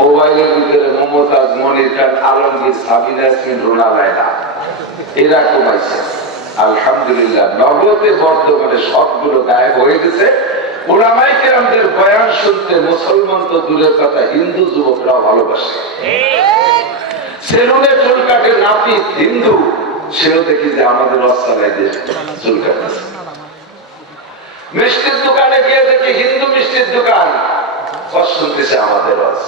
মোবাইলের ভিতরে মমতাজ, মনির খান, আলমগীর, সাবিনা ইয়াসমিন, রুনা লায়লা এরা কমাইছে। আলহামদুলিল্লাহ নগদে বর্তমানে সবগুলো গায়েব হয়ে গেছে। উলামায়ে কেরামদের বয়ান শুনতে মুসলমান তো দূরের কথা, হিন্দু যুবকরাও ভালোবাসে। সেলুনে চুল কাটে নাপিত হিন্দু, সেও দেখি যে আমাদের অস্থায় দিয়ে চুল কাটছে। মিষ্টির দোকানে গিয়ে দেখি হিন্দু মিষ্টির দোকান, শুনতেছে আমাদের ওয়াজ।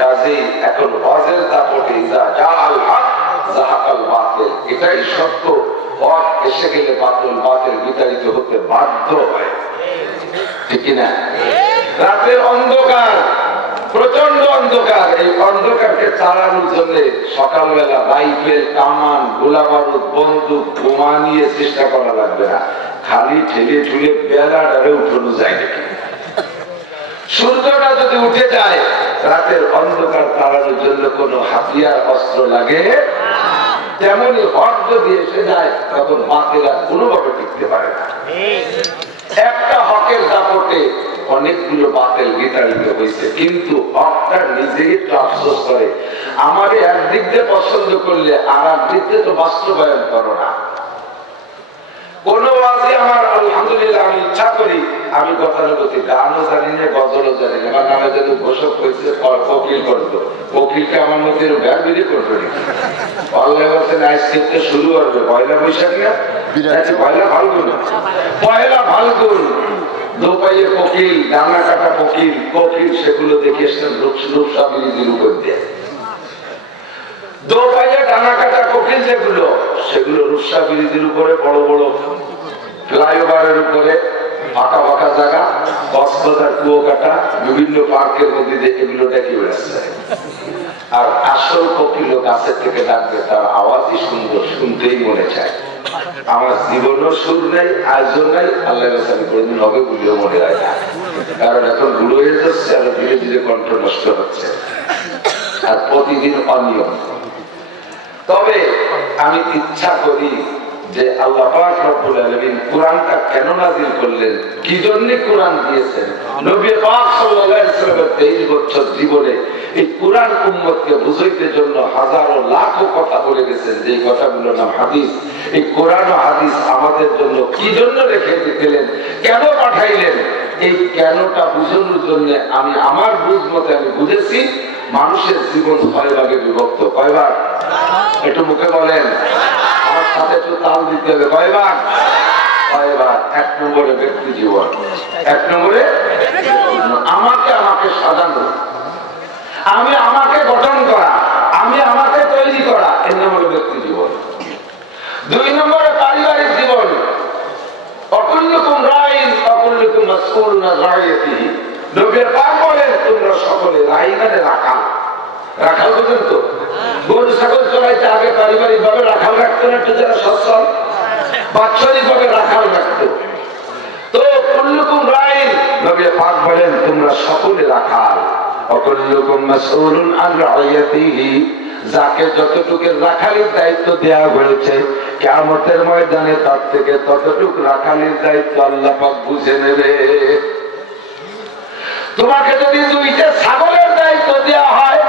কাজেই এখন ওয়াজের দাপটে জাআল হক যাহাকাল বাতিল, এটাই সত্য। হক এসে গেলে বাতিল বিতাড়িত হতে বাধ্য হয়, ঠিক না? রাতের অন্ধকার, প্রচন্ড অন্ধকার, এই অন্ধকারকে তাড়ানোর জন্য সকালবেলা রাইফেল, কামান, গোলা বারুদ, বন্দুক, বোমা নিয়ে চেষ্টা করা লাগবে না, খালি ঠেলে ঠুলে বেলাটারে উঠানো যায় নাকি। সূর্যটা যদি উঠে যায়, রাতের অন্ধকার তাড়ানোর জন্য কোন হাতিয়ার অস্ত্র লাগে। তেমনি হক যদি এসে যায়, তখন বাতিল আর কোনোভাবে টিকতে পারে না। একটা হকের দাপটে অনেকগুলো বাতিল বিতাড়িত হয়েছে, কিন্তু হকটা নিজেই একটু আফসোস করে, আমারে একদিক দিয়ে পছন্দ করলে আর একদিক দিয়ে তো বাস্তবায়ন করো না। কোন ওয়াজে আমার আলহামদুলিল্লাহ আমি ইচ্ছা করি, আমি গতানুগতিক গানও জানি না, গজলও জানি না, আমার নামে যদি ঘোষক হয়েছে কপিল করতো, কপিলকে আমার মধ্যে ব্যাগ বিধি করতো নাকি? আল্লাহ বলছেন আজকে শুরু করবে পয়লা বৈশাখ না, পয়লা ফাল্গুন, পয়লা ফাল্গুন দোপাইয়ে কোকিল, ডানা কাটা কোকিল, কোকিল সেগুলো দেখে এসছেন রূপসা বিলিজির উপর দিয়ে। দোপাইয়ে ডানা কাটা কোকিল যেগুলো, সেগুলো রূপসা বিলিজির উপরে, বড় বড় ফ্লাইওভারের উপরে, ফাঁকা ফাঁকা জায়গা, কক্সবাজার কুয়াকাটা, বিভিন্ন পার্কের মধ্যে এগুলো দেখে বেড়াচ্ছে। আর আসল কোকিল গাছের থেকে ডাকবে, তার আওয়াজই সুন্দর, শুনতেই মনে চায়। আমার জীবনও সুর নেই, আয়োজন নেই, আল্লাহ আমি কোনদিন হবে বলেও মনে হয় না, কারণ এখন বুড়ো হয়ে যাচ্ছে আর ধীরে ধীরে কণ্ঠ নষ্ট হচ্ছে, আর প্রতিদিন অনিয়ম। তবে আমি ইচ্ছা করি যে আল্লাহ পাক রব্বুল আলামিন কোরআনটা কেন নাযিল করলেন, কি জন্য কোরআন দিয়েছেন। নবী পাক সাল্লাল্লাহু আলাইহি ওয়াসাল্লামের 23 বছর জীবনে এই কোরআন উম্মতকে বুঝাইতে জন্য হাজারো লাখো কথা বলে গেছেন, যে কথাগুলোর নাম হাদিস। এই কোরআন ও হাদিস আমাদের জন্য কি জন্য রেখে গেলেন, কেন পাঠাইলেন, এই কেনটা বুঝানোর জন্য আমি আমার বুঝ মতে আমি বুঝেছি মানুষের জীবন 6 ভাগে বিভক্ত। কয় ভাগ? একটু মুখে বলেন, আমার সাথে একটু তাল দিতে হবে। কয় ভাগ? 6 ভাগ। 1 নম্বরে ব্যক্তি জীবন, 1 নম্বরে আমাকে সাজানো, আমি আমাকে গঠন করা, আমি আমাকে তৈরি করা, এর নাম হলো ব্যক্তি জীবন। 2 নম্বরে পারিবারিক জীবন, অকুল্লুকুম রাইন অকুল্লুকুম মাসউলুন আন রাইয়াতিহি। নবী পাক বলেন তোমরা সকলে রাই মানে রাখাল। রাখাল বুঝেন তো? গরু ছাগল চড়াইতে আগে পারিবারিক ভাবে রাখাল রাখতো না, একটু যারা সচ্ছল বাৎসরিক ভাবে রাখাল রাখতো। তো কুল্লুকুম রাইন, নবী পাক বলেন তোমরা সকলে রাখাল। অকুল্লুকুম মাসউলুন আন রাইয়াতিহি, যাকে যতটুকু রাখালির দায়িত্ব দেয়া হয়েছে, কিয়ামতের ময়দানে তার থেকে ততটুকু রাখালির দায়িত্ব আল্লাহ পাক বুঝে নেবে। তোমাকে যদি 2টা ছাগলের দায়িত্ব দেওয়া হয়,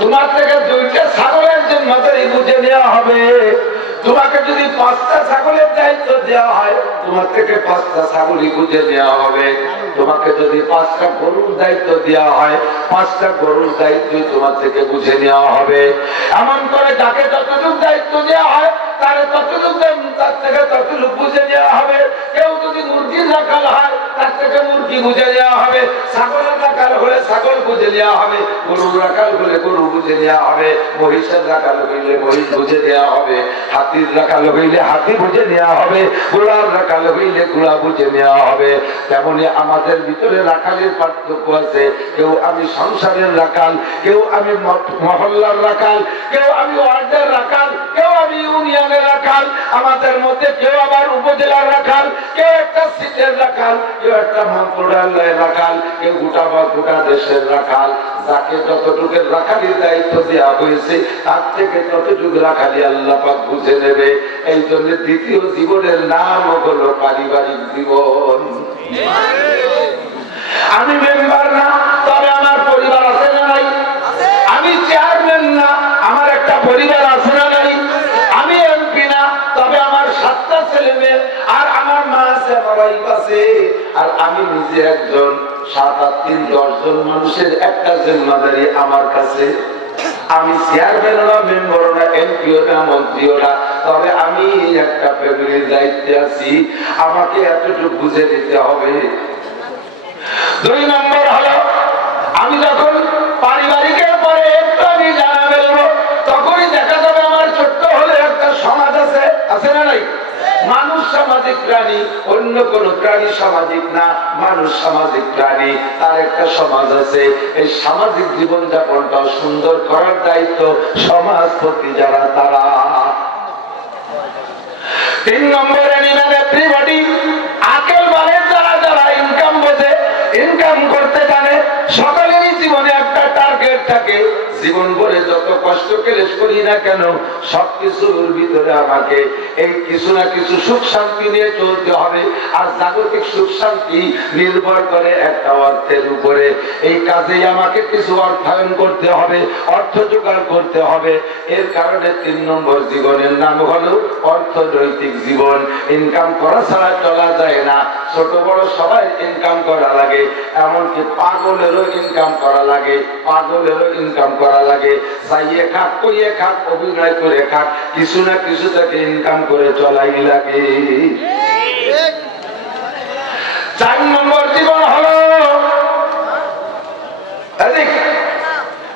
তোমার থেকে 2টা ছাগলের জিম্মাদারি বুঝে নেওয়া হবে। তোমাকে যদি 5টা ছাগলের দায়িত্ব দেওয়া হয়, তোমার থেকে 5টা ছাগলই বুঝে নেওয়া হবে। তোমাকে যদি 5টা গরুর দায়িত্ব দেওয়া হয়, 5টা গরুর দায়িত্বই তোমার থেকে বুঝে নেওয়া হবে। এমন করে যাকে যতটুকু দায়িত্ব দেওয়া হয় তার থেকে ততটুকু বুঝে নেওয়া হবে। কেউ যদি মুরগির রাখাল হয়, তার থেকে মুরগি বুঝে নেওয়া হবে। ছাগলের রাখাল হলে ছাগল বুঝে নেওয়া হবে, গরুর রাখাল হলে গরু বুঝে নেওয়া হবে, মহিষের রাখাল হইলে মহিষ বুঝে নেওয়া হবে, হাতির রাখাল হইলে হাতি বুঝে নেওয়া হবে, ঘোড়ার রাখাল হইলে ঘোড়া বুঝে নেওয়া হবে। তেমনি আমাদের ভিতরে রাখালের পার্থক্য আছে। কেউ আমি সংসারের রাখাল, কেউ আমি মহল্লার রাখাল, কেউ আমি ওয়ার্ডের রাখাল, কেউ আমি ইউনিয়নের রাখাল, আমাদের মধ্যে কেউ আবার উপজেলার রাখাল, কেউ একটা সিটের রাখাল, কেউ একটা মন্ত্রণালয়ের রাখাল, কেউ গোটা দেশের রাখাল। যাকে যতটুকু রাখালির দায়িত্ব দেওয়া হয়েছে তার থেকে ততটুকু রাখালি আল্লাহ পাক বুঝে নেবে। এই জন্য দ্বিতীয় জীবনের নাম হলো পারিবারিক জীবন। আমি মেম্বার না, তবে আমার পরিবার আছে না নাই? আমি নিজে একজন 7, 8, 3, 10 জন মানুষের একটা জিম্মাদারি আমার কাছে। আমি চেয়ারম্যান না, মেম্বার না, এমপিও না, মন্ত্রীও না, তবে আমি একটা ফ্যামিলির দায়িত্বে আছি। আমাকে এতটুকু বুঝে দিতে হবে। 2 নম্বর হলো, আমি যখন পারিবারিকের পরে একটু আমি জানা ফেলবো, তখনই দেখা যাবে আমার ছোট্ট হলে একটা সমাজ আছে, আছে না নাই? মানুষ সামাজিক প্রাণী, অন্য কোন প্রাণী সামাজিক না, মানুষ সামাজিক প্রাণী, তার একটা সমাজ আছে। এই সামাজিক জীবনযাপনটা সুন্দর করার দায়িত্ব সমাজপতি যারা, তারা। 3 নম্বর এনিম্যাল এভরিবডি, আকেল মানে যারা যারা ইনকাম বোঝে, ইনকাম করতে জানে, সকলেরই জীবনে একটা টার্গেট থাকে। জীবন ভরে যত কষ্ট ক্লেশ করি না কেন, সবকিছুর ভিতরে আমাকে এই কিছু না কিছু সুখ শান্তি নিয়ে চলতে হবে। আর জাগতিক সুখ শান্তি নির্ভর করে একটা অর্থের উপরে। এই কাজেই আমাকে কিছু অর্থায়ন করতে হবে, অর্থ জোগাড় করতে হবে। এর কারণে 3 নম্বর জীবনের নাম হলো অর্থনৈতিক জীবন। ইনকাম করা ছাড়া চলা যায় না। ছোট বড় সবাই ইনকাম করা লাগে, এমনকি পাগলেরও ইনকাম করা লাগে, পাগলেরও ইনকাম করা লাগে। চাইয়ে খাক, কইয়ে খাক, অভিনয় করে খাক, কিছু না কিছু থেকে ইনকাম করে চলাই লাগে। 4 নম্বর জীবন হলো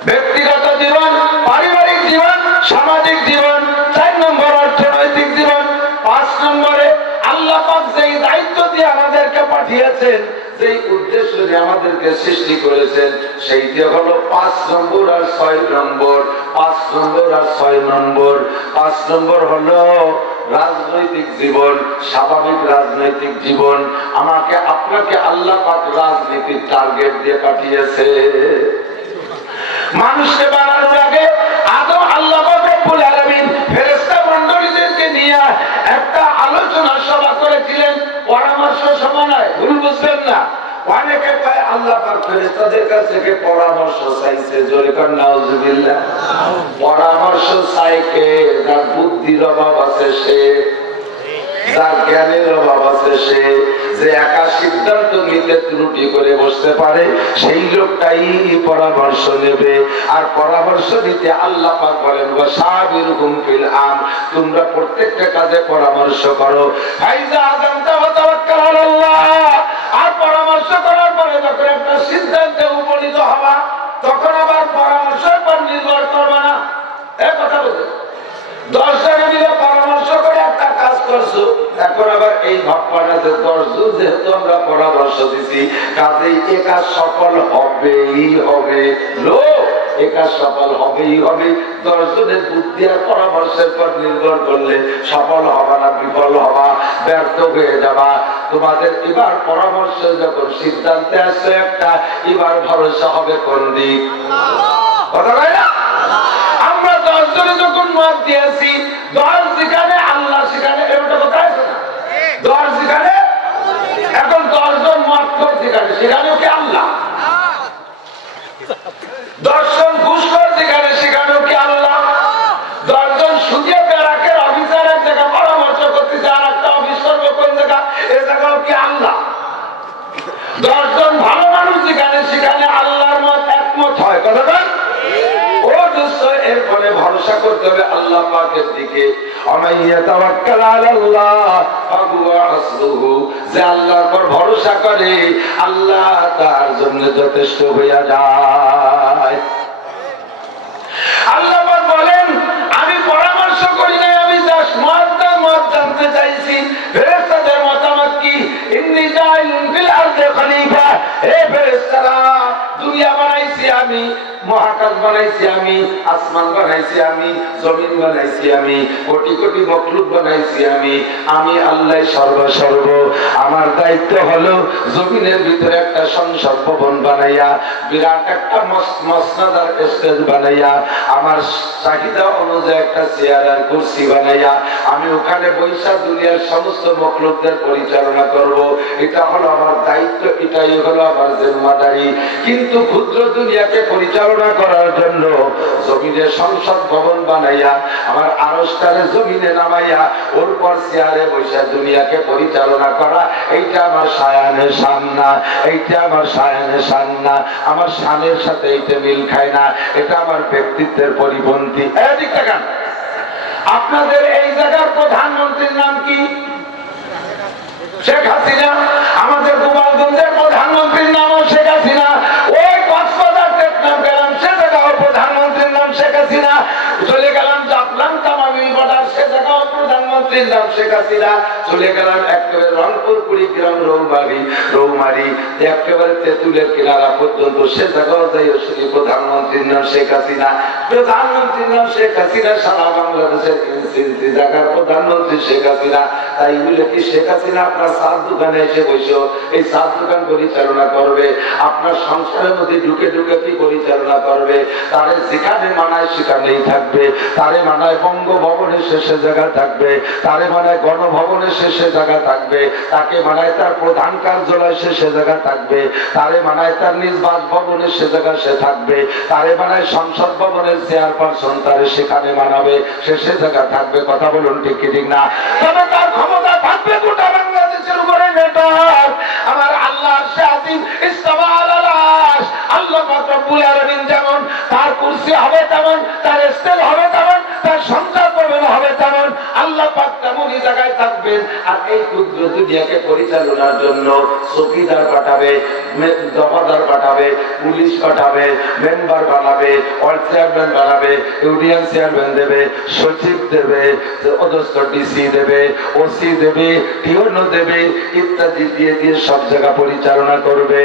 ব্যক্তিগত জীবন, পারিবারিক জীবন, সামাজিক জীবন। 4 নম্বর অর্থনৈতিক জীবন। 5 নম্বরে আল্লাহ পাক যেই দায়িত্ব দিয়ে আমাদেরকে পাঠিয়েছেন, যেই উদ্দেশ্য দিয়ে আমাদেরকে সৃষ্টি করেছেন, সেইটি হলো 5 নম্বর আর 6 নম্বর। 5 নম্বর আর 6 নম্বর। 5 নম্বর হলো রাজনৈতিক জীবন, স্বাভাবিক রাজনৈতিক জীবন। আমাকে আপনাকে আল্লাহ পাক রাজনীতির টার্গেট দিয়ে পাঠিয়েছে। মানুষকে বানানোর আগে আদম আল্লাহ পাক রব্বুল আলামিন ফেরেশতা মণ্ডলীদেরকে নিয়ে একটা আলোচনা সভা করেছিলেন, পরামর্শ সভা নয়, ভুল বুঝবেন না। অনেকে কয় আল্লাহ পাক ফেরেশতাদের কাছ থেকে পরামর্শ চাইছে, জোরে কর নাউজুবিল্লাহ। পরামর্শ চাইকে যার বুদ্ধির অভাব আছে সে, যার জ্ঞানের অভাব আছে সে, যে একা সিদ্ধান্ত নিতে ত্রুটি করে বসতে পারে, সেই লোকটাই পরামর্শ নেবে। আর পরামর্শ দিতে আল্লাহ পাক বলেন ওয়াসাবিরহুম ফিল আম, তোমরা প্রত্যেকটা কাজে পরামর্শ করো। ফাইজা আযামতা ওয়া তাওয়াক্কাল আলাল্লাহ, আর পরামর্শ করার পরে যখন একটা সিদ্ধান্তে উপনীত হবা, তখন আবার পরামর্শের উপর নির্ভর করবে না। এই কথা বলতে 10 জন মিলে পরামর্শ করে একটা কাজ করছো, এখন আবার এই ভাবনা যে 10 জন যেহেতু আমরা পরামর্শ দিছি, কাজেই এ কাজ সফল হবেই হবে। লোক এ কাজ সফল হবেই হবে। 10 জনের বুদ্ধি আর পরামর্শের পর নির্ভর করলে সফল হবা না, বিফল হবা, ব্যর্থ হয়ে যাবা। তোমাদের এবার পরামর্শ যখন সিদ্ধান্তে আসছে একটা, এবার ভরসা হবে কোন দিক? কথা বলে না? আমরা 10 জনে যখন মত দিয়েছি, 10 যেখানে আল্লাহ সেখানে, এটা কথা আছে না? 10 যেখানে, এখন 10 জন মত যেখানে, সেখানেও কি আল্লাহ? 10 জন ঘুষখোর যেখানে, সেখানেও কি আল্লাহ? 10 জন সুদে ব্যারাকের অফিসার এক জায়গায় পরামর্শ করতেছে, আর একটা অফিস করবে কোন জায়গা, এ জায়গাও কি আল্লাহ? 10 জন ভালো মানুষ যেখানে, সেখানে আল্লাহর মত একমত হয়। কথা বল। এরপরে ভরসা করতে হবে আল্লাহ পাকের দিকে। যে আল্লাহর পর ভরসা করে, আল্লাহ তার জন্য যথেষ্ট হইয়া যায়। আল্লাহ পাক বলেন আমি পরামর্শ করি নাই, আমি মত জানতে চাইছি ফেরেশতাদের মতামত কি। ইন্নী জাইলুন ফিল আরদি খলিফা, হে ফেরেশতারা, দুনিয়া বানাইছি আমি, মহাকাশ বানাইছি আমি, আসমান বানাইছি আমি, জমিন বানাইছি আমি, কোটি কোটি মখলুক বানাইছি আমি। আমি আল্লাহ সর্বসর্ব। আমার দায়িত্ব হলো জমিনের ভিতরে একটা সংসদ ভবন বানাইয়া, বিরাট একটা মসনাদার স্টেজ বানাইয়া, আমার চাহিদা অনুযায়ী একটা চেয়ার আর কুরসি বানাইয়া, আমি ওখানে বৈশা দুনিয়ার সমস্ত মখলুকদের পরিচালনা করব। এটা হলো আমার দায়িত্ব, এটাই হলো আমার জিম্মাদারি। কিন্তু ক্ষুদ্র দুনিয়াকে পরিচালনা পরিচালনা করার জন্য জমিনে সংসদ ভবন বানাইয়া আমার আরশটারে জমিনে নামাইয়া ওর পর চেয়ারে বসে দুনিয়াকে পরিচালনা করা, এইটা আমার শায়ানের শান না, এইটা আমার শায়ানের শান না, আমার শানের সাথে এইটা মিল খায় না, এটা আমার ব্যক্তিত্বের পরিপন্থী। এদিক তাকান, আপনাদের এই জায়গার প্রধানমন্ত্রীর নাম কি? শেখ হাসিনা। আমাদের গোপালগঞ্জের প্রধানমন্ত্রীর নামও শেখ হাসিনা। ওই কক্সবাজার টেকনাফ গেলাম, সে জায়গাও প্রধানমন্ত্রীর নাম শেখ হাসিনা। চলে গেলাম জাফলং তামাবিল বর্ডার, সে জায়গাও প্রধানমন্ত্রীর নাম শেখ হাসিনা। চলে গেলাম একেবারে রংপুর কুড়িগ্রাম রৌমারি একেবারে তেঁতুলের কিনারা পর্যন্ত, সে জায়গাও যাই প্রধানমন্ত্রীর নাম শেখ হাসিনা। প্রধানমন্ত্রীর নাম শেখ হাসিনা, সারা বাংলাদেশের জায়গার প্রধানমন্ত্রী শেখ হাসিনা। তাই বলে কি শেখ হাসিনা আপনার চার দোকানে এসে বসে এই চার দোকান পরিচালনা করবে? আপনার সংসারের মধ্যে ঢুকে ঢুকে কি পরিচালনা করবে? তারে যেখানে মানায় সেখানেই থাকবে, তারে মানায় বঙ্গভবনের শেষে জায়গা থাকবে, তারে মানায় গণভবনের শেষে জায়গা থাকবে, তাকে মানায় তার প্রধান কার্যালয় শেষে জায়গা থাকবে, তারে মানায় তার নিজ বাসভবনের সে জায়গা সে থাকবে, তারে মানায় সংসদ ভবনের চেয়ারপারসন তারে সেখানে মানাবে, শেষে জায়গা থাকবে। কথা বলুন ঠিক কি ঠিক না? তবে তার ক্ষমতা থাকবে গোটা বাংলাদেশের উপরে নেটার। আমার আল্লাহ শাহিদ ইস্তাওয়া আলাল আরশ, আল্লাহ পাক রব্বুল আলামিন যেমন তার কুরসি হবে তেমন, তার স্টেজ হবে তেমন, তার সংসার ভবন হবে তেমন, আল্লাহ পাক তেমনই জায়গায় থাকবেন। আর এই ক্ষুদ্র দুনিয়াকে পরিচালনার জন্য চৌকিদার পাঠাবে, দফাদার পাঠাবে, পুলিশ পাঠাবে, মেম্বার বানাবে, ওয়ার্ড চেয়ারম্যান বানাবে, ইউনিয়ন চেয়ারম্যান দেবে, সচিব দেবে, অদস্ত ডিসি দেবে, ওসি দেবে, টিওনো দেবে, ইত্যাদি দিয়ে দিয়ে সব জায়গা পরিচালনা করবে।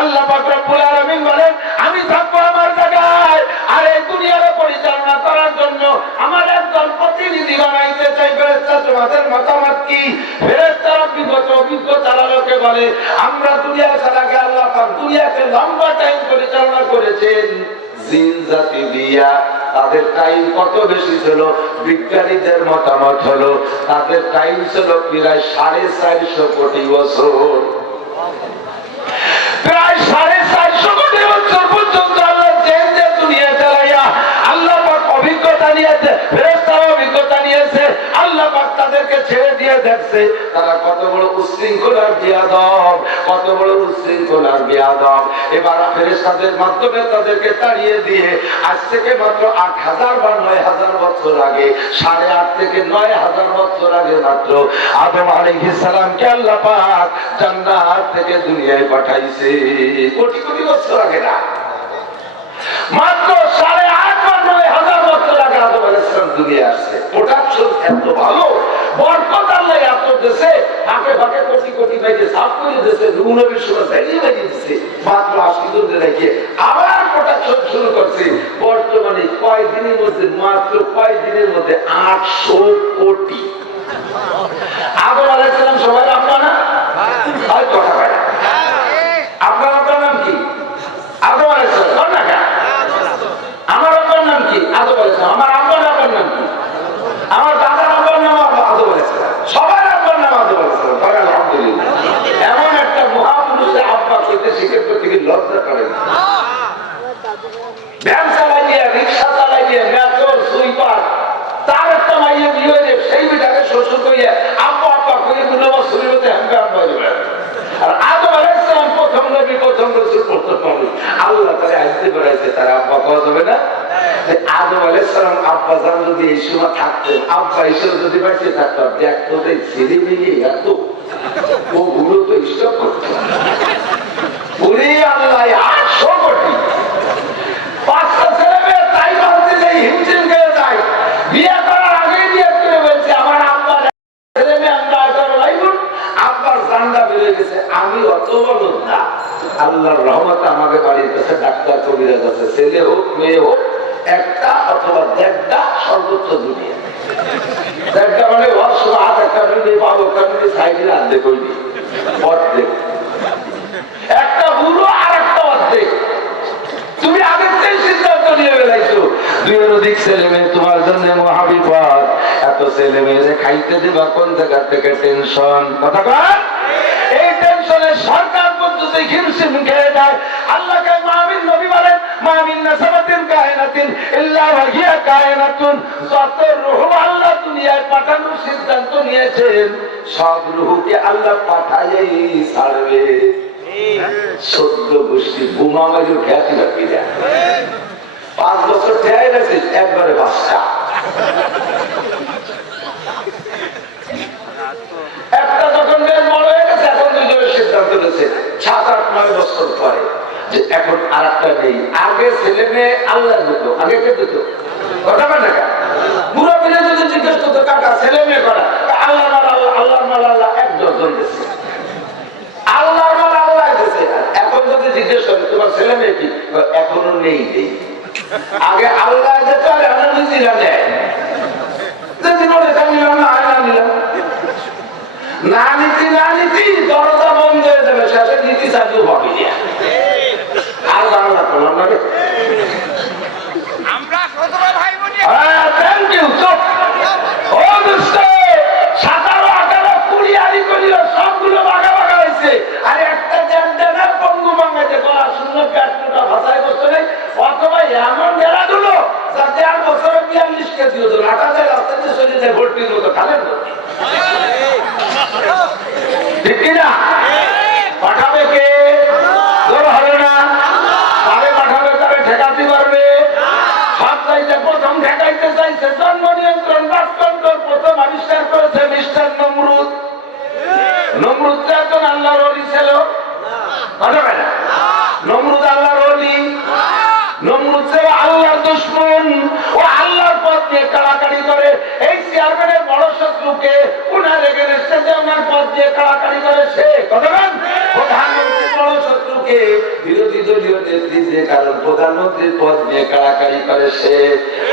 আল্লাহ পাক রব্বুল আলামিন বলেন, আমি থাকবো আমার জায়গায়, আর এই দুনিয়ার পরিচালনা করার জন্য আমার একজন প্রতিনিধি বানাইতে চাই। ফেরেশতা তোমাদের মতামত কি? ফেরেশতারা বিগত অভিজ্ঞতার লোকে বলে, আমরা দুনিয়া ছাড়াকে আল্লাহ পাক দুনিয়াকে লম্বা টাইম পরিচালনা করেছেন জিন জাতি দিয়া। তাদের টাইম কত বেশি ছিল? বিজ্ঞানীদের মতামত হলো তাদের টাইম ছিল প্রায় 450 কোটি বছর। প্রায় 450 কোটি বছর পর্যন্ত আল্লাহ যে দুনিয়া চালাইয়া আল্লাহ পাক অভিজ্ঞতা নিয়েছে, ফেরেশতারা অভিজ্ঞতা নিয়েছে, আল্লাহ পাক তাদেরকে ছেড়ে দিয়ে দেখছে তারা কত বড় উচ্ছৃঙ্খলার বিয়াদব, কত বড় উচ্ছৃঙ্খলার বিয়াদব। এবার ফেরেশতাদের মাধ্যমে তাদেরকে তাড়িয়ে দিয়ে আজ থেকে মাত্র 8000 বা 9000 বছর আগে, 8.5 থেকে 9000 বছর আগে মাত্র আদম আলাইহিস সালামকে আল্লাহ পাক জান্নাত থেকে দুনিয়ায় পাঠাইছে। কোটি কোটি বছর আগে না, মাত্র 8.5 বা 9000 বছর আগে আদম আলাইহিস সালাম দুনিয়ায় আসছে। প্রোডাকশন এত ভালো, বরকত আল্লাহ এত দেশে, ফাঁকে ফাঁকে কোটি কোটি ভাইকে সাফ করে দিয়েছে, নূহ নবীর সময় ভেঙে ভেঙে দিচ্ছে, মাত্র 80 জন রেখে আবার প্রোডাকশন শুরু করছে। বর্তমানে কয়েকদিনের মধ্যে, মাত্র কয়েকদিনের মধ্যে 800 কোটি। আদম আলাইহিস সালাম সবাই আব্বা না? আর কথা ভাই, আপনার আব্বার নাম কি? আদম আলাইহিস সালাম না? আমার আব্বার নাম কি? আদম আলাইহিস সালাম। আমার আব্বার আব্বার নাম কি? আমার দাদার আব্বার নাম আদম আলাইহিস সালাম। সবার আব্বার নাম আদম আলাইহিস সালাম। আলহামদুলিল্লাহ, এমন একটা মহাপুরুষের আব্বা খেতে শিখে থেকে লজ্জা করে না। ভ্যান চালাইয়ে, রিক্সা চালাইয়ে, মেট্রোর সুইপার, তার একটা মাইয়ে বিয়ে হয়ে সেই বিটাকে শ্বশুর করিয়ে আব্বা আব্বা করে 2 বছরের মধ্যে হ্যাম্পে আব্বা হয়ে। আর আদম আলাইহিস সালাম প্রথম নবী, প্রথম রাসূল, প্রথম মানুষ। আল্লাহ তারে আইতে বেড়াইছে, তার আব্বা পাওয়া যাবে না? আদম আলাইহিস সালাম আব্বা জান যদি এই সময় থাকতেন, আব্বা হিসেবে যদি বেঁচে থাকতাম, দেখতো যে ছেলে মেয়ে এত ও গুলো তো স্টপ করতো। ওরে আল্লাহ, 800 কোটি, 5টা ছেলে মেয়ে তাই ভাবতে যাই হিমশিম খেয়ে যায়। বিয়ে করার আগেই বিয়ে করে বলছে আমার আব্বা ছেলে মেয়ে আমরা এগারো লাইবুন, আব্বার জানটা বেড়ে গেছে। আমি অত বড় না, আল্লাহর রহমতে আমাকে বাড়ির কাছে ডাক্তার কবিরাজ আছে, ছেলে হোক মেয়ে হোক, একটা অথবা 1.5টা সর্বোচ্চ দুনিয়া। 1.5টা মানে হাত একটা মিলে পাবো, একটা মিলে সাইডে আর্ধেক হইনি, অর্ধেক। একটা বুড়ো আর একটা অর্ধেক। তুমি আগের থেকে সিদ্ধান্ত নিয়ে বেড়াইছো 2-এর অধিক ছেলে মেয়ে তোমার জন্য মহাবিপদ। এত ছেলে মেয়ে খাইতে দেবা কোন জায়গা থেকে? টেনশন। কথা কর, এই টেনশনে সরকার পর্যন্ত হিমশিম খেয়ে যায়। আল্লাহকে মামিন নবী বলেন, মামিন নাসাবাত কায়নাতিন ইল্লা ওয়া হিয়া কায়নাতুন, যত রূহ আল্লাহ দুনিয়ায় পাঠানোর সিদ্ধান্ত নিয়েছেন সব রূহকে আল্লাহ পাঠাইই ছাড়বে। 14 গোষ্ঠী বোমা মারি খ্যাতি রাখি যায়। 5 বছর ঠেয়ে গেছে একবারে 5টা। একটা যখন বেশ বড় হয়ে গেছে এখন দুজনের সিদ্ধান্ত নিয়েছে 7-8-9 বছর পরে যে এখন আর একটা নেই। আগে ছেলে মেয়ে আল্লাহ দিত, আগে কে দিত? কথা বলে না পুরো মিলে যদি জিজ্ঞেস করতো কাকা ছেলে মেয়ে করা, আল্লাহ আল্লাহ আল্লাহ 1 দিয়েছে, আল্লাহ আল্লাহ দিয়েছে। এখন যদি জিজ্ঞেস করে তোমার ছেলে মেয়ে কি, এখনো নেই নেই। আগে আল্লাহ যেত আর এখন নিজেরা নেয়। না নীতি না নীতি দরজা বন্ধ হয়ে যাবে, শেষে নীতি চালু হবে আর বাংলা তোমার লাগে। Thank you. 17-18-20 সবগুলো ভাগা ভাগা হয়েছে। আর একটা চ্যান্ডেলের পঙ্গু ভাঙাইছে, গলা শূন্য পেটটা ভাষায় বসতে নেই, অথবা এমন গেলাগুলো যাতে আর বছরে 42 কেজি হতো, আটা যায় রাস্তাতে চলে যায় ভর্তির মতো খালের মতো। ঠিক কিনা? পাঠাবে কে? জোর হবে না? তারে পাঠাবে, তারে ঠেকাতে পারবে? সব চাইতে প্রথম ঠেকাইতে চাইছে জন্ম নিয়ন্ত্রণ বাস্তন্ত্র, প্রথম আবিষ্কার করেছে মিস্টার নমরুদ। নমরুদ তো একজন আল্লাহর ওলি ছিল, পাঠাবে না? নমরুদ আল্লাহর ওলি? নমরুদ ছিল আল্লাহর দুশমন। ও আল্লাহর পথ নিয়ে কাড়াকাড়ি করে। এই চেয়ারম্যানের বড় শত্রুকে উনার এগেনস্টে যে উনার পথ দিয়ে কাড়াকাড়ি করে সে, কথা বলেন? প্রধানমন্ত্রীর বড় শত্রুকে বিরোধী দলীয় নেত্রী যে, কারণ প্রধানমন্ত্রীর পদ নিয়ে কাড়াকাড়ি করে সে।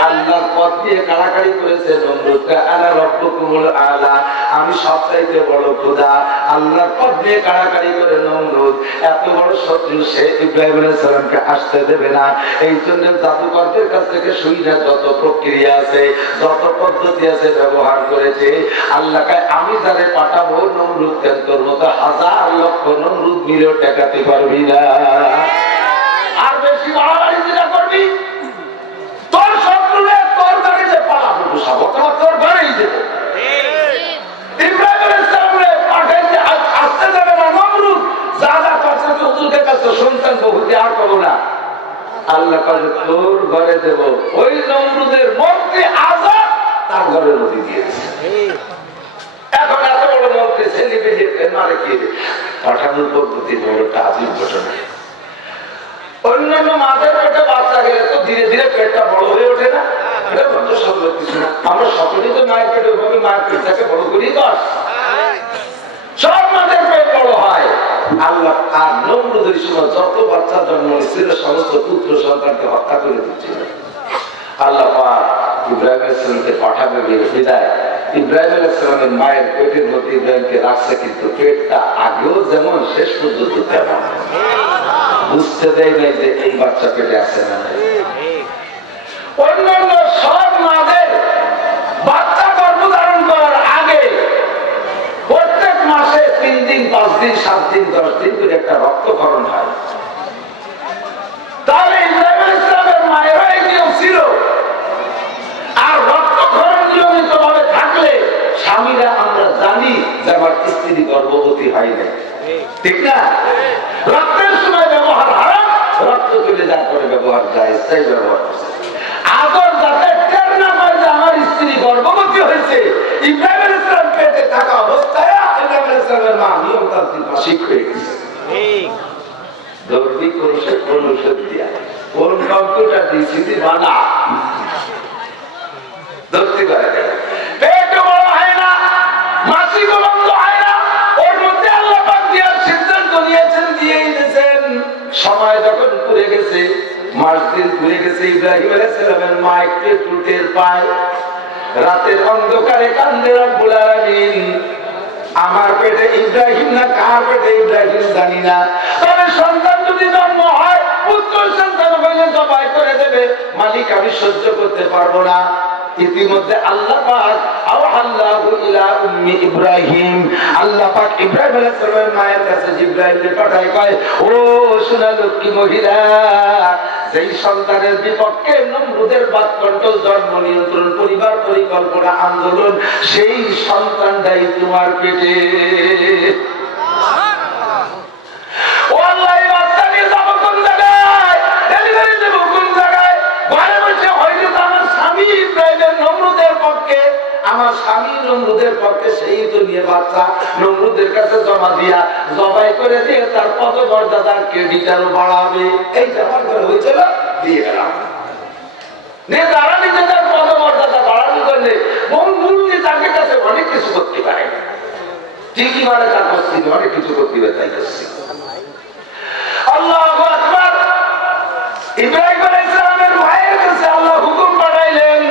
আল্লাহর পদ দিয়ে কাড়াকাড়ি করেছে নমরুদকে, আলা রব্বুকুমুল আলা, আমি সবচাইতে বড় খোদা। আল্লাহর পদ দিয়ে কাড়াকাড়ি করে নমরুদ এত বড় শত্রু, সে ইব্রাহিম আলাইহিস সালামকে আসতে দেবে না। এই জন্য জাদুকরদের কাছ থেকে শুইনা যত প্রক্রিয়া আছে, যত পদ্ধতি আছে ব্যবহার করেছে। আল্লাহকে আমি যারে পাঠাবো নমরুদ কেন তোর মতো 1000 লক্ষ নমরুদ মিলেও টেকাতে পারবি না। আর বেশি বাড়াবাড়ি যেটা করবি, তোর শত্রুরে তোর গাড়িতে পালাবো, তোর ঘরেই দেবো। ইব্রাহিম আলাইহিস সালামরে পাঠাইতে আসতে দেবে না নমরুদ, যা যা করছে হুজুরের কাছে শুনতেন বহুতে, আর করবো না। আল্লাহ কাছে তোর ঘরে দেব। ওই নমরুদের মন্ত্রী আজাদ তার ঘরের মধ্যে দিয়েছে। এখন এত বড় মন্ত্রী ছেলে বেরিয়ে মারে কি পাঠানোর পদ্ধতি বড় একটা আজীব ঘটনা। অন্যান্য মাদের পেটে বাচ্চা গেলে তো ধীরে ধীরে পেটটা বড় হয়ে ওঠে না, এটা বন্ধ সম্ভব কিছু না। আমরা সকলেই তো মায়ের পেটে ওভাবে মায়ের পেটটাকে বড় করেই তো আসছি। সব মাদের পেট বড় হয়। আল্লাহ আর নমরুদের সময় যত বাচ্চা জন্ম হয়েছিল সমস্ত পুত্র সন্তানকে হত্যা করে দিচ্ছিল। আল্লাহ পাক ইব্রাহিম আলাইহিস সালামকে পাঠাবে বিদায় ইব্রাহিম আলাইহিস সালামের মায়ের পেটের মধ্যে ইব্রাহিমকে রাখছে, কিন্তু পেটটা আগেও যেমন শেষ পর্যন্ত তেমন। বুঝতে দেয় নাই যে এই বাচ্চা পেটে আছে না। অন্যান্য সব মাদের বাচ্চা গর্ভধারণ করার আগে প্রত্যেক মাসে 3 দিন 5 দিন 7 দিন 10 দিন করে একটা রক্তক্ষরণ হয়। তাহলে ইব্রাহিম আলাইহিস সালামের মায়েরও এই নিয়ম ছিল। আর রক্তক্ষরণ নিয়মিত ভাবে থাকলে স্বামীরা আমরা জানি যে আমার স্ত্রী গর্ভবতী হয় না, ঠিক না? রক্তের সময় ব্যবহার হারাম, রক্ত তুলে যার করে ব্যবহার যায়, তাই ব্যবহার করছে। আদর যাতে টের না পায় যে আমার স্ত্রী গর্ভবতী হয়েছে, ইব্রাহিম আলাইহিস সালাম পেটে থাকা অবস্থায় ইব্রাহিম আলাইহিস সালামের মা নিয়মতান্ত্রিক মাসিক হয়ে গেছে। দৌড়ি করছে কোন ওষুধ দিয়া, কোন কম্পিউটার দিয়েছি বানা ধরতে পারে না, পেট বড় হয় না, মাসিক বন্ধ হয় না। ওর মধ্যে আল্লাহ পাক দেওয়ার সিদ্ধান্ত নিয়েছেন, দিয়েই দিয়েছেন। সময় যখন পুড়ে গেছে, মাস দিন পুড়ে গেছে, ইব্রাহিম আলাইহিস সালামের মা একটু টের পায়। রাতের অন্ধকারে কান্দে রব্বুল আলামিন, আমার পেটে ইব্রাহিম না কার পেটে ইব্রাহিম জানি না, তবে সন্তান যদি জন্ম হয়, পুত্র সন্তান হইলে জবাই করে দেবে, মালিক আমি সহ্য করতে পারবো না। ইতিমধ্যে আল্লাহ পাক আওহাল্লাহু ইলা উম্মি ইব্রাহিম, আল্লাহ পাক ইব্রাহিম আলাইহিস সালামের মায়ের কাছে জিবরাইলকে পাঠায়, কয় ও সোনা লক্ষ্মী মহিলা, যেই সন্তানের বিপক্ষে নমরুদের বাককণ্ঠ, জন্ম নিয়ন্ত্রণ, পরিবার পরিকল্পনা আন্দোলন, সেই সন্তানটাই তোমার পেটে। আমার স্বামী নমরুদের পক্ষে সেই তো নিয়ে বাচ্চা নমরুদের কাছে জমা দিয়া জবাই করে দিয়ে তার পদমর্যাদার ক্রেডিটারও বাড়াবে। এই আমার করে হয়েছিল, দিয়ে গেলাম। নেতারা নিজেদের পদমর্যাদা বাড়ানোর জন্য মূল্যে তাদের কাছে অনেক কিছু করতে পারে, ঠিকই মানে তা করছি, অনেক কিছু করতে পারে, তাই করছি। আল্লাহু আকবার। ইব্রাহিম আলাইহিস সালামের ভাইয়ের কাছে আল্লাহ হুকুম পাঠাইলেন,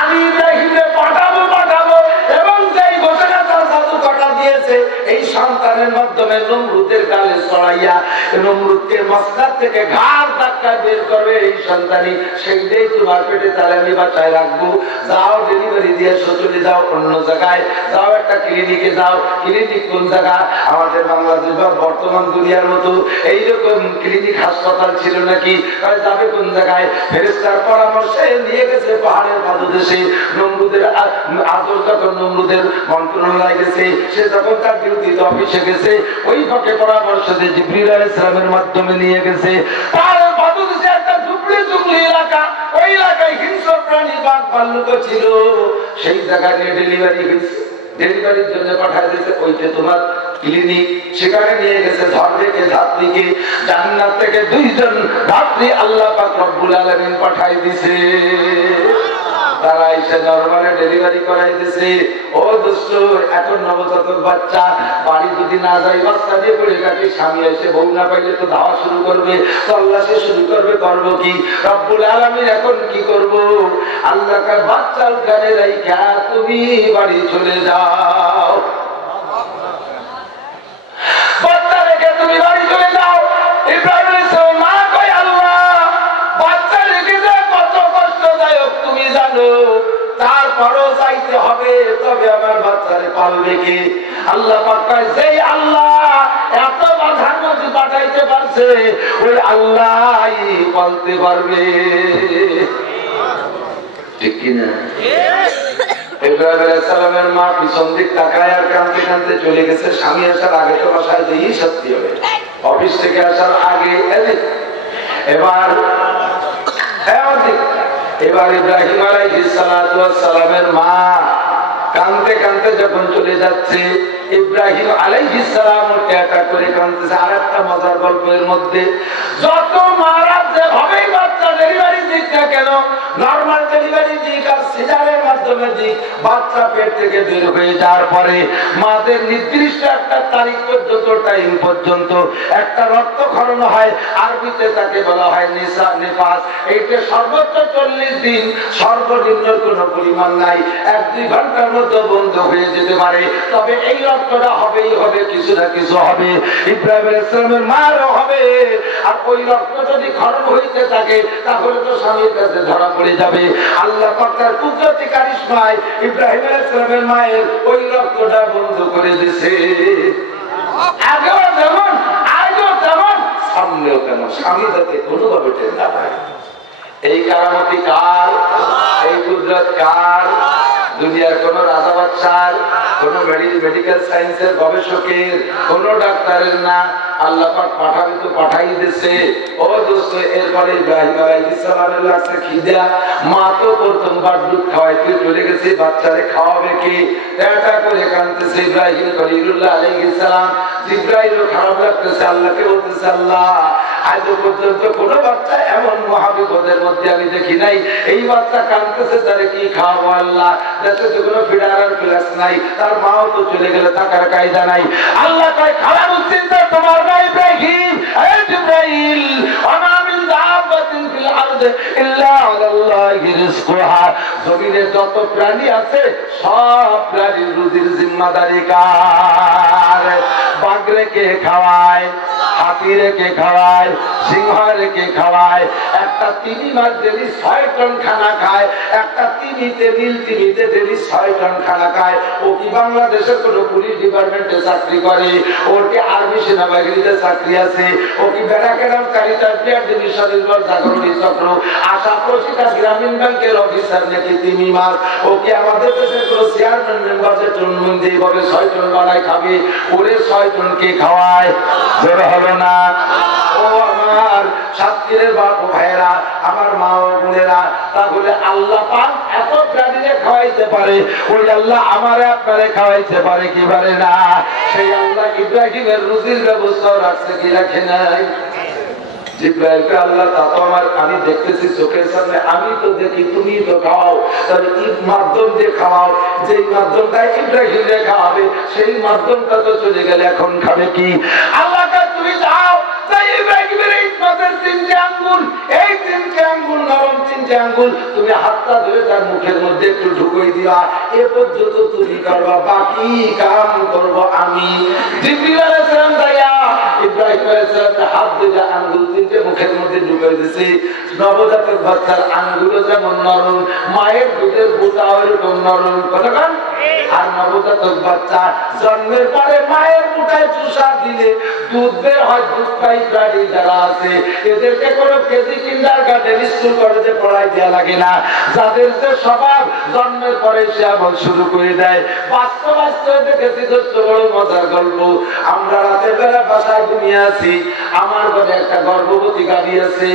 আমি ইব্রাহিমকে পাঠাবো এবং যেই ঘোষণা তার জাদু কাটা দিয়েছে এই সন্তানের মাধ্যমে নমরুদের গালে চড়াইয়া নমরুদকে মসনদ থেকে ঘাড় ধাক্কা বের করবে এই সন্তানই, সেইটাই তোমার পেটে, তাহলে আমি বাঁচায় রাখবো। যাও ডেলিভারি দিয়ে চলে যাও অন্য জায়গায়, যাও একটা ক্লিনিকে যাও। ক্লিনিক কোন জায়গা? আমাদের বাংলাদেশ বা বর্তমান দুনিয়ার মতো এইরকম ক্লিনিক হাসপাতাল ছিল নাকি? যাবে কোন জায়গায়? ফেরেশতার পরামর্শে নিয়ে গেছে পাহাড়ের পাদদেশে। নমরুদের আদর যখন নমরুদের মন্ত্রণালয় গেছে, সে যখন তার ডিউটি অফিসে গেছে, ওই ফাঁকে পরামর্শ দিয়ে জিবরিল আলাইহিস সালামের মাধ্যমে নিয়ে গেছে পাহাড়ের পাদদেশে একটা জুবলি এলাকা। ওই এলাকায় হিংস্র প্রাণী, বাঘ ভাল্লুক ছিল। সেই জায়গায় ডেলিভারি হয়েছে, ডেলিভারির জন্য পাঠায় দিয়েছে। ওইটা তোমার ক্লিনিক, সেখানে নিয়ে গেছে ধর্মেকে ধাত্রীকে। জান্নাত থেকে 2 জন ধাত্রী আল্লাহ পাক রব্বুল আলামিন পাঠাই দিছে। তারা এসে নরমালে ডেলিভারি করাই দিছে। ও দোস্ত, এখন নবজাতক বাচ্চা বাড়ি যদি না যায়, বাচ্চা দিয়ে পড়ে থাকে, স্বামী এসে বউ না পাইলে তো ধাওয়া শুরু করবে, তল্লাশি শুরু করবে। করবো কি? রব্বুল আলামিন এখন কি করব? আল্লাহকে বাচ্চা উঠানে রাইখা তুমি বাড়ি চলে যাও, বাচ্চা রেখে তুমি বাড়ি চলে যাও। ইব্রাহিম আলাইহিস সালাম মা কয়, আল্লাহ বাচ্চা রেখে যে কত কষ্টদায়ক তুমি জানো, তারপরও যাইতে হবে, তবে আমার বাচ্চারে পালবে কে? আল্লাহ পাক কয়, যেই আল্লাহ এত বাধার মধ্যে পাঠাইতে পারছে, ওই আল্লাহই পালতে পারবে, ঠিক কিনা? ইব্রাহিম আলাইহিস সালামের মা পিছন দিক তাকায় আর কাঁদতে কাঁদতে চলে গেছে। স্বামী আসার আগে তো বাসায় যেই সত্যি হবে, অফিস থেকে আসার আগে। এবার ইব্রাহিম আলাইহিস সালামের মা কাঁদতে কাঁদতে যখন চলে যাচ্ছে, ইব্রাহিম আলাইহিস সালাম টেটা করে কাঁদতেছে। আর একটা মজার গল্পের মধ্যে, যত মারা যেভাবেই বাচ্চা ডেলিভারি দিক না কেন, নরমাল ডেলিভারি দিক আর সিজারের মাধ্যমে দিক, বাচ্চা পেট থেকে বের হয়ে যাওয়ার পরে মাদের নির্দিষ্ট একটা তারিখ পর্যন্ত, টাইম পর্যন্ত একটা রক্তক্ষরণ হয়। আরবিতে তাকে বলা হয় নিফাস। এইটা সর্বোচ্চ 40 দিন, সর্বনিম্ন কোনো পরিমাণ নাই। 1-2 ঘন্টার মধ্যে বন্ধ হয়ে যেতে পারে, তবে এই রক্তটা হবেই হবে, কিছু না কিছু হবে। ইব্রাহিম আলাইহিস সালামের মারও হবে। আর ওই রক্ত যদি ক্ষরণ হইতে থাকে, তাহলে তো স্বামীর কাছে ধরা পড়ে যাবে। আল্লাহ পাক তার কুদরতি কারিশমায় ইব্রাহিম আলাইহিস সালামের মায়ের ওই রক্তটা বন্ধ করে দিয়েছে। আগেও যেমন সামনেও কেন, স্বামী যাতে কোনোভাবে টের না পায়। এই কারামতি কার? এই কুদরত কার? দুনিয়ার কোন রাজা বাদশার, কোন মেডিকেল সায়েন্সের গবেষকের, কোন ডাক্তারের না। আল্লাহ পাক পাঠাবি তো পাঠাই দিয়েছে। ও দোস্ত, এরপরে ইব্রাহিম আলাইহিস সালামের লাগছে খিদা। মা তো প্রথমবার দুধ খাওয়াইতে চলে গেছে, বাচ্চারে খাওয়াবে কে? এটা করে কাঁদতেছে ইব্রাহিম খলিলুল্লাহ আলাইহিস সালাম। জিবরাইলও খারাপ লাগতেছে, আল্লাহকে বলতেছে, আল্লাহ আজ পর্যন্ত কোন বাচ্চা এমন মহাবিপদের মধ্যে আমি দেখি নাই। এই বাচ্চা কাঁদতেছে, তারে কি খাওয়াবো আল্লাহ? দেশে তো কোনো ফিডার ক্লাস নাই, তার মাও তো চলে গেলে থাকার কায়দা নাই। আল্লাহ কয়, খারাপ চিন্তা তোমার না ইব্রাহিম, এই জিবরাইল, ওমা মিন দাব্বাতিন ফিল আরদ ইল্লা আলাল্লাহি রিজকুহা। জমিনে যত প্রাণী আছে, সব প্রাণীর রুজির জিম্মাদারি কার? বাগরে কে খাওয়ায়? হাতি রেখে খাওয়ায়, সিংহ রেখে খাওয়ায়। একটা তিমি মাছ ডেলি 6 টন খানা খায়, একটা তিমিতে নীল তিমিতে ডেলি 6 টন খানা খায়। ও কি বাংলাদেশের কোন পুলিশ ডিপার্টমেন্টে চাকরি করে? ওর কি আর্মি সেনাবাহিনীতে চাকরি আছে? ও কি বেড়াকেরাম কারিতা বিয়ার দেবী স্বনির্ভর জাগরণী চক্র আশা প্রশিকা গ্রামীণ ব্যাংকের অফিসার নাকি তিমি মাছ? ও কি আমাদের দেশের কোন চেয়ারম্যান মেম্বার যে টন মন্দি এইভাবে 6 টন বানায় খাবে? ওরে 6 টন কে খাওয়ায়? জোর হলো না? ও আমার সাতক্ষীরের বাপ ভাইয়েরা, আমার মা ও বোনেরা, তাহলে আল্লাহ পাক এত প্রাণীরে খাওয়াইতে পারে, ওই আল্লাহ আমারে আপনারে খাওয়াইতে পারে কি পারে না? সেই আল্লাহ ইব্রাহিমের রুজির ব্যবস্থাও রাখছে কি রাখে নাই? জিব্রাইলকে আল্লাহ তা তো আমার আমি দেখতেছি চোখের সামনে, আমি তো দেখি, তুমি তো খাওয়াও, তাহলে ঈদ মাধ্যম দিয়ে খাওয়াও, যেই মাধ্যমটা ইব্রাহিম দিয়ে খাওয়াবে সেই মাধ্যমটা তো চলে গেলে এখন খাবে কি? আল্লাহকে তুমি যাও, তাই ইব্রাহিমের এই মাঝের 3টে আঙ্গুল, এই 3টে আঙ্গুল নরম 3টে আঙ্গুল তুমি হাতটা ধরে তার মুখের মধ্যে একটু ঢুকিয়ে দিবা, এ পর্যন্ত তুমি করবা, বাকি কাম করব আমি। জিবরিল আলাইহিস সালাম দাইয়া ইব্রাহিম আলাইহিস সালামের হাত দিয়ে আঙ্গুল 3টে মুখের মধ্যে ঢুকিয়ে দিয়েছে। নবজাতক বাচ্চার আঙ্গুল যেমন নরম, মায়ের দুধের বোঁটাও এরকম নরম, কতক্ষণ? আর নবজাতক বাচ্চা জন্মের পরে মায়ের বোঁটায় চুষা দিলে দুধ বের হয়। দুধ পাই প্রাণী যারা আছে এদেরকে কোনো কেজি কিন্ডারগার্টেন স্কুল কলেজে পড়াই দেওয়া লাগে না। যাদের যে স্বভাব জন্মের পরে সে আমল শুরু করে দেয়। বাস্তবে দেখেছি দোস্ত, বড় মজার গল্প। আমরা রাতের বেলা বাসায় ঘুমিয়ে আছি, আমার ঘরে একটা গর্ভবতী গাভী আছে।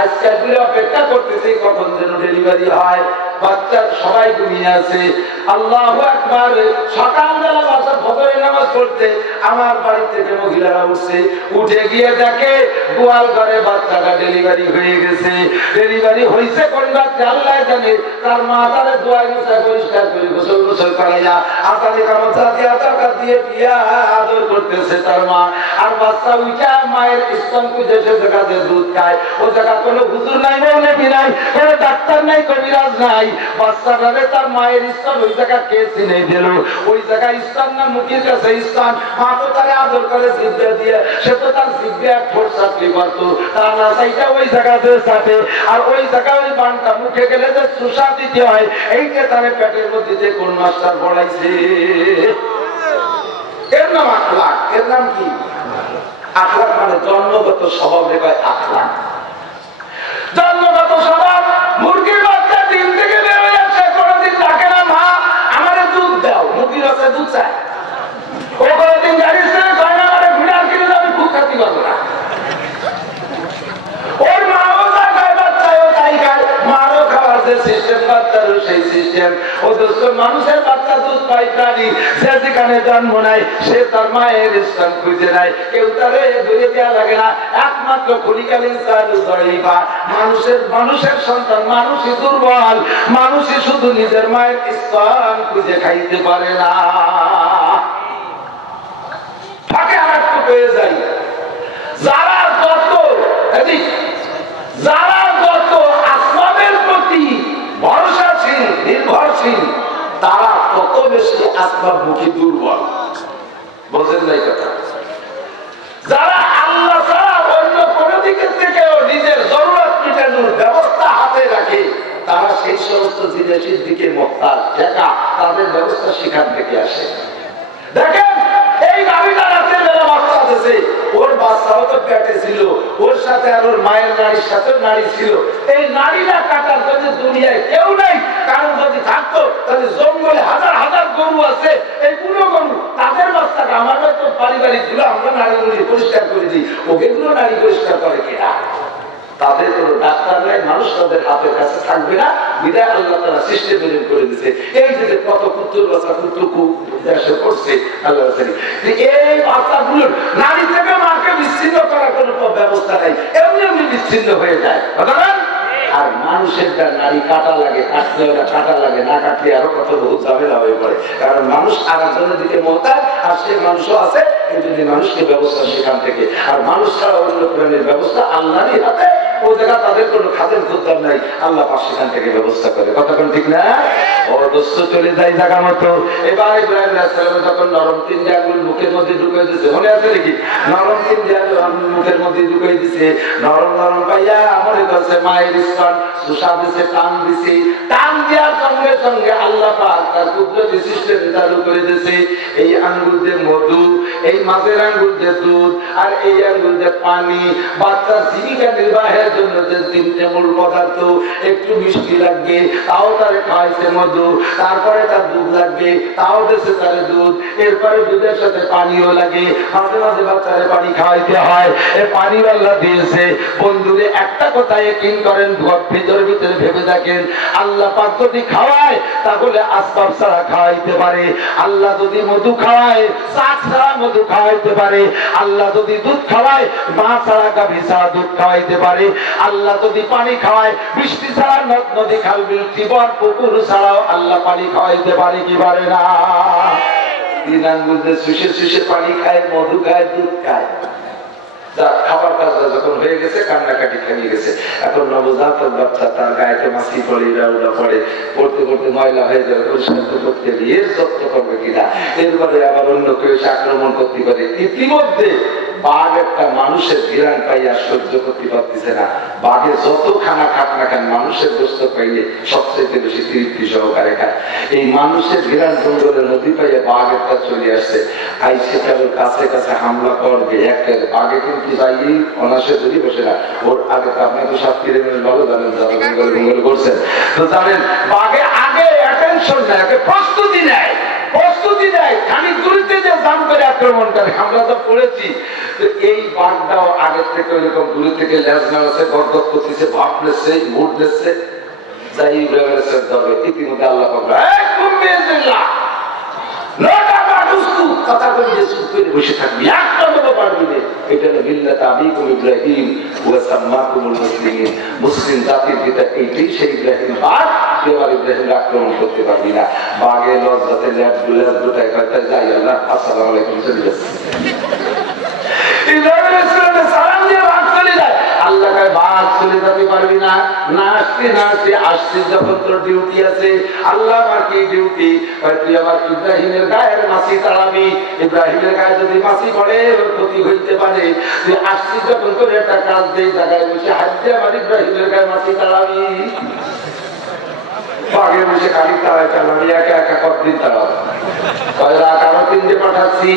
আজকাল অপেক্ষা করতেছি কখন যেন ডেলিভারি হয়। বাচ্চা সবাই ঘুমিয়ে আছে। আল্লাহু আকবার। সকালবেলা বাসা ফজরের নামাজ পড়তে আমার বাড়ি থেকে মহিলারা উঠছে, উঠে গিয়ে দেখে গোয়াল ঘরে বাচ্চাটা ডেলিভারি হয়ে গেছে। ডেলিভারি হয়েছে কোন রাত্রে আল্লাহ জানে। তার মা তারে দোয়া মুছা পরিষ্কার করে গোসল গোসল করাইয়া আতারে গামছা দিয়ে চাকা দিয়ে পিয়া আদর করতেছে তার মা। আর বাচ্চা উঠা মায়ের স্তন খুঁজে সে জায়গাতে দুধ খায়। ও জায়গা কোনো হুজুর নাই, মৌলবি নাই, কোনো ডাক্তার নাই, কবিরাজ নাই। বাচ্চাটারে তার মায়ের স্তন ওই জায়গা কে চিনে দিল? ওই জায়গায় স্তন না মুখের কাছে স্তন। মা তো তারে আদর করে জিভা দিয়ে, সে তো তার জিভে ঠোঁট চাপলি করতো, তার না চাইটা ওই জায়গাতে চাপে। আর ওই জায়গায় ওই বানটা মুখে গেলে যে চুষা দিতে হয়, এইটা তারে পেটের মধ্যে যে কোন মাস্টার পড়াইছে। এর নাম আখলাক। এর নাম কি? আখলাক মানে জন্মগত স্বভাব। রেখায় আখলাক জন্মগত স্বভাব। মুরগির বাচ্চা ডিম থেকে বের হয়ে আসে, কোনদিন ডাকে না মা আমারে দুধ দাও। মুরগির বাচ্চা দুধ চায়। ও কোনদিন গাড়ি ছেড়ে কয় না আমারে ঘুরার কিনে যাবে, খুব খাতি পাবো না। ওর মাও যা খায় বাচ্চাও তাই খায়। মারও খাবার যে সিস্টেম, বাচ্চারও সেই সিস্টেম। ও দোস্ত, মানুষের বাচ্চা দুধ পায় প্রাণী। সে যেখানে জন্ম নেয় সে তার মায়ের স্থান খুঁজে নেয়। কেউ তারে ধরে দেওয়া লাগে না। একমাত্র খলিকালীন মানুষের সন্তান মানুষই দুর্বল। মানুষই শুধু নিজের মায়ের স্থান খুঁজে খাইতে পারে না। ফাঁকে আর একটু পেয়ে যাই। যারা যত আসবাবের প্রতি ভরসাশীল, নির্ভরশীল, তারা তত বেশি আসবাবমুখী দুর্বল। বোঝেন নাই কথা? যারা আল্লাহ ছাড়া অন্য কোন দিকের থেকেও নিজের জরুরত মেটানোর ব্যবস্থা হাতে রাখে, তারা সেই সমস্ত জিনিসের দিকে মুহতাজ। দেখা তাদের ব্যবস্থা সেখান থেকে আসে। দেখেন এই গাভীটা রাতের বেলা বাচ্চা দিয়েছে, ওর বাচ্চাও তো পেটে ছিল, ওর সাথে আর ওর মায়ের নারীর সাথে নারী ছিল। এই নারীরা কাটার জন্য দুনিয়ায় কেউ নাই। কারণ যদি থাকতো তাহলে জঙ্গলে হাজার হাজার গরু আছে, এই পুরো গরু তাদের বাচ্চাটা আমার তো পারিবারিক গুলো আমরা নারী পরিষ্কার করে দিই, ওগুলো নারী পরিষ্কার করে কিনা? তাদের কোনো ডাক্তার নাই, মানুষ তাদের হাতের কাছে থাকবে না। বিদায় আল্লাহ তারা সিস্টেম করে দিচ্ছে। এই যে কত পুত্র বাচ্চা পুত্র দেশে করছে আল্লাহ, এই বাচ্চাগুলোর নারী থেকে মাকে বিচ্ছিন্ন করার কোনো ব্যবস্থা নাই, এমনি এমনি বিচ্ছিন্ন হয়ে যায়। আর মানুষের নারী কাটা লাগে, কাটলে ওটা কাটা লাগে, না কাটলে আরো কত বহুত ঝামেলা হয়ে পড়ে। কারণ মানুষ আর একজনের দিকে মহতাজ, আর সে মানুষও আছে, কিন্তু মানুষকে ব্যবস্থা সেখান থেকে। আর মানুষ ছাড়া অন্য প্রাণীর ব্যবস্থা আল্লাহরই হাতে। ও জায়গা তাদের কোনো খাদের খুদ্দার নাই, আল্লাহ পাক সেখান থেকে ব্যবস্থা করে। কতক্ষণ ঠিক না? ও দোস্ত চলে যায় জায়গা মতো। এবার ইব্রাহিম আলাইহিস সালাম যখন নরম 3 আঙ্গুল মুখের মধ্যে ঢুকিয়ে দিয়েছে, মনে আছে নাকি? নরম 3 আঙ্গুল মুখের মধ্যে ঢুকিয়ে দিয়েছে, নরম নরম পাইয়া মনে করছে মায়ের স্তন সুসা দিছে, টান দিছে, টান দেওয়ার সঙ্গে সঙ্গে আল্লাহ পাক তার কুদরতি সিস্টেম চালু করে দিয়েছে। এই আঙ্গুল দিয়ে মধু, এই মাঝের আঙ্গুল দিয়ে দুধ, আর এই আঙ্গুল দিয়ে পানি। বাচ্চার জীবিকা নির্বাহের জন্য যে 3টে মূল পদার্থ, একটু মিষ্টি লাগবে তাও তারে খাওয়াইছে মধু, তারপরে তার দুধ লাগবে তাও দিয়েছে তারে দুধ, এরপরে দুধের সাথে পানিও লাগে, মাঝে মাঝে বাচ্চারে পানি খাওয়াইতে হয়, এই পানি আল্লাহ দিয়েছে। বন্ধুরে একটা কথা ইয়াকিন করেন, ভিতরে ভিতরে ভেবে দেখেন, আল্লাহ পাক যদি খাওয়ায় তাহলে আসবাব ছাড়া খাওয়াইতে পারে, আল্লাহ যদি মধু খাওয়ায় চাক ছাড়া মধু খাওয়াইতে পারে, আল্লাহ যদি দুধ খাওয়ায় মা ছাড়া গাভী ছাড়া দুধ খাওয়াইতে পারে, আল্লাহ যদি পানি খাওয়ায় বৃষ্টি ছাড়া নদ নদী খাল বিল জীবন পুকুর ছাড়াও আল্লাহ পানি খাওয়াইতে পারে কি পারে না? 3 আঙ্গুল দিয়ে শুষে শুষে পানি খায়, মধু খায়, দুধ খায়। খাবার কাজটা যখন হয়ে গেছে, কান্নাকাটি থেমে গেছে। এখন নবজাত বাচ্চা তার গায়েতে মাছি পড়ে, উড়া পড়ে, পড়তে পড়তে ময়লা হয়ে যাবে, পরিষ্কার করতে গিয়ে এর যত্ন করবে কিনা, এরপরে আবার অন্য কেউ এসে আক্রমণ করতে পারে। ইতিমধ্যে বাঘ একটা মানুষের ঘিরান পাইয়া সহ্য করতে পারতেছে না। বাঘে যত খানা খাক না খান, মানুষের গোস্ত পাইলে সবচেয়ে বেশি তৃপ্তি সহকারে খায়। এই মানুষের ঘিরান জঙ্গলের নদী পাইয়া বাঘ একটা চলে আসছে, আইসে কারোর কাছে কাছে হামলা করবে। একটা বাঘে কিন্তু যাইয়েই অনাসে ধরি বসে না, ওর আগে তো আপনি তো 7 কিলোমিটার ভালো জানেন, যারা জঙ্গল করছেন তো জানেন, বাঘে আগে অ্যাটেনশন নেয়, প্রস্তুতি নেয়, প্রস্তুতি নেয়, খানিক দূরত্বে যে জাম করে আক্রমণ করে। আমরা তো পড়েছি, তো এই বাঘটাও আগের থেকে ওইরকম দূরে থেকে লেজ নাড়াচ্ছে, গর্দক করতেছে, ভাব নিচ্ছে, মুড নিচ্ছে, যাই ইব্রাহিমের শ্রদ্ধা হবে। ইতিমধ্যে আল্লাহ বলবে, কথা বলে চুপ করে বসে থাকবি, একটা কথা পারবি না। এটা হলো মিল্লাত আবিকুম ইব্রাহিম ওয়া সাম্মাকুমুল মুসলিমিন, মুসলিম জাতির পিতা এইটাই সেই ইব্রাহিম। বাঘ তুই আবার ইব্রাহিমকে আক্রমণ করতে পারবি না। বাঘে লজ্জাতে লেজ দুটাই করতে যাই, আল্লাহ আসসালামু আলাইকুম চলে যাচ্ছে। ইব্রাহিম আলাইহিস সালামের সালাম দিয়ে বাঘ চলে যায়। আল্লাহ কয় বাঘ চলে যেতে পারবি না, না আসতে না আসতে আসতে যখন তোর ডিউটি আছে। আল্লাহ আমার কি ডিউটি? তুই আমার ইব্রাহিমের গায়ের মাছি তাড়াবি। ইব্রাহিমের গায়ে যদি মাছি পড়ে ওর ক্ষতি হইতে পারে। তুই আসছিস যখন তোর একটা কাজ দেই, জায়গায় বসে হাজ্জে আমার ইব্রাহিমের গায়ে মাছি তাড়াবি। বাঘের বসে খালি তাড়াই চালাবি, একা একা কতদিন তাড়াবো? আরো 3 পাঠাচ্ছি,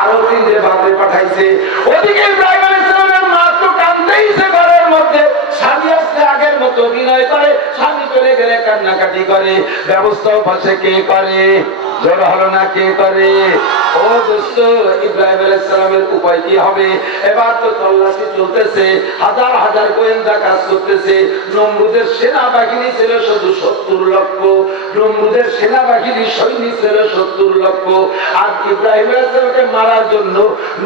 আরো 3 বাঘে পাঠাইছে। ওদিকে ইব্রাহিম আলাইহিস সালামের মা তো কাঁদতেইছে ঘরের মধ্যে। স্বামী আসলে আগের মতো অভিনয় করে, স্বামী চলে গেলে কান্নাকাটি করে। ব্যবস্থাও পাশে কে করে? জোর হলো না, কে করে? ও দোস্ত, ইব্রাহিম আলাইহিস সালামের উপায় কি হবে? এবার তো তল্লাশি চলতেছে, হাজার হাজার গোয়েন্দা কাজ করতেছে। নমরুদের সেনাবাহিনী ছিল শুধু 70 লক্ষ, নমরুদের সেনাবাহিনীর সৈনিক ছিল 70 লক্ষ। আর ইব্রাহিম আলাইহিস সালামকে মারার জন্য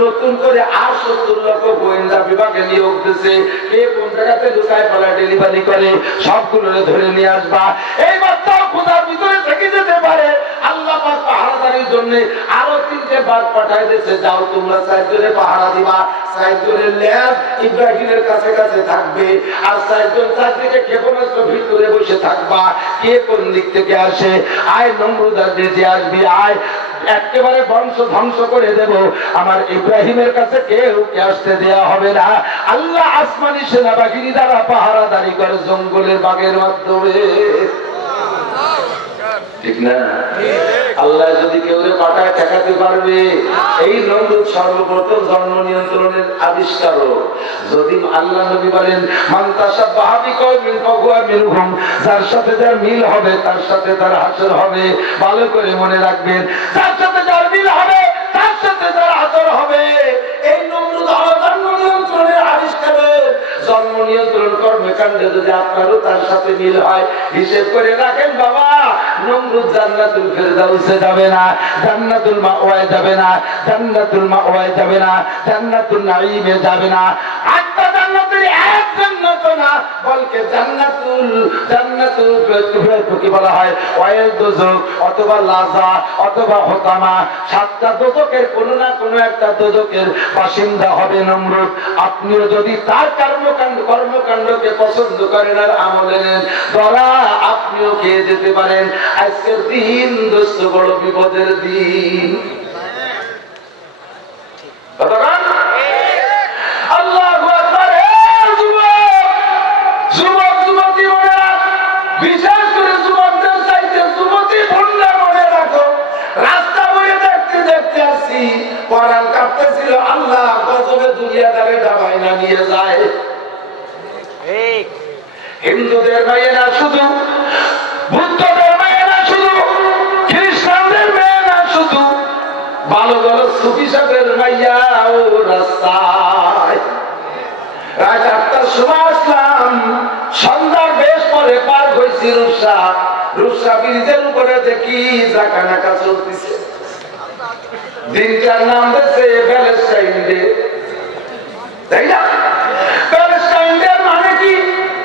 নতুন করে আর 70 লক্ষ গোয়েন্দা বিভাগে নিয়োগ দিয়েছে। কে কোন জায়গাতে লুকায় পালা ডেলিভারি করে, সবগুলো ধরে নিয়ে আসবা। এই বাচ্চাও খোদার ভিতরে থেকে যেতে পারে। আল্লাহ পাক পাহারাদারির জন্য আরো 3 বাঘ পাঠাই দিয়েছে, যাও তোমরা 4 জনে পাহারা দিবা। 4 জনের লেজ ইব্রাহিমের কাছে কাছে থাকবে, আর 4 জন চারদিকে ক্ষেপণাস্ত্র ভিতরে বসে থাকবা। কে কোন দিক থেকে আসে, আয় নমরুদ যে আসবি, আয় একেবারে বংশ ধ্বংস করে দেব। আমার ইব্রাহিমের কাছে কেউ কে আসতে দেয়া হবে না। আল্লাহ আসমানি সেনাবাহিনী দ্বারা পাহারাদারি করে জঙ্গলের বাঘের মাধ্যমে, ঠিক না? আল্লাহ যদি কেউ পাঠায় ঠেকাতে পারবে? এই নমরুদ সর্বপ্রথম জন্ম নিয়ন্ত্রণের আবিষ্কারক। যদি আল্লাহ নবী বলেন মান তাশাব্বাহা বিকওমিন ফাহুয়া মিনহুম, যার সাথে যার মিল হবে তার সাথে তার হাসর হবে। ভালো করে মনে রাখবেন, যার সাথে যার মিল হবে তার সাথে তার হাসর হবে। এই নমরুদ জন্ম নিয়ন্ত্রণের আবিষ্কারক। জন্ম নিয়ন্ত্রণ কর্মকাণ্ডে যদি আপনারও তার সাথে মিল হয়, হিসেব করে রাখেন বাবা, নমরুদ জান্নাতুল ফেরদাউসে যাবে না, জান্নাতুল মাওয়ায় যাবে না, জান্নাতুল মাওয়ায় যাবে না, জান্নাতুল নাঈমে যাবে না। আটটা জান্নাতের এক জান্নাত না, বলকে জান্নাতুল বলা হয় ওয়াইল দোজক অথবা লাজা অথবা হোতামা। 7টা দোজকের কোন না কোন একটা দোজকের বাসিন্দা হবে নমরুদ। আপনিও যদি তার কর্মকাণ্ডকে পছন্দ করেন আর আমলে নেন, ধরা আপনিও খেয়ে যেতে পারেন। আজকের দিন দোস্ত বড় বিপদের দিন। আল্লাহু আকবার। যুবক যুবতী মনে রাখ, বিশেষ করে যুবকদের চাইতে যুবতী ভুললে মনে রাখো, রাস্তা বয়ে দেখতে দেখতে আসছি, পরাণ কাঁপতেছিল, আল্লাহ গজবে দুনিয়াদারে ডাবাই না নিয়ে যায়। হিন্দুদের মেয়েরা শুধু, বুদ্ধদের মেয়েরা শুধু, খ্রিস্টানদের মেয়েরা শুধু, ভালো ভালো সুফি সাহেবের মাইয়া ও রাস্তায়। রাত 8টার সময় আসলাম, সন্ধ্যার বেশ পরে পার হয়েছি রূপসা ব্রিজের উপরে দেখি জাকানাকা চলতেছে। দিনটার নাম দিয়েছে ভ্যালেন্টাইন ডে, তাই না? ভ্যালেন্টাইন ডে মানে কি?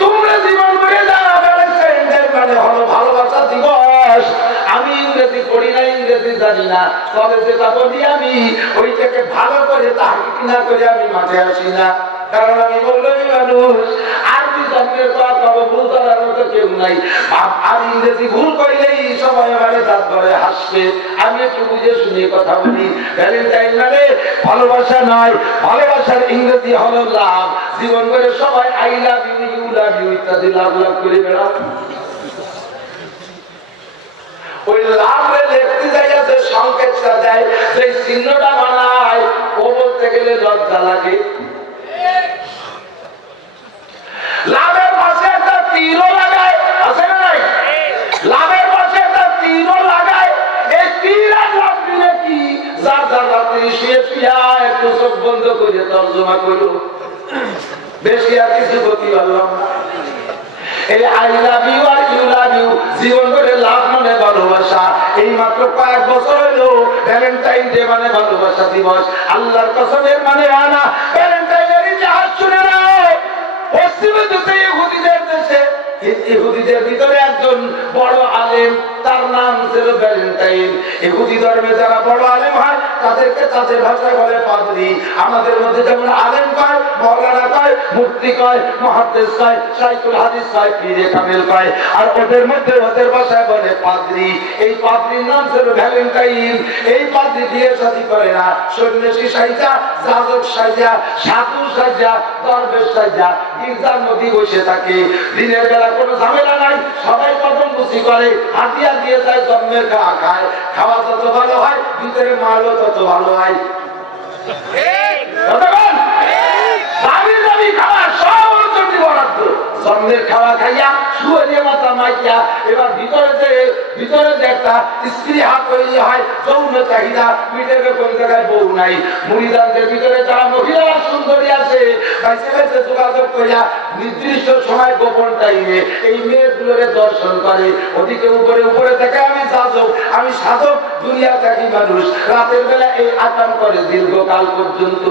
তোমরা জীবন করে জানা, ভ্যালেন্টাইন ডে মানে হলো ভালোবাসা দিবস। আমি ইংরেজি পড়ি না, ইংরেজি জানি না, তবে যেটা বলি আমি ওইটাকে ভালো করে তাহকিক না করে আমি মাঠে আসি না, কারণ আমি মৌলবী মানুষ। আরবি জন্মের পর ভুল করার মতো কেউ নাই। আর ইংরেজি ভুল করলেই সবাই আমার দাঁত ধরে হাসবে। আমি একটু বুঝে শুনে কথা বলি। ভ্যালেন্টাইন মানে ভালোবাসা নয়, ভালোবাসার ইংরেজি হলো লাভ। জীবন করে সবাই I love you, you love you ইত্যাদি লাভ লাভ করে বেড়াও। ওই লাভে লিখতে যাইয়া যে সংকেতটা দেয়, যে চিহ্নটা বানায়, ও বলতে গেলে লজ্জা লাগে। লাভের পাশে একটা তীরও লাগায়, আছে না নাই? লাভের পাশে একটা তীরও লাগায়। এই তীর আর লাভ দিলে কি? যার যার রাত্রি শুয়ে শুয়া একটু চোখ বন্ধ করে তর্জমা করো, বেশি আর কিছু গতি পারলাম না। এই আই লাভ ইউ আর ইউ লাভ ইউ জীবন করে লাভ মানে ভালোবাসা। এই মাত্র কয়েক বছর হলো ভ্যালেন্টাইন ডে মানে ভালোবাসা দিবস। আল্লাহর কসমের মানে আনা ভ্যালেন্টাইনের ইতিহাস শুনে নাও। পশ্চিমে দেশে ইহুদিদের দেশে, ইহুদিদের ভিতরে একজন বড় আলেম, তার নাম ছিল ভ্যালেন্টাইন। ইহুদি ধর্মে যারা বড় আলেম হয় তাদেরকে তাদের ভাষায় বলে পাদ্রী। আমাদের মধ্যে যেমন আলেম কয়, মওলানা কয়, মুফতি কয়, মুহাদ্দিস কয়, শাইখুল হাদিস কয়, পীরে কামেল কয়, আর ওদের মধ্যে ওদের ভাষায় বলে পাদ্রী। এই পাদ্রীর নাম ছিল ভ্যালেন্টাইন। এই পাদ্রী বিয়ে শাদী করে না, সন্ন্যাসী সাইজা, যাজক সাইজা, সাধু সাইজা, দরবেশ সাইজা গির্জার মধ্যে বসে থাকে। দিনের বেলা কোনো ঝামেলা নাই, সবাই কদম বুঝি করে, হাতিয়া দিয়ে যায়, জন্মের খাওয়া খায়। খাওয়া যত ভালো হয়, ভিতরে মালও তত ভালো হয়। দামি দামি খাওয়া সব জন্য বরাদ্দ। জন্মের খাওয়া খাইয়া শুয়ে মাথা মাইয়া, এবার ভিতরে যে একটা স্ত্রী হাত তৈরি হয়, যৌন চাহিদা মিটেবে, কোন জায়গায় বউ নাই। মুড়িদানদের ভিতরে যারা মহিলারা সুন্দরী আছে, বাইসে বাইসে যোগাযোগ করিয়া নির্দিষ্ট সময় গোপন টাইমে এই মেয়েগুলোকে দর্শন করে। ওদিকে উপরে উপরে থেকে আমি যাজক, আমি সাধক, দুনিয়া থাকি মানুষ। রাতের বেলা এই আকাম করে দীর্ঘকাল পর্যন্ত।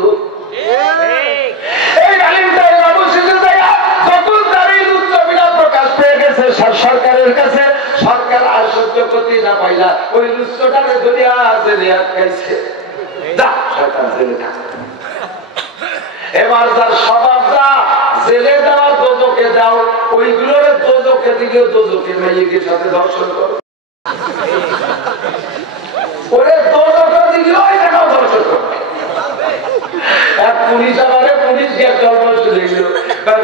এই ভ্যালেন্টাইন অবশেষে যখন তার এই লুচ্চবিটা প্রকাশ পেয়ে গেছে সরকারের কাছে, সরকার আর সহ্য করতে না পাইলা ওই লুচ্চটাকে ধরিয়া জেলে আটকাইছে। যা শয়তান জেলে থাক। এবার যার স্বভাবটা জেলে দেওয়া, দোজখে দাও, ওইগুলোর দোজখে দিলে দোজখের মেয়েদের সাথে দর্শন করো। ওরে দোজখে দিলে ওই দেখাও দর্শন করো। এক পুলিশ আমাকে পুলিশ গিয়ে জন্ম শুনে গেল,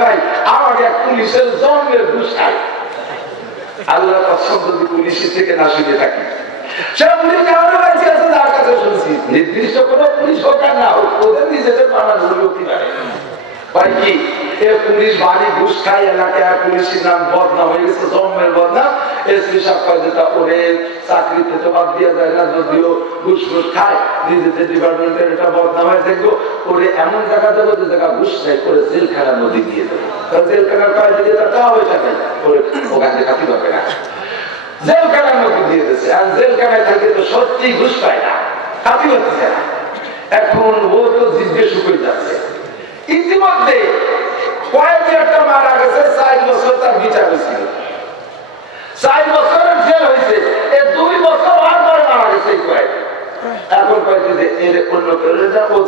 ভাই আমাকে এক পুলিশের জন্মের দুষ্টাই। আল্লাহ কসম যদি পুলিশের থেকে না শুনে থাকি, সেটা পুলিশ কেমন পাইছে আছে যার কাছে শুনছি, নির্দিষ্ট কোনো পুলিশ হোক আর না হোক, ওদের নিজেদের বানানো লোকই পারে। ভাই কি পুলিশ বাড়ি ঘুষ খাই, এলাকায় পুলিশের নাম বদনাম হয়ে গেছে, জন্মের বদনাম। এসপি সাহেব কয় যেটা ওরে চাকরিতে তো বাদ দিয়ে যায় না, যদিও ঘুষ ঘুষ খায়, নিজেদের ডিপার্টমেন্টের এটা বদনাম হয়, দেখবো ওরে এমন জায়গা দেবো যে জায়গা ঘুষ নেই, করে জেলখানার নদী দিয়ে দেবো। জেলখানার কয় দিকে তার টাকা পয়সা নেই, ওরে ওখান থেকে কাটি পাবে না, জেলখানার নদী দিয়ে দিচ্ছে। আর জেলখানায় থাকে তো সত্যি ঘুষ পায় না, কাটি হচ্ছে না। এখন ও তো জিজ্ঞেস করে যাচ্ছে। ইতিমধ্যে কয়েদি একটা মারা গেছে, 4 বছর তার বিচার হয়েছিল, 4 বছরের জেল হয়েছে, 2 বছর আর পরে মারা গেছে এই কয়েদি। এখন কয়েদি যে এর অন্য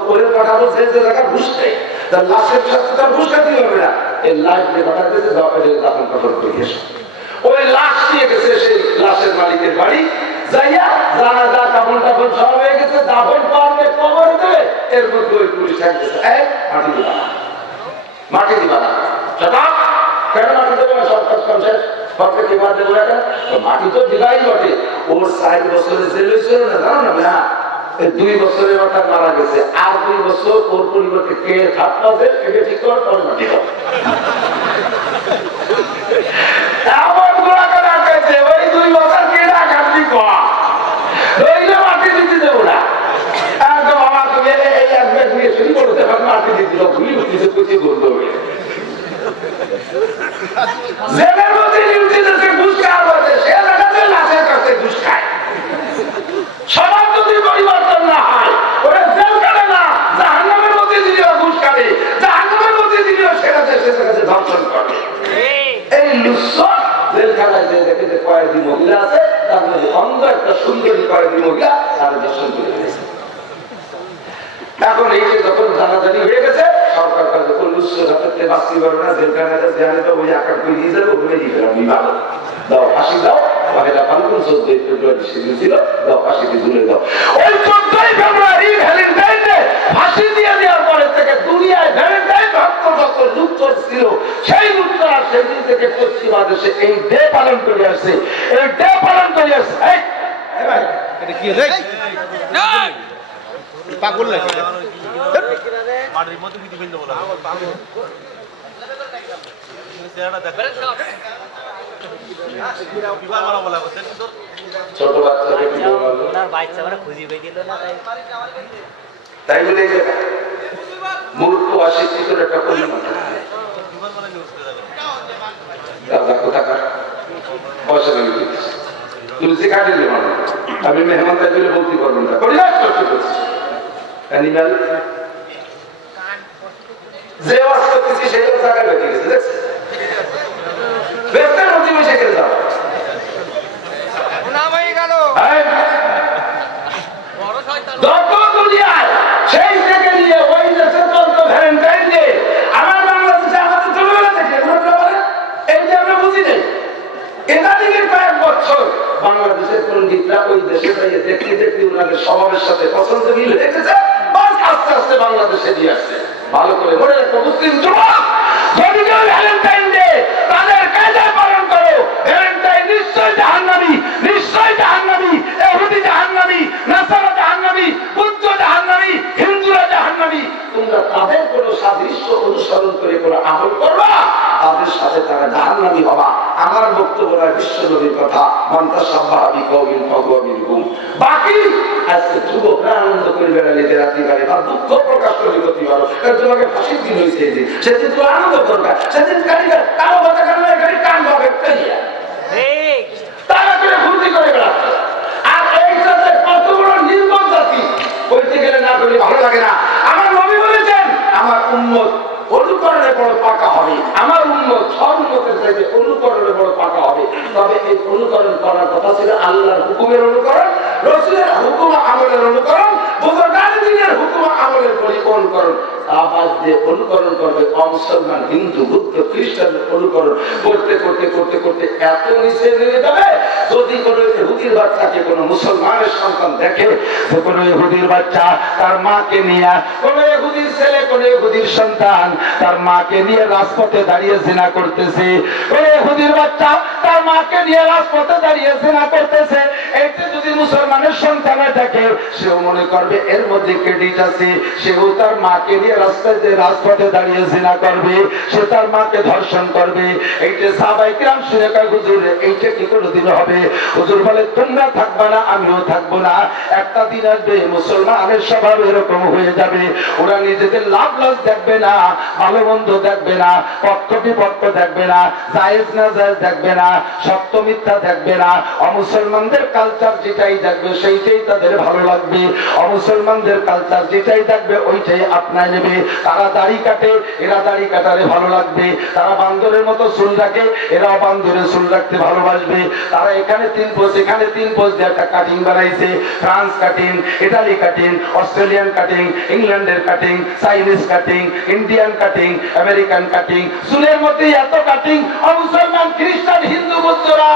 করে পাঠাবো যে জায়গা ঘুষ নেই, তার লাশের সাথে তার ঘুষ খাতে হবে না, এই লাশ দিয়ে পাঠাতেছে দাফন কাফন করে এসে। ওই লাশ নিয়ে গেছে সেই লাশের মালিকের বাড়ি, যাইয়া জানাজা কাপড় টাপড় সব হয়ে গেছে, দাফন পারবে কবর দেবে, এর মধ্যে ওই পুলিশ থাকতেছে মাটি দিবা না, মাটি দিবা না। কেন মাটি দেবে না? সব কাজ কম শেষ, সবকে কি বাদ দেবো না? মাটি তো দিবাই বটে। ওর 4 বছরের জেল হয়েছিল না, জানো না? 2 বছরের মাথায় মারা গেছে, আর 2 বছর ওর পরিবর্তে কে থাকবে, একে ঠিক করার পরে মাটি দাও। এমন গোড়া করে আঁকাইছে, ওই 2 বছর কে রাখাচ্ছি কয়া রইলে মাটি দিতে দেবো না। একদম আমার তুমি এই একবার দিয়ে শুরু করতে পারে, মাটি দিতে দাও, ভুলি উঠিতে কুচি বলতে হবে। জেলের মধ্যে ডিউটি দিতে ঘুষ খাওয়ার মধ্যে, সে জায়গাতে লাশের কাছে ঘুষ খায়। সবার যদি পরিবর্তন না হয়, ওরা জেল কাটে না, জাহান্নামের মধ্যে দিলেও ঘুষ কাটে, জাহান্নামের মধ্যে দিলেও সেটা দেশের কাছে ধর্ষণ করে। এই লুচ্ছর জেলখানায় যে দেখে যে কয়েদি মহিলা আছে, তার মধ্যে অন্ধ একটা সুন্দরী কয়েদি মহিলা তার দর্শন করে গেছে। এখন এই যে যখন জানাজানি হয়ে গেছে, সরকার কাজে কোন লুচ্ছর হাতে বাঁচতে পারবে না, জেলখানায় জানে তো ওই আকার করে নিয়ে যাবে, ওখানে নিয়ে গেলাম বিভাগ দাও, ফাঁসি দাও। পহেলা ফাল্গুন 14 ফেব্রুয়ারি সেদিন ছিল, দাও ফাঁসিতে ঝুলে দাও। ওই 14 ফেব্রুয়ারি ভ্যালেন্টাইনে ফাঁসি দিয়ে দেওয়ার পরে থেকে দুনিয়ায় ভ্যালেন্টাইন ভক্ত যত লুচ্ছর ছিল, সেই লুচ্ছরা সেদিন থেকে পশ্চিমা দেশে এই ডে পালন করে আসছে, এই ডে পালন করে আসছে। এটা কি রে? পাগল নাকি? মাটির মধ্যে বিধি ফেলতে বলা ছোট বাচ্চাকে তাই বলে মূর্খ অশিক্ষিত একটা পরিমাণ পয়সা আমি দিচ্ছি, তুমি শেখাতে দিলে মানুষ, আমি মেহমান তাই বলে বলতে পারবো না, পরিবার কষ্ট করছি। অ্যানিম্যাল যে ওয়াজ করতেছি সেই জায়গায় বেঁচে গেছে, দেখছে বেস্তের মধ্যে বসে গেলে যাও যত দুনিয়ায় সেই থেকে নিয়ে ওই দেশে চলত ভ্যালেন্টাইন ডে, আমার বাংলাদেশে আমাদের ছোটবেলা থেকে এই যে আমরা বুঝি নেই, এটা থেকে কয়েক বছর বাংলাদেশের পণ্ডিতরা ওই দেশে যাইয়ে দেখতে দেখতে ওনাদের স্বভাবের সাথে পছন্দ মিল হয়ে গেছে, আস্তে আস্তে বাংলাদেশে দিয়ে আসছে। ভালো করে মনে রাখো মুসলিম যুবক, যদি কেউ ভ্যালেন্টাইন ডে তাদের কায়দায় পালন করো, ভ্যালেন্টাইন নিশ্চয় জাহান্নামী, নিশ্চয় জাহান্নামী, ইহুদি জাহান্নামী, নাসারা জাহান্নামী, বুদ্ধ জাহান্নামী, হিন্দুরা জাহান্নামী। তোমরা তাদের কোন সাদৃশ্য অনুসরণ করে কোন আমল করবা, তাদের সাথে তারা জাহান্নামী হবা। আমার বক্তব্য না, বিশ্ব নবীর কথা, মান্তা সাব্বাহাবি কওমিন ফাহুয়ামিনহুম। বাকি আজকে যুবকরা আনন্দ করে বেড়ালিতে রাত্রি বাড়ি বা দুঃখ প্রকাশ করে করতে পারো, তোমাকে ফাঁসির দিন হয়েছে, সেদিন তো আনন্দ করবে, সেদিন কারিগর কারো কথা কারণে এখানে কান পাবে তারা করে ফুর্তি করে বেড়াচ্ছে। আর এই সাথে কত বড় নির্মম জাতি, বলতে গেলে না করলে ভালো লাগে না। আমার নবী বলেছেন, আমার উম্মত অনুকরণে বড় পাকা হবে, আমার উম্মত সব উম্মতের চাইতে অনুকরণে বড় পাকা হবে। তবে এই অনুকরণ করার কথা ছিল আল্লাহর হুকুমের অনুকরণ, রাসূলের হুকুম আমলের অনুকরণ, বুজুর্গানের হুকুম আমলের অনুকরণ। আবাস দিয়ে অনুকরণ করবে অমুসলমান, হিন্দু, বুদ্ধ, খ্রিস্টানের অনুকরণ করতে করতে করতে করতে এত নিচে নেমে যাবে, যদি কোনো ইহুদির বাচ্চাকে কোনো মুসলমানের সন্তান দেখে, তো কোনো ইহুদির বাচ্চা তার মাকে নিয়ে, কোনো ইহুদির ছেলে, কোনো ইহুদির সন্তান তার মাকে নিয়ে রাজপথে দাঁড়িয়ে জিনা করতেছে, কোনো ইহুদির বাচ্চা তার মাকে নিয়ে রাজপথে দাঁড়িয়ে জিনা করতেছে, এটা যদি মুসলমানের সন্তানে দেখে, সেও মনে করবে এর মধ্যে ক্রেডিট আছে, সেও তার মাকে নিয়ে রাস্তায় যে রাজপথে দাঁড়িয়ে জিনা করবে, সে তার মাকে ধর্ষণ করবে। এইটা সাহাবায়ে কিরাম শুনে কয়, হুজুর এইটা কি কোনোদিন হবে? হুজুর বলে তোমরা থাকবা না, আমিও থাকবো না। একটা দিন আসবে মুসলমানের স্বভাব এরকম হয়ে যাবে, ওরা নিজেদের লাভ লস দেখবে না, ভালো মন্দ দেখবে না, পক্ষ বিপক্ষ দেখবে না, জায়েজ না জায়েজ দেখবে না, সত্য মিথ্যা দেখবে না। অমুসলমানদের কালচার যেটাই দেখবে সেইটাই তাদের ভালো লাগবে, অমুসলমানদের কালচার যেটাই দেখবে ওইটাই আপনায় নেবে। তারা দাড়ি কাটে, এরা দাড়ি কাটারে ভালো লাগবে। তারা বান্দরের মতো চুল রাখে, এরাও বান্দরের চুল রাখতে ভালোবাসবে। তারা এখানে 3 পোজ এখানে 3 পোজ দিয়ে একটা কাটিং বানাইছে, France cutting, Italy cutting, Australian cutting, ইংল্যান্ডের cutting, Chinese cutting, Indian cutting, American cutting. চুলের মধ্যে এত কাটিং। মুসলমান, খ্রিস্টান, হিন্দু, বৌদ্ধরা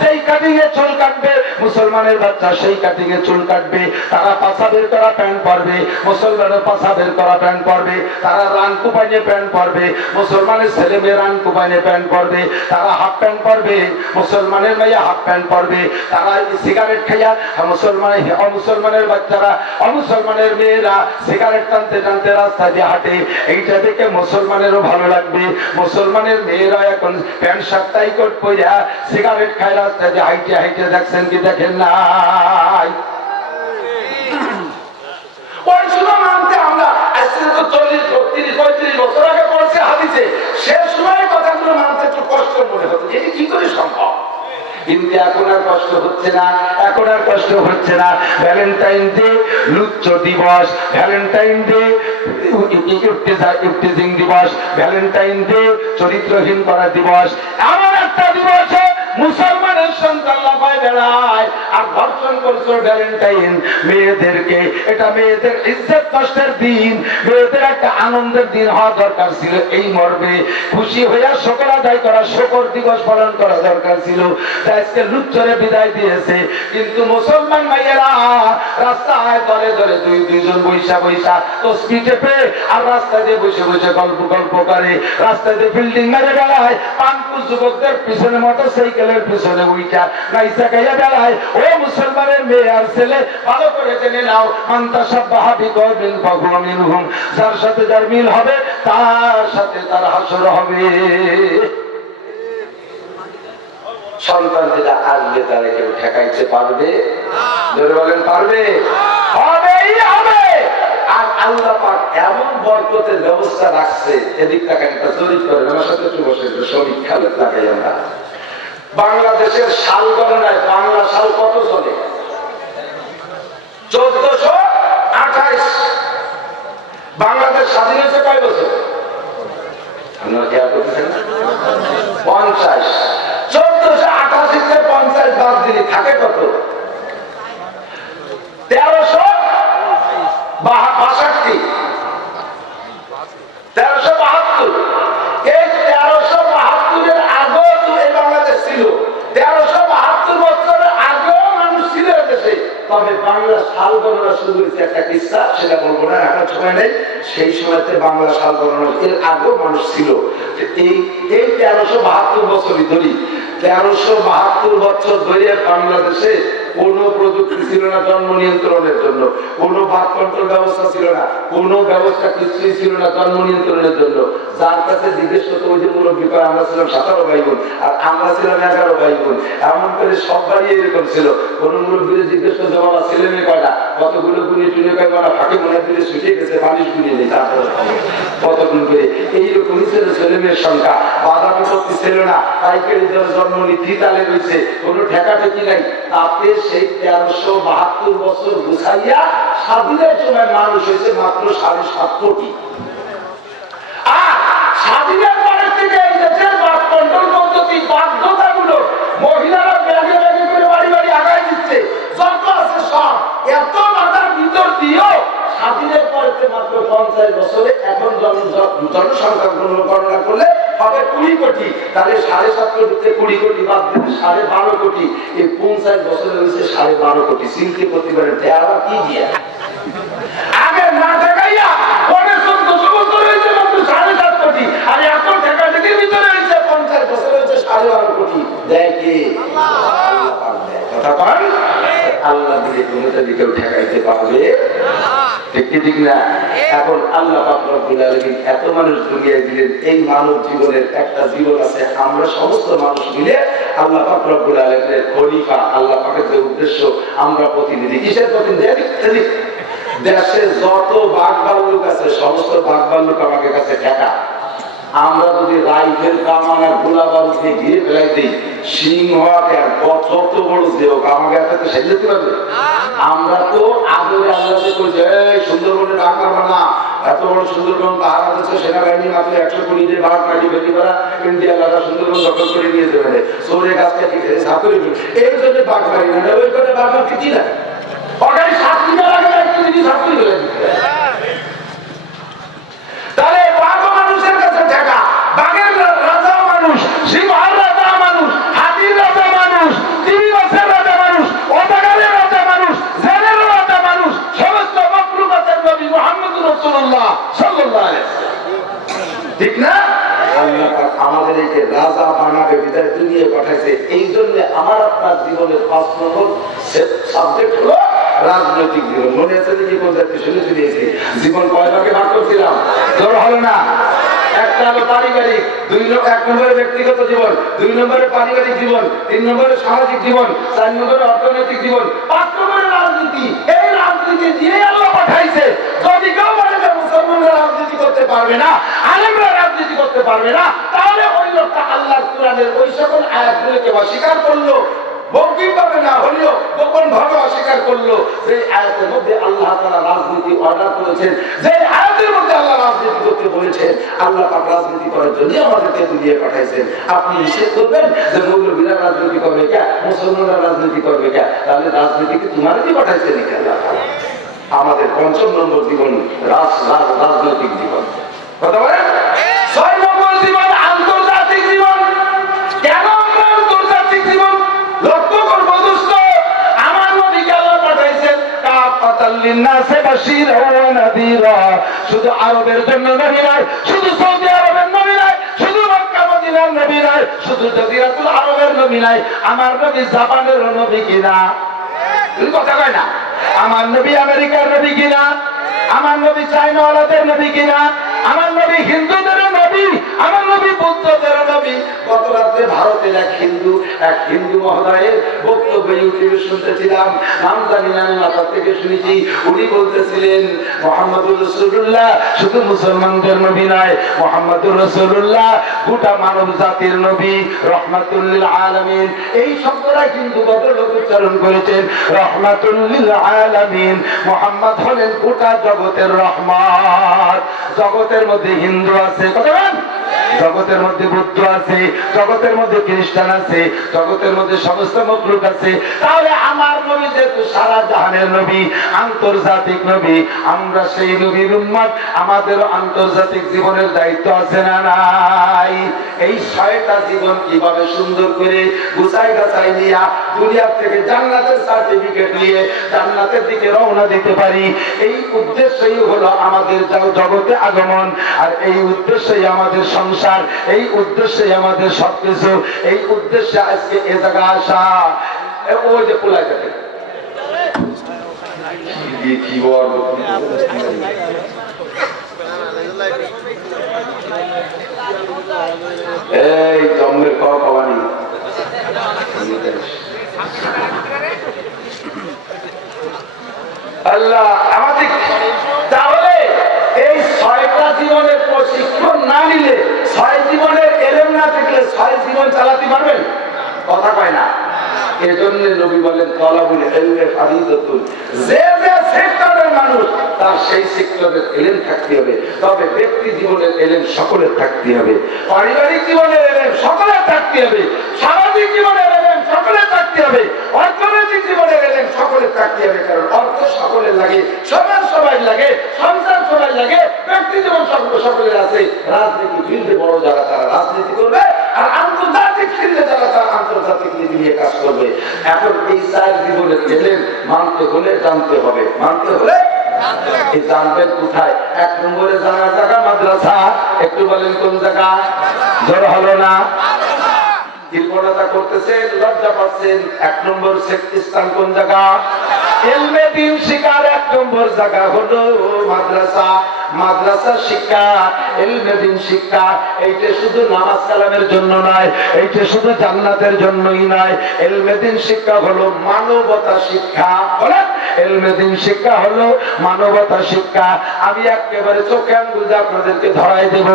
যেই কাটিং এ চুল কাটবে, মুসলমানের বাচ্চা সেই কাটিং এ চুল কাটবে। তারা পাছা বের করা প্যান্ট পরবে, মুসলমানের পাছা বের করা প্যান্ট পরবে। তারা রান কুপাইনে প্যান্ট পরবে, মুসলমানের ছেলে মেয়ে রান কুপাইনে প্যান্ট পরবে। তারা হাফ প্যান্ট পরবে, মুসলমানের মেয়ে হাফ প্যান্ট পরবে। তারা সিগারেট খাইয়া মুসলমানের বাচ্চারা, অমুসলমানের মেয়েরা সিগারেট টানতে টানতে রাস্তা দিয়ে হাঁটে। এইটা দেখে মুসলমানেরও ভালো লাগবে। মুসলমানের মেয়েরা এখন প্যান্ট শার্ট টাই কোট পরিয়া সিগারেট খায় রাস্তা দিয়ে হাইটে হাইটে, দেখছেন কি দেখেন নাই? ওই শুধু মানতে আমরা আজকে তো 40, 32, 35 বছর আগে পড়ছে হাদিসে, সে সময়ের কথাগুলো মানতে একটু কষ্ট মনে হতো, এটি কি করে সম্ভব? কিন্তু এখন আর কষ্ট হচ্ছে না, এখন আর কষ্ট হচ্ছে না। ভ্যালেন্টাইন ডে লুচ্চ দিবস, ভ্যালেন্টাইন ডে ইফটিজিং দিবস, ভ্যালেন্টাইন ডে চরিত্রহীন করা দিবস। এমন একটা দিবস মুসলমানের সন্তান লাফায় বেড়ায় আর ধর্ষণ করছো ভ্যালেন্টাইন মেয়েদেরকে। এটা মেয়েদের ইজ্জত কষ্টের দিন, মেয়েদের একটা আনন্দের দিন হওয়া দরকার ছিল। এই মর্মে খুশি হইয়া শুকর আদায় করা, শুকর দিবস পালন করা দরকার ছিল। আজকে লুচ্চরে বিদায় দিয়েছে। কিন্তু মুসলমান ভাইয়েরা রাস্তায় দলে দলে দুইজন বৈশা বৈশা তসবিহ টেপে আর রাস্তায় দিয়ে বসে বসে গল্প করে, রাস্তায় দিয়ে বিল্ডিং মেরে বেড়ায়, পানপুর যুবকদের পিছনে মোটরসাইকেলের পিছনে উইটা নাইসা গাইয়া বেড়ায়। ও মুসলমানের মেয়ে আর ছেলে, ভালো করে জেনে নাও, মান তাশাব্বাহা বিকওমিন ফাহুয়া মিনহুম, যার সাথে যার মিল হবে তার সাথে তার হাসর হবে। সন্তান যেটা আসবে তারা কেউ ঠেকাইতে পারবে? ধরে বলেন পারবে? হবেই হবে। আর আল্লাহ পাক এমন বরকতের ব্যবস্থা রাখছে, এদিক টাকা একটা জরিপ করে আমার সাথে একটু বসে শরীর খেলে লাগাই আমরা। বাংলাদেশের সাল গণনায় বাংলা সাল কত চলে? 1428। বাংলাদেশ স্বাধীন হয়েছে কয় বছর? 50। 1488 থেকে 50 বাদ দিলে থাকে কত? 1362। 1372। এই 1372-এর আগেও তো এই বাংলাদেশ ছিল। 1372 বছরের আগেও মানুষ ছিল দেশে। তবে বাংলা সাল গণনা শুরু হয়েছে একটা কিস্সা, সেটা বলবো না, এখন সময় নেই। সেই সময়তে বাংলা সাল গণনা এর আগেও মানুষ ছিল। এই 1372 বছরই ধরি, 1372 বছর ধরে বাংলাদেশে কোন প্রযুক্তি ছিল না জন্ম নিয়ন্ত্রণের জন্য, কোন বার্থ কন্ট্রোল ব্যবস্থা ছিল না, কোন ব্যবস্থা কিছুই ছিল না জন্ম নিয়ন্ত্রণের জন্য। যার কাছে জিজ্ঞেস করতো ওই যে মুরব্বী কয় আমরা ছিলাম 17 ভাই বোন আর আমরা ছিলাম 11 ভাই বোন, এমন করে সব বাড়ি এরকম ছিল। কোন মুরব্বীরে জিজ্ঞেস করতো বাবা ছেলে মেয়ে কয়টা, কতগুলো গুণি টুনে কয় বাবা ফাঁকে মনে দিলে ছুটে গেছে, মানুষ গুণিয়ে নেই তারপরে কতগুলো করে। এইরকমই ছিল ছেলে মেয়ের সংখ্যা। বাধা বিপত্তি ছিল না, পাইকারি জন্ম নীতি তালে রয়েছে, কোনো ঠেকাঠেকি নাই। তাতে সেই 1372 বছর গুছাইয়া স্বাধীনের সময় মানুষ হয়েছে মাত্র 7.5 কোটি। আর স্বাধীনের পরের থেকে এই দেশের বার্থ কন্ট্রোল পদ্ধতি, বাধ্যতাগুলো মহিলারা ব্যাগে ব্যাগে করে বাড়ি বাড়ি আগায় দিচ্ছে, যত আছে সব। এত মাথার ভিতর দিয়েও স্বাধীনের পরে মাত্র 50 বছরে এখন জনসংখ্যা গণনা করলে হবে 20 কোটি। তাহলে 7.5 কোটি থেকে 20 কোটি বাদ দিলে 12.5 কোটি। এই 50 বছরে হয়েছে 12.5 কোটি। চিন্তা করতে পারেন আবার কি দিয়ে আগে না ঠেকাইয়া পরে 1400 বছর হয়েছে মাত্র 7.5 কোটি, আর এখন ঠেকা ঠেকির ভিতরে হয়েছে 50 বছর হয়েছে 12.5 কোটি। দেখে কথা পান আল্লাহ দিয়ে কোনোদিকে কেউ ঠেকাইতে পারবে ঠিক কি ঠিক না? এখন আল্লাহ পাক রব্বুল আলামিন এত মানুষ দুনিয়ায় দিলেন, এই মানব জীবনের একটা জীবন আছে, আমরা সমস্ত মানুষ মিলে আল্লাহ পাক রব্বুল আলামিনের খলিফা, আল্লাহ পাকের যে উদ্দেশ্য, আমরা প্রতিনিধি। কিসের প্রতিনিধি? দেশে যত বাঘ ভাল্লুক আছে সমস্ত বাঘ ভাল্লুক আমাদের কাছে ঠেকা। আমরা যদি রাইফেল কামান আর গোলা বারুদ দিয়ে ঘিরে ফেলাই দিই, সিংহ যত বড় যে হোক আমাকে একটা সেজে দিতে পারবে? আমরা তো আদরে আল্লাহকে কইছে সুন্দরবনে বাঘ মারবা না, এত বড় সুন্দরবন পাহাড় আছে, সেনাবাহিনী মাত্র 100 কোটি দিয়ে বাঘ কাটি ফেলি করা, ইন্ডিয়া লাগা সুন্দরবন দখল করে নিয়ে যাবে, সৌরে গাছ কাটি ফেলে সাথে এই জন্য বাঘ মারি না, ওই করে বাঘ মারতে কি না ওটাই 7 দিনের আগে একটু যদি ছাত্রী হয়ে তাহলে বাঘ মানুষের কাছে ঠেকা, বাঘের রাজা মানুষ, সিংহের রাজা মানুষ, হাতির রাজা মানুষ, তিমিমাছের রাজা মানুষ, অজাগারের রাজা মানুষ, জেলের রাজা মানুষ, সমস্ত মাখলুকাতের নবী মুহাম্মদুর রাসূলুল্লাহ সাল্লাল্লাহু আলাইহি ওয়াসাল্লাম। ঠিক না? আল্লাহ পাক আমাদেরকে রাজা বানাবে, বিদায় দুনিয়ায় পাঠাইছে। এই জন্য আমার আপনার জীবনের 5 নম্বর সাবজেক্ট হলো রাজনৈতিক জীবন। মনে আছে নাকি? কোন জাতি শুনে দিয়েছি জীবন কয় ভাগে ভাগ করছিলাম, জোর হলো না? একটা হলো পারিবারিক, 1 নম্বরে ব্যক্তিগত জীবন, 2 নম্বরে পারিবারিক জীবন, 3 নম্বরে সামাজিক জীবন, 4 নম্বরে অর্থনৈতিক জীবন, 5 নম্বরে রাজনীতি। এই রাজনীতি দিয়ে আল্লাহ পাঠাইছে। যদি কেউ বলে যে মুসলমানরা রাজনীতি করতে পারবে না, আলেমরা রাজনীতি করতে পারবে না, তাহলে ওই লোকটা আল্লাহর কোরআনের ওই সকল আয়াতগুলোকে অস্বীকার করলো, মৌখিকভাবে না হলেও গোপন ভাবে অস্বীকার করলো। যে আয়াতের মধ্যে আল্লাহ তাআলা রাজনীতি অর্ডার করেছেন, যে আয়াতের মধ্যে আল্লাহ রাজনীতি করতে বলেছেন, আল্লাহ পাক রাজনীতি করার জন্য আমাদেরকে দুনিয়ায় পাঠাইছেন। আপনি নিষেধ করবেন যে মৌলবীরা রাজনীতি করবে কে, মুসলমানরা রাজনীতি করবে কে? তাহলে রাজনীতিকে তোমাদেরকে পাঠাইছেন নাকি আল্লাহ? আমাদের 5 নম্বর জীবন রাজনৈতিক জীবন। কথা বলেন 6 নম্বর জীবন আন্তর্জাতিক জীবন। কেন আমরা আন্তর্জাতিক জীবন লক্ষ্য করবো? দোস্ত, আমার নবীকে আল্লাহ পাঠাইছেন কাফাতাল লিন্নাসি বাশীরাও ওয়া নাযীরা। শুধু আরবের জন্য নবী নয়, শুধু সৌদি আরবের নবী নয়, শুধু মক্কা মদিনার নবী নয়, শুধু জাজিরাতুল আরবের নবী নয়, আমার নবী জাপানের নবী কিনা? তুমি কথা কয় না? আমার নবী আমেরিকার নবী কিনা? আমার নবী চায়নাওয়ালাদের নবী কিনা? আমার নবী হিন্দুদের নবী, আমার নবী বৌদ্ধদের নবী। গত রাত্রে ভারতের এক হিন্দু মহোদয়ের বক্তব্য ইউটিউবে শুনতেছিলাম, নাম জানি না, আমি মাথা থেকে শুনেছি। উনি বলতেছিলেন মুহাম্মদুর রাসূলুল্লাহ শুধু মুসলমানদের নবী নয়, মুহাম্মদুর রাসূলুল্লাহ গোটা মানব জাতির নবী, রহমাতুল লিল আলামিন। এই শব্দটা কিন্তু ভদ্রলোক উচ্চারণ করেছেন, রহমাতুল লিল আলামিন। মুহাম্মদ হলেন গোটা জগতের রহমত। জগতের মধ্যে হিন্দু আছে, জগতের মধ্যে বুদ্ধ আছে, জগতের মধ্যে খ্রিস্টান আছে, জগতের মধ্যে সমস্ত মখলুক আছে। তাহলে আমার নবী যেহেতু সারা জাহানের নবী, আন্তর্জাতিক নবী, আমরা সেই নবীর উম্মত, আমাদের আন্তর্জাতিক জীবনের দায়িত্ব আছে না নাই? এই 6টা জীবন কিভাবে সুন্দর করে গুছাই গাছাই নিয়ে দুনিয়া থেকে জান্নাতের সার্টিফিকেট নিয়ে জান্নাতের দিকে রওনা দিতে পারি, এই উদ্দেশ্যই হলো আমাদের জগতে আগমন। আর এই উদ্দেশ্যই আমাদের সংসার, এই উদ্দেশ্যই আমাদের সবকিছু, এই উদ্দেশ্যে আজকে এ জায়গা আসা। ওই যে পোলাই যাবে এই জন্মের কবানি আল্লাহ আমাদের। তাহলে এই 6টা জীবনের প্রশিক্ষণ না নিলে, 6 জীবনের এলেম না থাকলে 6 জীবন চালাতে পারবেন? কথা কয় না। এজন্য নবী বলেন তলাবুল ইলমি ফারিদাতুন। যে যে সেক্টরের মানুষ তার সেই সেক্টরের এলেম থাকতে হবে। তবে ব্যক্তি জীবনের এলেম সকলের থাকতে হবে, পারিবারিক জীবনের এলেম সকলের থাকতে হবে, সামাজিক জীবনের এলেম সকলের থাকতে হবে, অর্থনৈতিক জীবনের এলেম সকলের থাকতে হবে। কারণ অর্থ সকলের লাগে, সমাজ সবাই লাগে, সংসার সবাই লাগে, ব্যক্তি জীবন সকলের আছে। রাজনীতি ফিল্ডে বড় যারা তারা রাজনীতি করবে, আর আন্তর্জাতিক ফিল্ডে যারা তারা আন্তর্জাতিক নীতি নিয়ে কাজ করবে। এখন এই 4 জীবনের এলেম মানতে হলে জানতে হবে, মানতে হলে জানবেন কোথায়? 1 নম্বরে জানার জায়গা মাদ্রাসা। একটু বলেন কোন জায়গা? জোর হলো না? কৃপণতা করতেছেন, লজ্জা পাচ্ছেন। 1 নম্বর স্থান কোন জায়গা? ইলমে দ্বীন শিক্ষার 1 নম্বর জায়গা হলো মাদ্রাসা। মাদ্রাসা শিক্ষা, ইলমে দ্বীন শিক্ষা, এইটা শুধু নামাজ কালামের জন্য নয়, এইটা শুধু জান্নাতের জন্যই নয়। ইলমে দ্বীন শিক্ষা হলো মানবতা শিক্ষা। বলেন, ইলমে দ্বীন শিক্ষা হলো মানবতা শিক্ষা। আমি একেবারে চোখে আঙ্গুল দিয়ে আপনাদেরকে ধরাই দেব,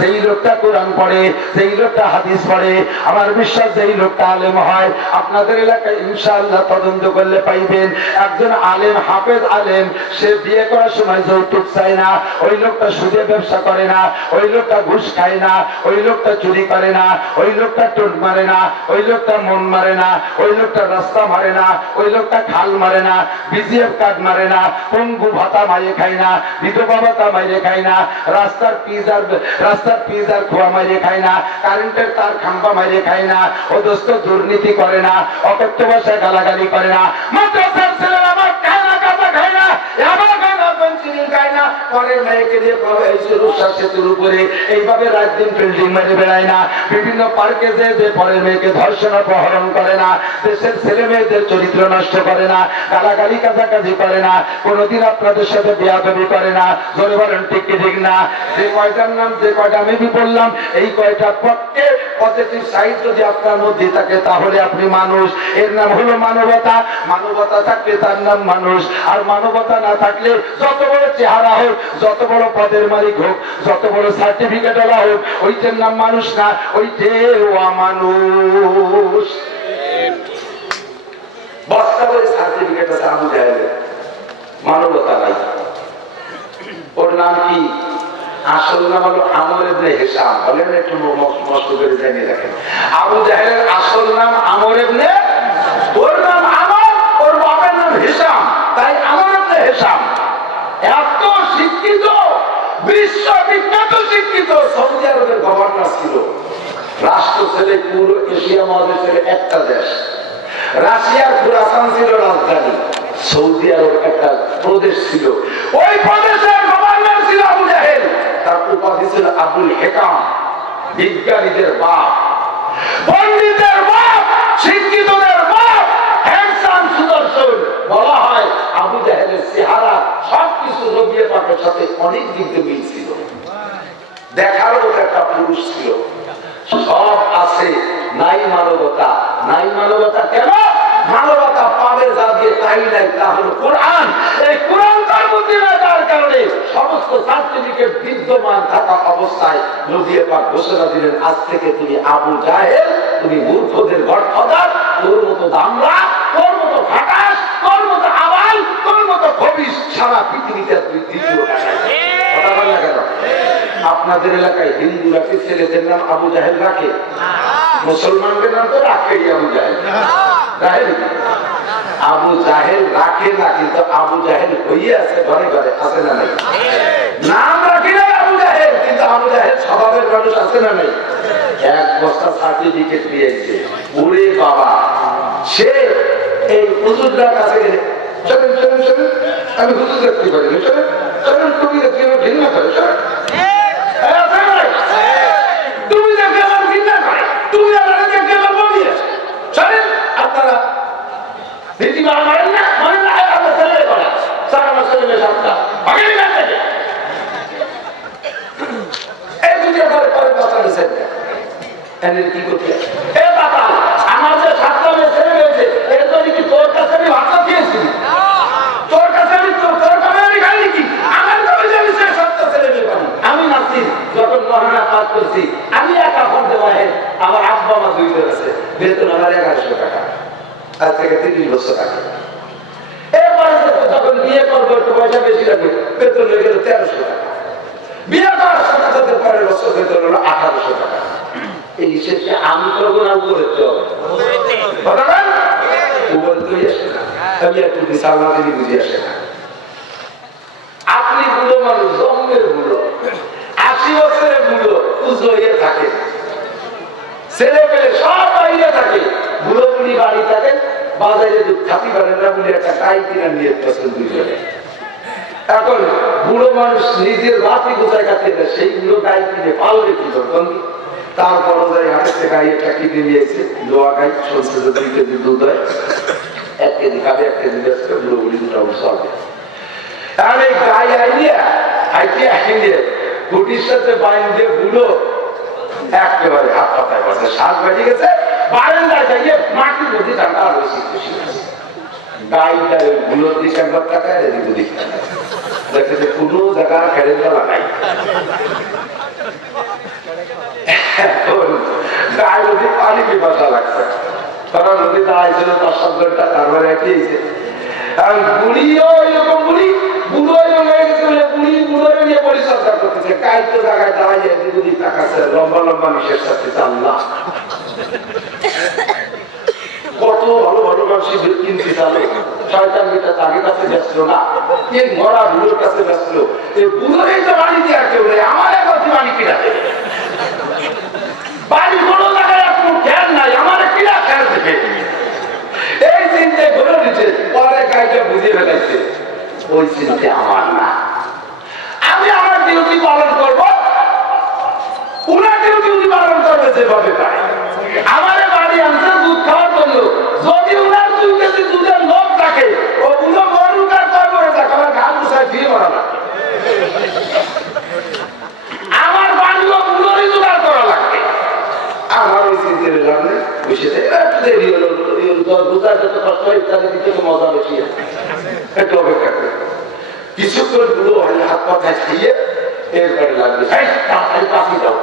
যেই লোকটা কোরআন পড়ে, যেই লোকটা হাদিস পড়ে, আমার বিশ্বাস যেই লোকটা আলেম হয়, আপনাদের এলাকায় ইনশাআল্লাহ তদন্ত করলে পাইবেন একজন আলেম, হাফেজ আলেম, সে বিয়ে করার সময় যৌতুক চায় না, ওই লোকটা সুদে ব্যবসা করে না, ওই লোকটা ঘুষ খায় না, ওই লোকটা চুরি করে না, ওই লোকটা টোন মারে না, ওই লোকটা মন মারে না, ওই লোকটা রাস্তা মারে না, ওই লোকটা খাল মারে না, বিজিএফ কার্ড মারে না, পঙ্গু ভাতা মাইরে খায় না, বিধবা ভাতা মাইরে খায় না, রাস্তার পিজার খোয়া মাইরে খায় না, কারেন্টের তার খাম্বা মাইরে খায় না, ও দোস্ত দুর্নীতি করে না, অকথ্য ভাষায় গালাগালি করে না, মাদ্রাসার ছেলেরা আমার খায় না, গাঁজা খায় না, ইয়াবা খায় না, পেন্সিল খায় না, পরের মেয়েকে দিয়ে রূপসার সেতুর উপরে এইভাবে রাত দিন ফিল্ডিং মেরে বেড়ায় না, বিভিন্ন পার্কে যে পরের মেয়েকে ধর্ষণ অপহরণ করে না, দেশের ছেলে মেয়েদের চরিত্র নষ্ট করে না, গালাগালি কাজাকাজি করে না, কোনোদিন আপনাদের সাথে বেয়াদবি করে না। জোরে বলেন ঠিক কি ঠিক না? যে কয়টার নাম, যে কয়টা আমি বললাম, এই কয়টা পক্ষে পজিটিভ সাইড যদি আপনার মধ্যে থাকে, তাহলে আপনি মানুষ। এর নাম হলো মানবতা। মানবতা থাকলে তার নাম মানুষ, আর মানবতা না থাকলে যত বড় চেহারা হোক, যত বড় পদের মালিক হোক, যত বড় সার্টিফিকেট ওলা হোক, ওইটার নাম মানুষ না, ওইটাও অমানুষ। বস্তা করে সার্টিফিকেট আছে আবু জাহেলের, মানবতা নাই। ওর নাম কি? আসল নাম হলো আমর ইবনে হিশাম। বলেন একটু মস্ত করে জানিয়ে রাখেন, আবু জাহেলের আসল নাম আমর ইবনে, ওর নাম আমর, ওর বাবার নাম হিশাম, তাই আমর ইবনে হিশাম। এত শিক্ষিত, বিশ্ববিখ্যাত শিক্ষিত, সৌদি আরবের গভর্নর ছিল। রাষ্ট্র ছেলে পুরো এশিয়া মহাদেশের একটা দেশ। রাশিয়ার খুরাসান ছিল রাজধানী, সৌদি আরব একটা প্রদেশ ছিল, ওই প্রদেশের গভর্নর ছিল আবু জাহেল। তার উপাধি ছিল আবুল হেকাম, বিজ্ঞানীদের বাপ, পণ্ডিতদের বাপ, শিক্ষিতদের বাপ, হ্যান্ডসাম, সুদর্শন। বলা হয় আবু জাহেলের চেহারা সবকিছু নবী পাকের সাথে অনেক দিক দিয়ে মিল ছিল, দেখার মতো একটা পুরুষ ছিল। সব আছে, নাই মানবতা। নাই মানবতা কেন? মানবতা পাবে যা দিয়ে, তাই নাই, তা হলো কোরআন। এই কোরআন তার মধ্যে না যার কারণে সমস্ত সার্টিফিকেট বিদ্যমান থাকা অবস্থায় নবী পাক ঘোষণা দিলেন, আজ থেকে তুমি আবু জাহেল, তুমি মূর্খদের গডফাদার, তোর মতো দামড়া, তোর মতো ফাটাস, তোর মতো আবাল, তোর মতো খবিশ সারা পৃথিবীতে তুই দ্বিতীয়। কথা বল না কেন? আপনাদের এলাকায় হিন্দুরা কি ছেলেদের নাম আবু জাহেল রাখে? মুসলমানদের নাম তো রাখে আবু জাহেল, রাখে নাকি? আবু জাহেল রাখে না, কিন্তু আবু জাহেল হইয়া আছে ঘরে ঘরে, আছে না নাই? নাম রাখি না আবু জাহেল, কিন্তু আবু জাহেল স্বভাবের মানুষ আছে না নাই? এক বস্তা সার্টিফিকেট দিয়েছে, ওরে বাবা। সে এই হুজুরদার কাছে গেলে, চলেন চলেন চলেন, আমি হুজুর দেখতে পারি, চলেন চলেন, তুমি দেখতে ঘৃণা করে, চলেন কি করতে আমার যে সাতটা মেয়ে ছেলে হয়েছে, এর জন্য কি তোর কাছে আমি ভাবনা দিয়েছি? তোর কাছে আমি তোর কাছে আমি খাই নাকি? আমার কাছে আমি সাতটা ছেলে মেয়ে পাবো। আমি নাচছি যখন মহানা কাজ করছি, আমি একা ফোন দেওয়া আমার আব্বা আমার 2 জন আছে, বেতন আমার 1100 টাকা, আজ থেকে 30 বছর আগে। এরপরে যখন বিয়ে করবো একটু পয়সা বেশি লাগবে, বেতন হয়ে গেল 1300 টাকা। বিয়ে করার সাথে সাথে পরের বছর বেতন হলো 1800 টাকা। এই হিসেবকে আমি করবো না উপরে হবে? আমি একটু বিশাল মাঝে বুঝে আসে না। আপনি বুড়ো মানুষ, জন্মের বুড়ো, 80 বছরের বুড়ো, পুজো হয়ে থাকে, ছেলে পেলে সব বাইরে থাকে, বুড়ো বুড়ি বাড়ি থাকে, বাজারে দুধ খাতি পারেন না বলে একটা গাই কিনা নিয়ে পছন্দ করে। এখন বুড়ো মানুষ নিজের রাতি কোথায় কাটিয়ে দেয়, সেইগুলো গাই কিনে পালবে কি করবেন? তারপরে যাই হাতে গাই একটা কিনে নিয়েছে, লোয়া গাই, শুনছে যে 2 কেজি দুধ হয়, 1 কেজি খাবে, 1 কেজি বেসবে, বুড়ি দুটা চলবে। আর এই গাই আইনিয়ে গুটির সাথে বাইন দিয়ে বুড়ো একেবারে হাত পাতায় বসে, শ্বাস বেজে গেছে, বারান্দায় যাইয়ে মাটির মধ্যে টাকা রয়েছে। গাইটা বুড়োর দিকে একবার টাকায়, এদিক ওদিক দেখে যে কোনো জায়গা খেলে দেওয়া নাই। গায়ে নদী পানি পিপাসা লাগছে, কারণ নদী দাঁড়াইছিল 5-7 ঘন্টা, তারপরে এটিয়েছে। আর বুড়িও এরকম বুড়ি, বুড়ো হয়ে গেছে বলে বুড়ি বুড়ো নিয়ে পরিচর্যা করতেছে। গায়ে তো জায়গায় দাঁড়াইয়ে এদিক ওদিক তাকাচ্ছে, লম্বা লম্বা নিঃশ্বাস ছাড়তেছে। আল্লাহ, কত ভালো ভালো মানুষ কিনতে চালো, 6 মিটার তাকে কাছে ব্যস্ত না, এই মরা বুড়োর কাছে ব্যস্ত। এই বুড়োই তো বাড়ি দিয়ে আর কেউ নেই, আমার এখন বাড়ি কিনা দেবে, বাড়ি কোনো জায়গায় কোনো খেয়াল নাই, আমার কিনা খেয়াল দেবে, এই চিন্তায় ঘুরে নিচ্ছে। পরে গাইটা বুঝে ফেলাইছে ওই চিন্তা আমার না, আমি আমার ডিউটি পালন করবো, উনার ডিউটি পালন করবে যেভাবে পারে। আমার বাড়ি আনছে দুধ খাওয়ার জন্য, যদি উনার 2 কেজি দুধের লোক থাকে, ও বুঝো মরুকার করে যাক, আমার ঘাম মুছায় দিয়ে মরা লাগবে। আমার বাড়িও বুড়োরই জোগাড় করা লাগবে। আমার ওই চিন্তা লাভ নেই, বসে দেরি হলো, বোঝার যত কষ্ট হয় ইত্যাদি দিতে তো মজা বেশি, একটু অপেক্ষা করে কিছুক্ষণ বুড়ো হাত পাখায় খাইয়ে এরপরে লাগবে, তাড়াতাড়ি পাখি দাও,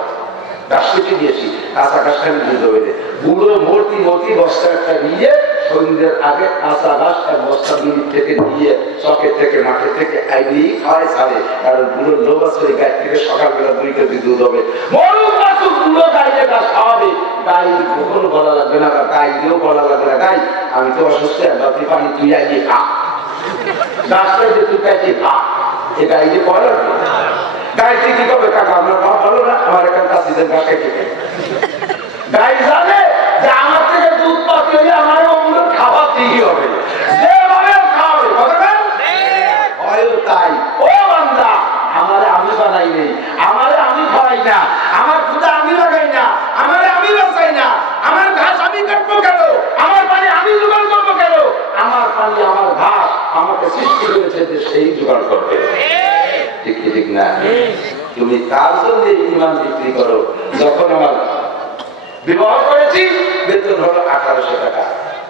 গাছ কেটে দিয়েছি, কাঁচা গাছটা আমি দুধ হবে। বুড়ো মূর্তি বস্তা একটা নিয়ে সন্ধ্যের আগে কাঁচা গাছ এক বস্তা মিনিট থেকে নিয়ে চকের থেকে মাঠে থেকে আইনি খাওয়াই ছাড়ে, কারণ বুড়ো লোক আছে ওই গাছ থেকে সকালবেলা 2 কেজি দুধ হবে। বুড়ো গাইলে গাছ খাওয়াবে, গাই কখনো বলা লাগবে না, গাই দিয়েও বলা লাগবে না, গাই আমি তো অসুস্থ, তুই পানি তুই আইনি খা, গাছটা যে তুই কাইতে খা, এ গাই দিয়ে বলা লাগবে। গাইতে কি করবে, কাকা আপনার ভাব ভালো না, আমার এখান কাশিদের গা কেটে গাই জানে যে আমার থেকে দুধ পাতি হলে আমার ওগুলো খাওয়াতেই হবে, যেভাবে খাওয়াবে, হয় তাই। ও বান্দা, আমারে আমি বানাই নেই, আমারে আমি খাওয়াই না, আমার ক্ষুদা আমি লাগাই না, আমারে আমি বাঁচাই না, আমার ঘাস আমি কাটবো কেন, আমার পানি আমি জোগাড় করবো কেন, আমার পানি আমার ঘাস আমাকে সৃষ্টি করেছে যে সেই জোগাড় করবে। ঠিক ঠিক না? তুমি কার জন্য ইমান বিক্রি করো? যখন আমার বিবাহ করেছি বেতন হলো 1800 টাকা,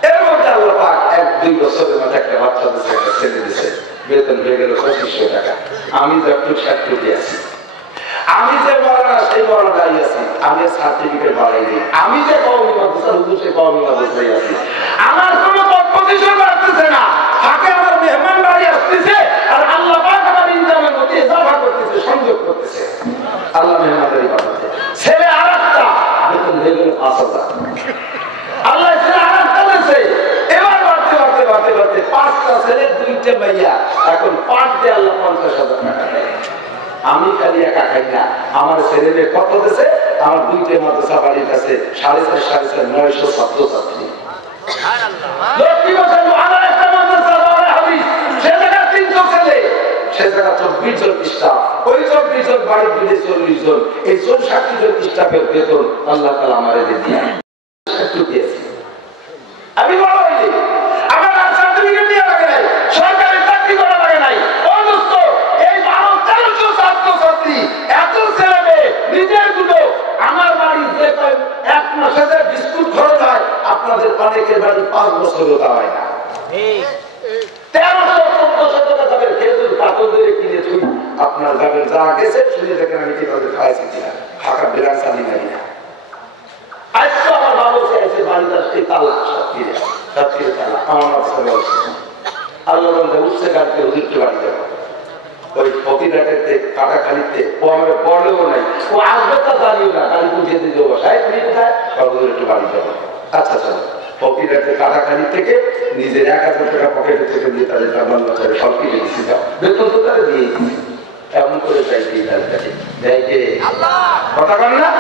এর মধ্যে আল্লাহ পাক 1-2 বছরের মধ্যে একটা বাচ্চা দিচ্ছে, একটা ছেলে দিচ্ছে, বেতন হয়ে গেল 2500 টাকা। আমি যতটুকু সার্টিফিকেট আছি, আমি যে মরানা সেই মরানাই আছি, আমি সার্টিফিকেট বাড়াই দিই, আমি যে কওমি মাদ্রাসার হুজুর সেই কওমি মাদ্রাসায় আছি, আমার কোনো পজিশন বাড়তেছে না, হাতে আমার মেহমান বাড়ি আসতেছে, আর আল্লাহ পাক আমার ইনকামের মধ্যে ইজাফা করতেছে, সংযোগ করতেছে। আল্লাহ মেহমানদারি বাড়াচ্ছে। ছেলে আরেকটা বেতন হয়ে গেল 5000, আল্লাহ ছেলে আরেকটা দিয়েছে, এবার বাড়তে বাড়তে বাড়তে বাড়তে 5টা ছেলে 2টা মাইয়া, এখন পাঁচ দিয়ে আল্লাহ 50,000 টাকা দেয়। আমি খালি একা খাই না, আমার ছেলে মেয়ে কত দিয়েছে, আমার 2টে মাদ্রাসা বাড়ির কাছে 4,500 900 ছাত্রছাত্রী। লক্ষ্মী বছর আমার একটা মাদ্রাসা বাড়ি হাদিস, সে জায়গা 300 ছেলে, সে জায়গা 24 জন স্টাফ, ওই 24 জন বাড়ির দিলে 40 জন, এই 64 জন স্টাফের বেতন আল্লাহ তাআলা আমারে দিয়ে দিয়েছে। আমি বড় হইনি, আমার সার্টিফিকেট দিয়ে লাগে নাই, সরকারি চাকরি করা লাগে নাই। ও দোস্ত, এই 1200 ছাত্রছাত্রী, এত ছেলে মেয়ে, নিজের দুটো, আমার বাড়ি যে 1 মাসে যে বিস্কুট খরচ হয়, আপনাদের অনেকের বাড়ি 5 বছরও তা হয় না। 1300-1400 টাকা তাদের খেজুর পাথর ধরে কিনে থুই, আপনার যাবেন যা গেছে শুনে দেখেন আমি কিভাবে খাওয়াইছি কিনা, ফাঁকা বিরাজ আমি নাই না। আজকে আমার বাবু চাইছে বাড়িতে আসতে তালা, সাতক্ষীরা তালা, আমার মাথা বলছে আল্লাহ উঠছে গাড়িতে হুজুরকে বাড়ি যাবো, ওই ফকিরহাটেতে কাটাখালিতে, ও আমার বড়লেও নাই, ও আসবে তা জানিও না, গাড়ি বুঝিয়ে দিয়ে যাবো, সাহেব তুমি কোথায়, হুজুর একটু বাড়ি যাবো। আচ্ছা চলো, ফকিরহাটের কাটাখালি থেকে নিজের 1000 টাকা পকেটে থেকে দিয়ে তাদের জামান বাচ্চারে সব কিনে দিচ্ছি, যাও বেতন তো তারা দিয়ে দিচ্ছি, এমন করে যাইতে যাইতে কথা বল না,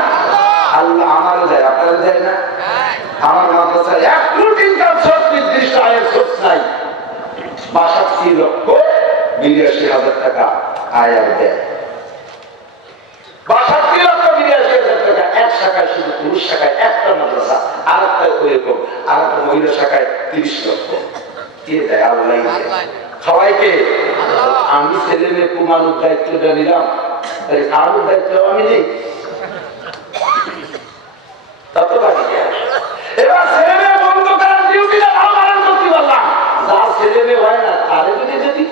আল্লাহ আমারও দেয়, আপনারা দেয় না। আমার মাদ্রাসায় 1 কোটি ইনকাম সোর্স, নির্দিষ্ট আয়ের সোর্স নাই, 62,82,000 টাকা আয় আর দেয়, 62,82,000 টাকা 1 এক শাখায় শুধু পুরুষ শাখায় একটা মাদ্রাসা, আর একটা ওইরকম, আর একটা মহিলা শাখায় 30 লক্ষ। কে দেয়? আল্লাহ। সবাইকে আমি ছেলে মেয়ে কুমানোর দায়িত্বটা নিলাম, তাই খাওয়ানোর দায়িত্ব আমি নেই। তত বাকি এবার ছেলে মেয়ে বন্ধ করার ডিউটিটা ভালো পালন করতে পারলাম। যার ছেলে মেয়ে হয় না তারে যদি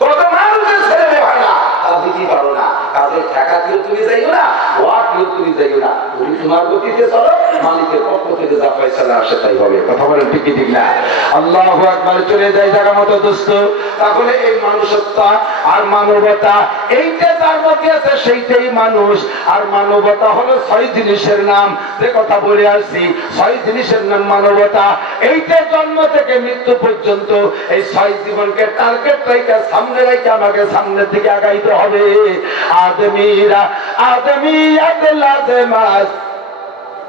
কত মানুষের ছেলে মেয়ে হয় না, তার দিতে পারো না, কাজের টাকা কেউ তুমি যাইও না, ওয়াক কেউ তুমি যাইও না, তুমি তোমার গতিতে চলো, মালিকের পক্ষ থেকে যা ফয়সালা আসে তাই হবে। কথা বলেন ঠিক কি ঠিক না? আল্লাহু আকবার। চলে যায় জায়গা মতো দোস্ত। তাহলে এই মানুষত্ব আর মানবতা এইটা যার মধ্যে আছে সেইটাই মানুষ। আর মানবতা হলো 6 জিনিসের নাম, যে কথা বলে আসছি 6 জিনিসের নাম মানবতা। এইটা জন্ম থেকে মৃত্যু পর্যন্ত এই 6 জীবনকে টার্গেট রেখে সামনে রেখে আমাকে সামনের দিকে আগাইতে হবে। আদমিরা আদমিয়াত লাজমাস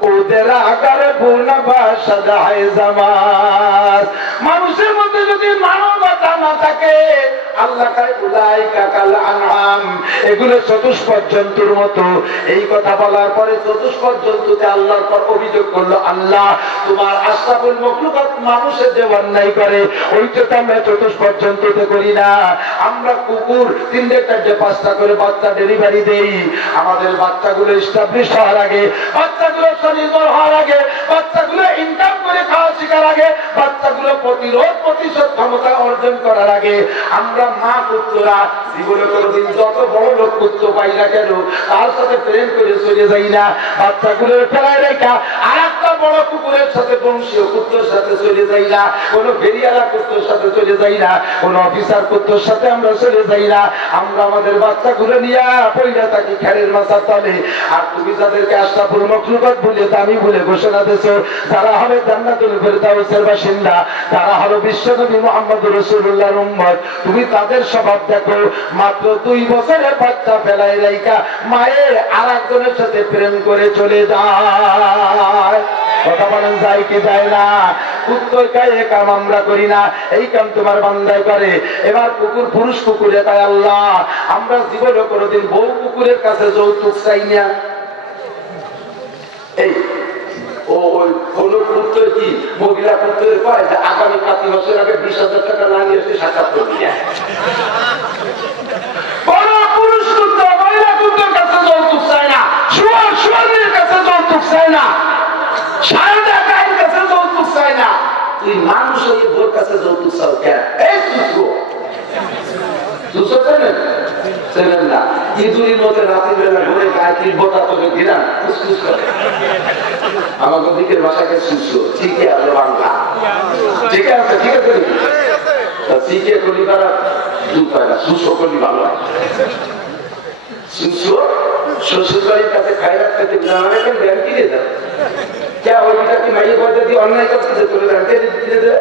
ওদের আকার পূর্ণ বাসাদায় জামাত। মানুষের মধ্যে যদি মানবতা না থাকে, আল্লাহ কয় উলাইকা কাল আনআম, এগুলো চতুষ্পদ জন্তুর মতো। এই কথা বলার পরে চতুষ্পদ জন্তুতে আল্লাহর পর অভিযোগ করলো, আল্লাহ তোমার আশরাফুল মাখলুকাত মানুষের যে অন্যায় করে ওইটা তো আমরা চতুষ্পদ জন্তুতে করি না। আমরা কুকুর 3টে 4টে 5টা করে বাচ্চা ডেলিভারি দেই। আমাদের বাচ্চাগুলো এস্টাবলিশ হওয়ার আগে, বাচ্চাগুলো স্বনির্ভর হওয়ার আগে, বাচ্চাগুলো ইনকাম করে খাওয়া শেখার আগে, বাচ্চাগুলো প্রতিরোধ প্রতিশোধ ক্ষমতা অর্জন করার আগে আমরা মা পুত্ররা জীবনে কোনোদিন যত বড় লোক পুত্র পাই না কেন তার সাথে প্রেম করে চলে যাই না। বাচ্চাগুলোর ফেলায় রেখা আর একটা বড় কুকুরের সাথে বংশীয় পুত্রের সাথে চলে যাই না, কোনো ফেরিয়ালা পুত্রের সাথে চলে যাই না, কোনো অফিসার পুত্রের সাথে আমরা চলে যাই না। আমরা আমাদের বাচ্চাগুলো নিয়ে পয়লা থাকি খেরের মাথার তলে। আর তুমি যাদেরকে আশরাফুল মাখলুকাত বলে দামি বলে ঘোষণা দিয়েছো, যারা হবে জান্নাতুল ফেরদাউসের বাসিন্দা, যারা হলো বিশ্বনবী মুহাম্মদ রাসূলুল্লাহর উম্মত, তুমি তাদের স্বভাব দেখো। মাত্র 2 বছরের বাচ্চা ফেলায় রাইকা মায়ের আর একজনের সাথে প্রেম করে চলে যায়। কথা বলেন যায় কি যায় না? কুত্তর গায়ে কাম আমরা করি না, এই কাম তোমার বান্দায় করে। এবার কুকুর পুরুষ কুকুরে তাই আল্লাহ আমরা জীবনে কোনোদিন বউ কুকুরের কাছে যৌতুক চাই না। এই ওই কোন পুত্র কি মহিলা পুত্রের কয় যে আগামী 5 বছর আগে 20,000 টাকা না নিয়ে এসে সাক্ষাৎ করবি না। কোন পুরুষ পুত্র মহিলা পুত্রের কাছে যৌতুক চায় না, সুয়ারের কাছে যৌতুক চায় না, সারদা গায়ের কাছে যৌতুক চায় না। তুই মানুষ হয়ে ভোর কাছে যৌতুক চাও কেন? এই সুসো চেনেন চেনেন না? ইঁদুরির মধ্যে রাতের বেলা ঘুরে গায়ত্রীর বোতা তোকে দিলাম ফুসফুস করে। আমাদের দিকের ভাষাকে সুসো ঠিকই আছে বাংলা, ঠিক আছে ঠিক আছে। শিখে কলি তারা দুধ পায় না, সুসো করলি ভালো হয়। সুসো শ্বশুর বাড়ির কাছে খাই রাখতে জানালে কেন ব্যাংক কিনে দেয় কে? ওইটা কি মাইয়ে পয়সা দিয়ে অন্যায় করতে যে তোর ব্যাংকে দিতে দেবে?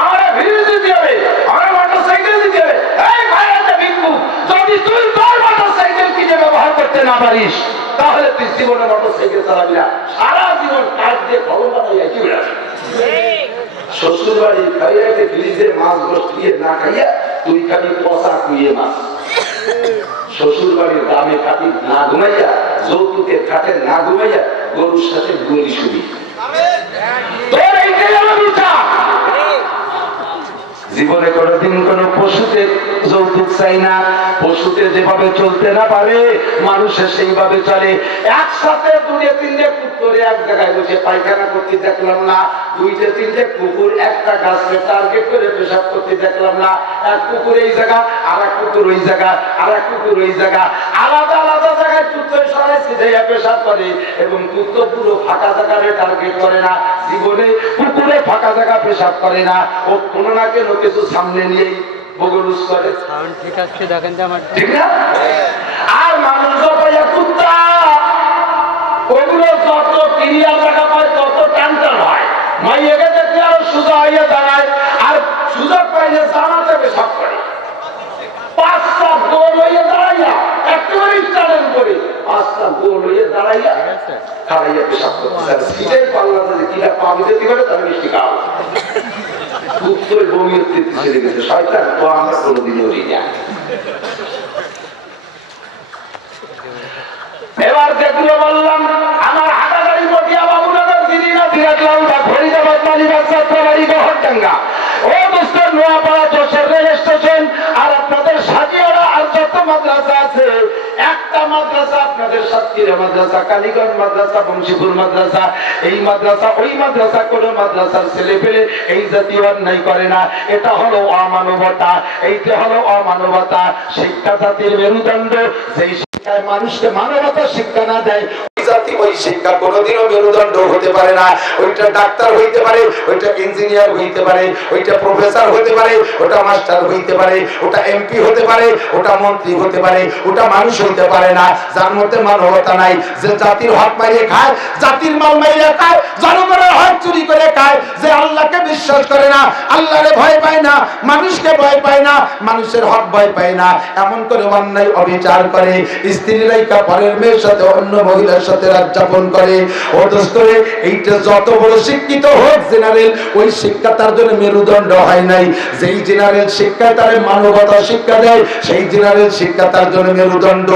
আমরা ভিড় দিতে হবে, আমরা মোটরসাইকেল দিতে হবে। এই ভাইরাতে ভিক্ষু, যদি তুই তোর মোটরসাইকেল কিনে ব্যবহার করতে না পারিস তাহলে তুই জীবনে মোটরসাইকেল চালাবি না, সারা জীবন কাঠ দিয়ে ফলন বানাইয়া কি উড়াবি। শ্বশুর বাড়ি খাইয়াতে ফ্রিজের মাছ গোষ্ঠ দিয়ে না খাইয়া তুই খাবি পচা কুইয়ে মাছ। শ্বশুর বাড়ির দামে খাবি না ঘুমাইয়া, যৌতুকের খাটে না ঘুমাইয়া গরুর সাথে গলি শুবি। তোর এইটাই আমার বিচার। জীবনে কোনোদিন কোন পশুতে যৌতুক চাই না। পশুতে যেভাবে চলতে না পারে মানুষের সেইভাবে চলে। একসাথে 2-3টে কুকুরে এক জায়গায় বসে পায়খানা করতে দেখলাম না, 2-3টে কুকুর একটা গাছকে টার্গেট করে পেশাব করতে দেখলাম না। এক কুকুর এই জায়গা, আর এক কুকুর ওই জায়গা, আর এক কুকুর ওই জায়গা, আলাদা আলাদা জায়গায় কুকুর সবাই সিধে পেশাব করে এবং কুকুর পুরো ফাঁকা জায়গায় টার্গেট করে না। জীবনে কুকুরে ফাঁকা জায়গা পেশাব করে না, ও কোনো না কেন কিছু সামনে নিয়েই বগলুস করে। ঠিক আছে দেখেন ঠিক না? আর মানুষ কুত্তা ওগুলো যত ক্রিয়া জায়গা পায় তত টান টান হয়। মাইয়াকে দেখলে আরো সোজা হইয়া দাঁড়ায়, আর সুযোগ পাইলে জানাতে পেশাব করে। 5টা গোল হইয়া দাঁড়াইয়া একেবারে স্টারের উপরে 5টা গোল হইয়া দাঁড়াইয়া খাড়াইয়া পেশাব করতে সেটাই পাল্লা যে কিনা পাবি যেতে পারে তার মিষ্টি খাওয়া। উত্তরে বমি ছেড়ে গেছে শয়তান, তো আমরা কোনোদিনও ঋণী। এবার যেগুলো বললাম আমার হাটাগাড়ি মটিয়া বাবুনগর দিদিনা দিরাকলাল বা ফরিদাবাদ মালিবাগ যাত্রাবাড়ি গহরডাঙ্গা ও দোস্তর নোয়াপাড়া যশোর রেল স্টেশন আর আপনাদের সাজিয়ারা আর যত মাদ্রাসা আছে একটা মাদ্রাসা আপনাদের সাতক্ষীরা মাদ্রাসা, কালীগঞ্জ মাদ্রাসা, বংশীপুর মাদ্রাসা, এই মাদ্রাসা ওই মাদ্রাসা কোন মাদ্রাসার ছেলে পেলে এই জাতীয় অন্যায় করে না। এটা হলো অমানবতা, এইটা হলো অমানবতা। শিক্ষা জাতির মেরুদণ্ড, যেই শিক্ষায় মানুষকে মানবতা শিক্ষা না দেয় জাতি ওই শিক্ষা কোনোদিনও মেরুদণ্ড হতে পারে না। ওইটা ডাক্তার হইতে পারে, ওইটা ইঞ্জিনিয়ার হইতে পারে, ওইটা প্রফেসর হতে পারে, ওটা মাস্টার হইতে পারে, ওটা এমপি হতে পারে, ওটা মন্ত্রী হতে পারে, ওটা মানুষ হইতে পারে না যার মধ্যে মানবতা নাই। যে জাতির হক মারিয়ে খায়, জাতির মাল মারিয়ে খায়, জনগণের হক চুরি করে খায়, যে আল্লাহকে বিশ্বাস করে না, আল্লাহরে ভয় পায় না, মানুষকে ভয় পায় না, মানুষের হক ভয় পায় না, এমন করে অন্যায় অবিচার করে, স্ত্রীরাই পরের মেয়ের সাথে অন্য মহিলার সাথে রাত যাপন করে। ও দোস্ত রে, এইটা যত বড় শিক্ষিত হোক জেনারেল, ওই শিক্ষা তার জন্য মেরুদণ্ড হয় নাই। যেই জেনারেল শিক্ষায় তার মানবতা শিক্ষা দেয়, সেই জেনারেল শিক্ষা তার জন্য মেরুদণ্ড।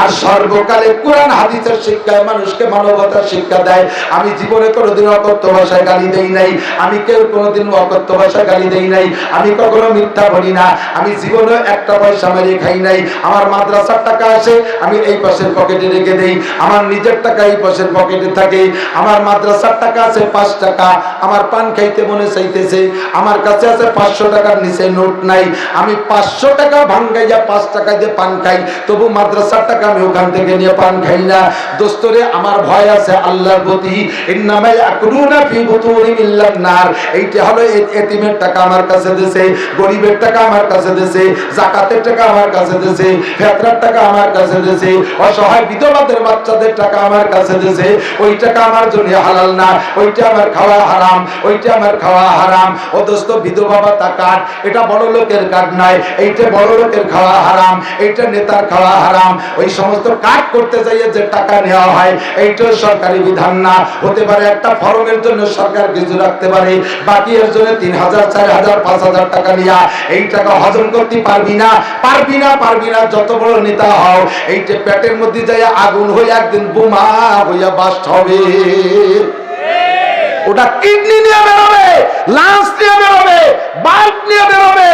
আর সর্বকালে কোরআন হাদিসের শিক্ষায় মানুষকে মানবতা শিক্ষা দেয়। আমি জীবনে কোনোদিন অকথ্য ভাষায় গালি দেই নাই, আমি কেউ কোনোদিন অকথ্য ভাষায় গালি দেই নাই, আমি কখনো মিথ্যা বলি না, আমি জীবনে একটা পয়সা মারিয়ে খাই নাই। আমার মাদ্রাসার টাকা আসে, আমি এই পাশের পকেটে রেখে দেই, আমার নিজের টাকা এই পাশের পকেটে থাকে। আমার মাদ্রাসার টাকা আছে 5 টাকা, আমার পান খাইতে মনে চাইতেছে, আমার কাছে আছে 500 টাকার নিচে নোট নাই, আমি 500 টাকা ভাঙ্গাইয়া 5 টাকা দিয়ে পান খাই, তবু মাদ্রাসার টাকা আমি ওখান থেকে নিয়ে পান খাই না। দোস্তরে, আমার ভয় আছে আল্লাহর প্রতি। ইন্নামা ইয়াকুলুনা ফি বুতুনিহিম ইল্লান নার। এইটা হলো এতিমের টাকা আমার কাছে দিয়েছে, গরিবের টাকা আমার কাছে দিয়েছে, যাকাতের টাকা আমার কাছে দিয়েছে, ফিতরার টাকা আমার কাছে দিয়েছে, অসহায় বিধবাদের বাচ্চাদের টাকা আমার কাছে দিয়েছে। ওই টাকা আমার জন্য হালাল না, ওইটা আমার খাওয়া হারাম, ওইটা আমার খাওয়া হারাম। ও দোস্ত, বিধবা ভাতা কার্ড, এটা বড় লোকের কার্ড নয়, এইটা বড় লোকের খাওয়া হারাম, এইটা নেতার খাওয়া হারাম। ওই সমস্ত কার্ড করতে যাইয়ে যে টাকা নেওয়া হয়, এইটাও সরকারি বিধান না। হতে পারে একটা ফর্মের জন্য সরকার কিছু রাখতে পারে, বাকি এর জন্য 3000, 4000, 5000 টাকা নিয়া এই টাকা হজম করতে পারবি না, পারবি না, পারবি না। যত বড় নেতা হও, এইটা পেটের মধ্যে যাইয়া আগুন হয়ে একদিন বোমা হইয়া বাস্ট হবে। ওটা কিডনি নিয়ে বেরোবে, লাংস নিয়ে বেরোবে, বাল্ব নিয়ে বেরোবে,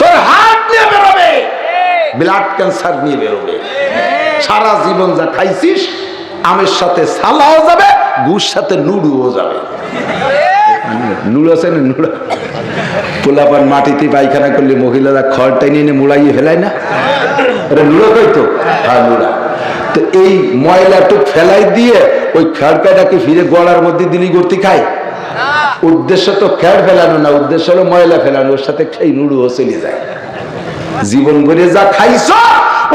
তোর হার্ট নিয়ে বেরোবে, ব্লাড ক্যান্সার নিয়ে বেরোবে। সারা জীবন যা খাইছিস, আমের সাথে সালাও যাবে, গুড় সাথে নুডুও যাবে। নুড় আছে না, নুড়া পোলাপান মাটিতে পায়খানা করলে মহিলারা খড়টাই নিয়ে মুড়াইয়ে ফেলায় না, ওটা নুড়া কইতো। হ্যাঁ, নুড়া। তো এই ময়লাটুক ফেলাই দিয়ে ওই খেড়কাটাকে ফিরে গলার মধ্যে দিলি গর্তি খায়। উদ্দেশ্য তো খেড় ফেলানো না, উদ্দেশ্য হলো ময়লা ফেলানো, ওর সাথে সেই নুড়ুও চলে যায়। জীবন ভরে যা খাইছ,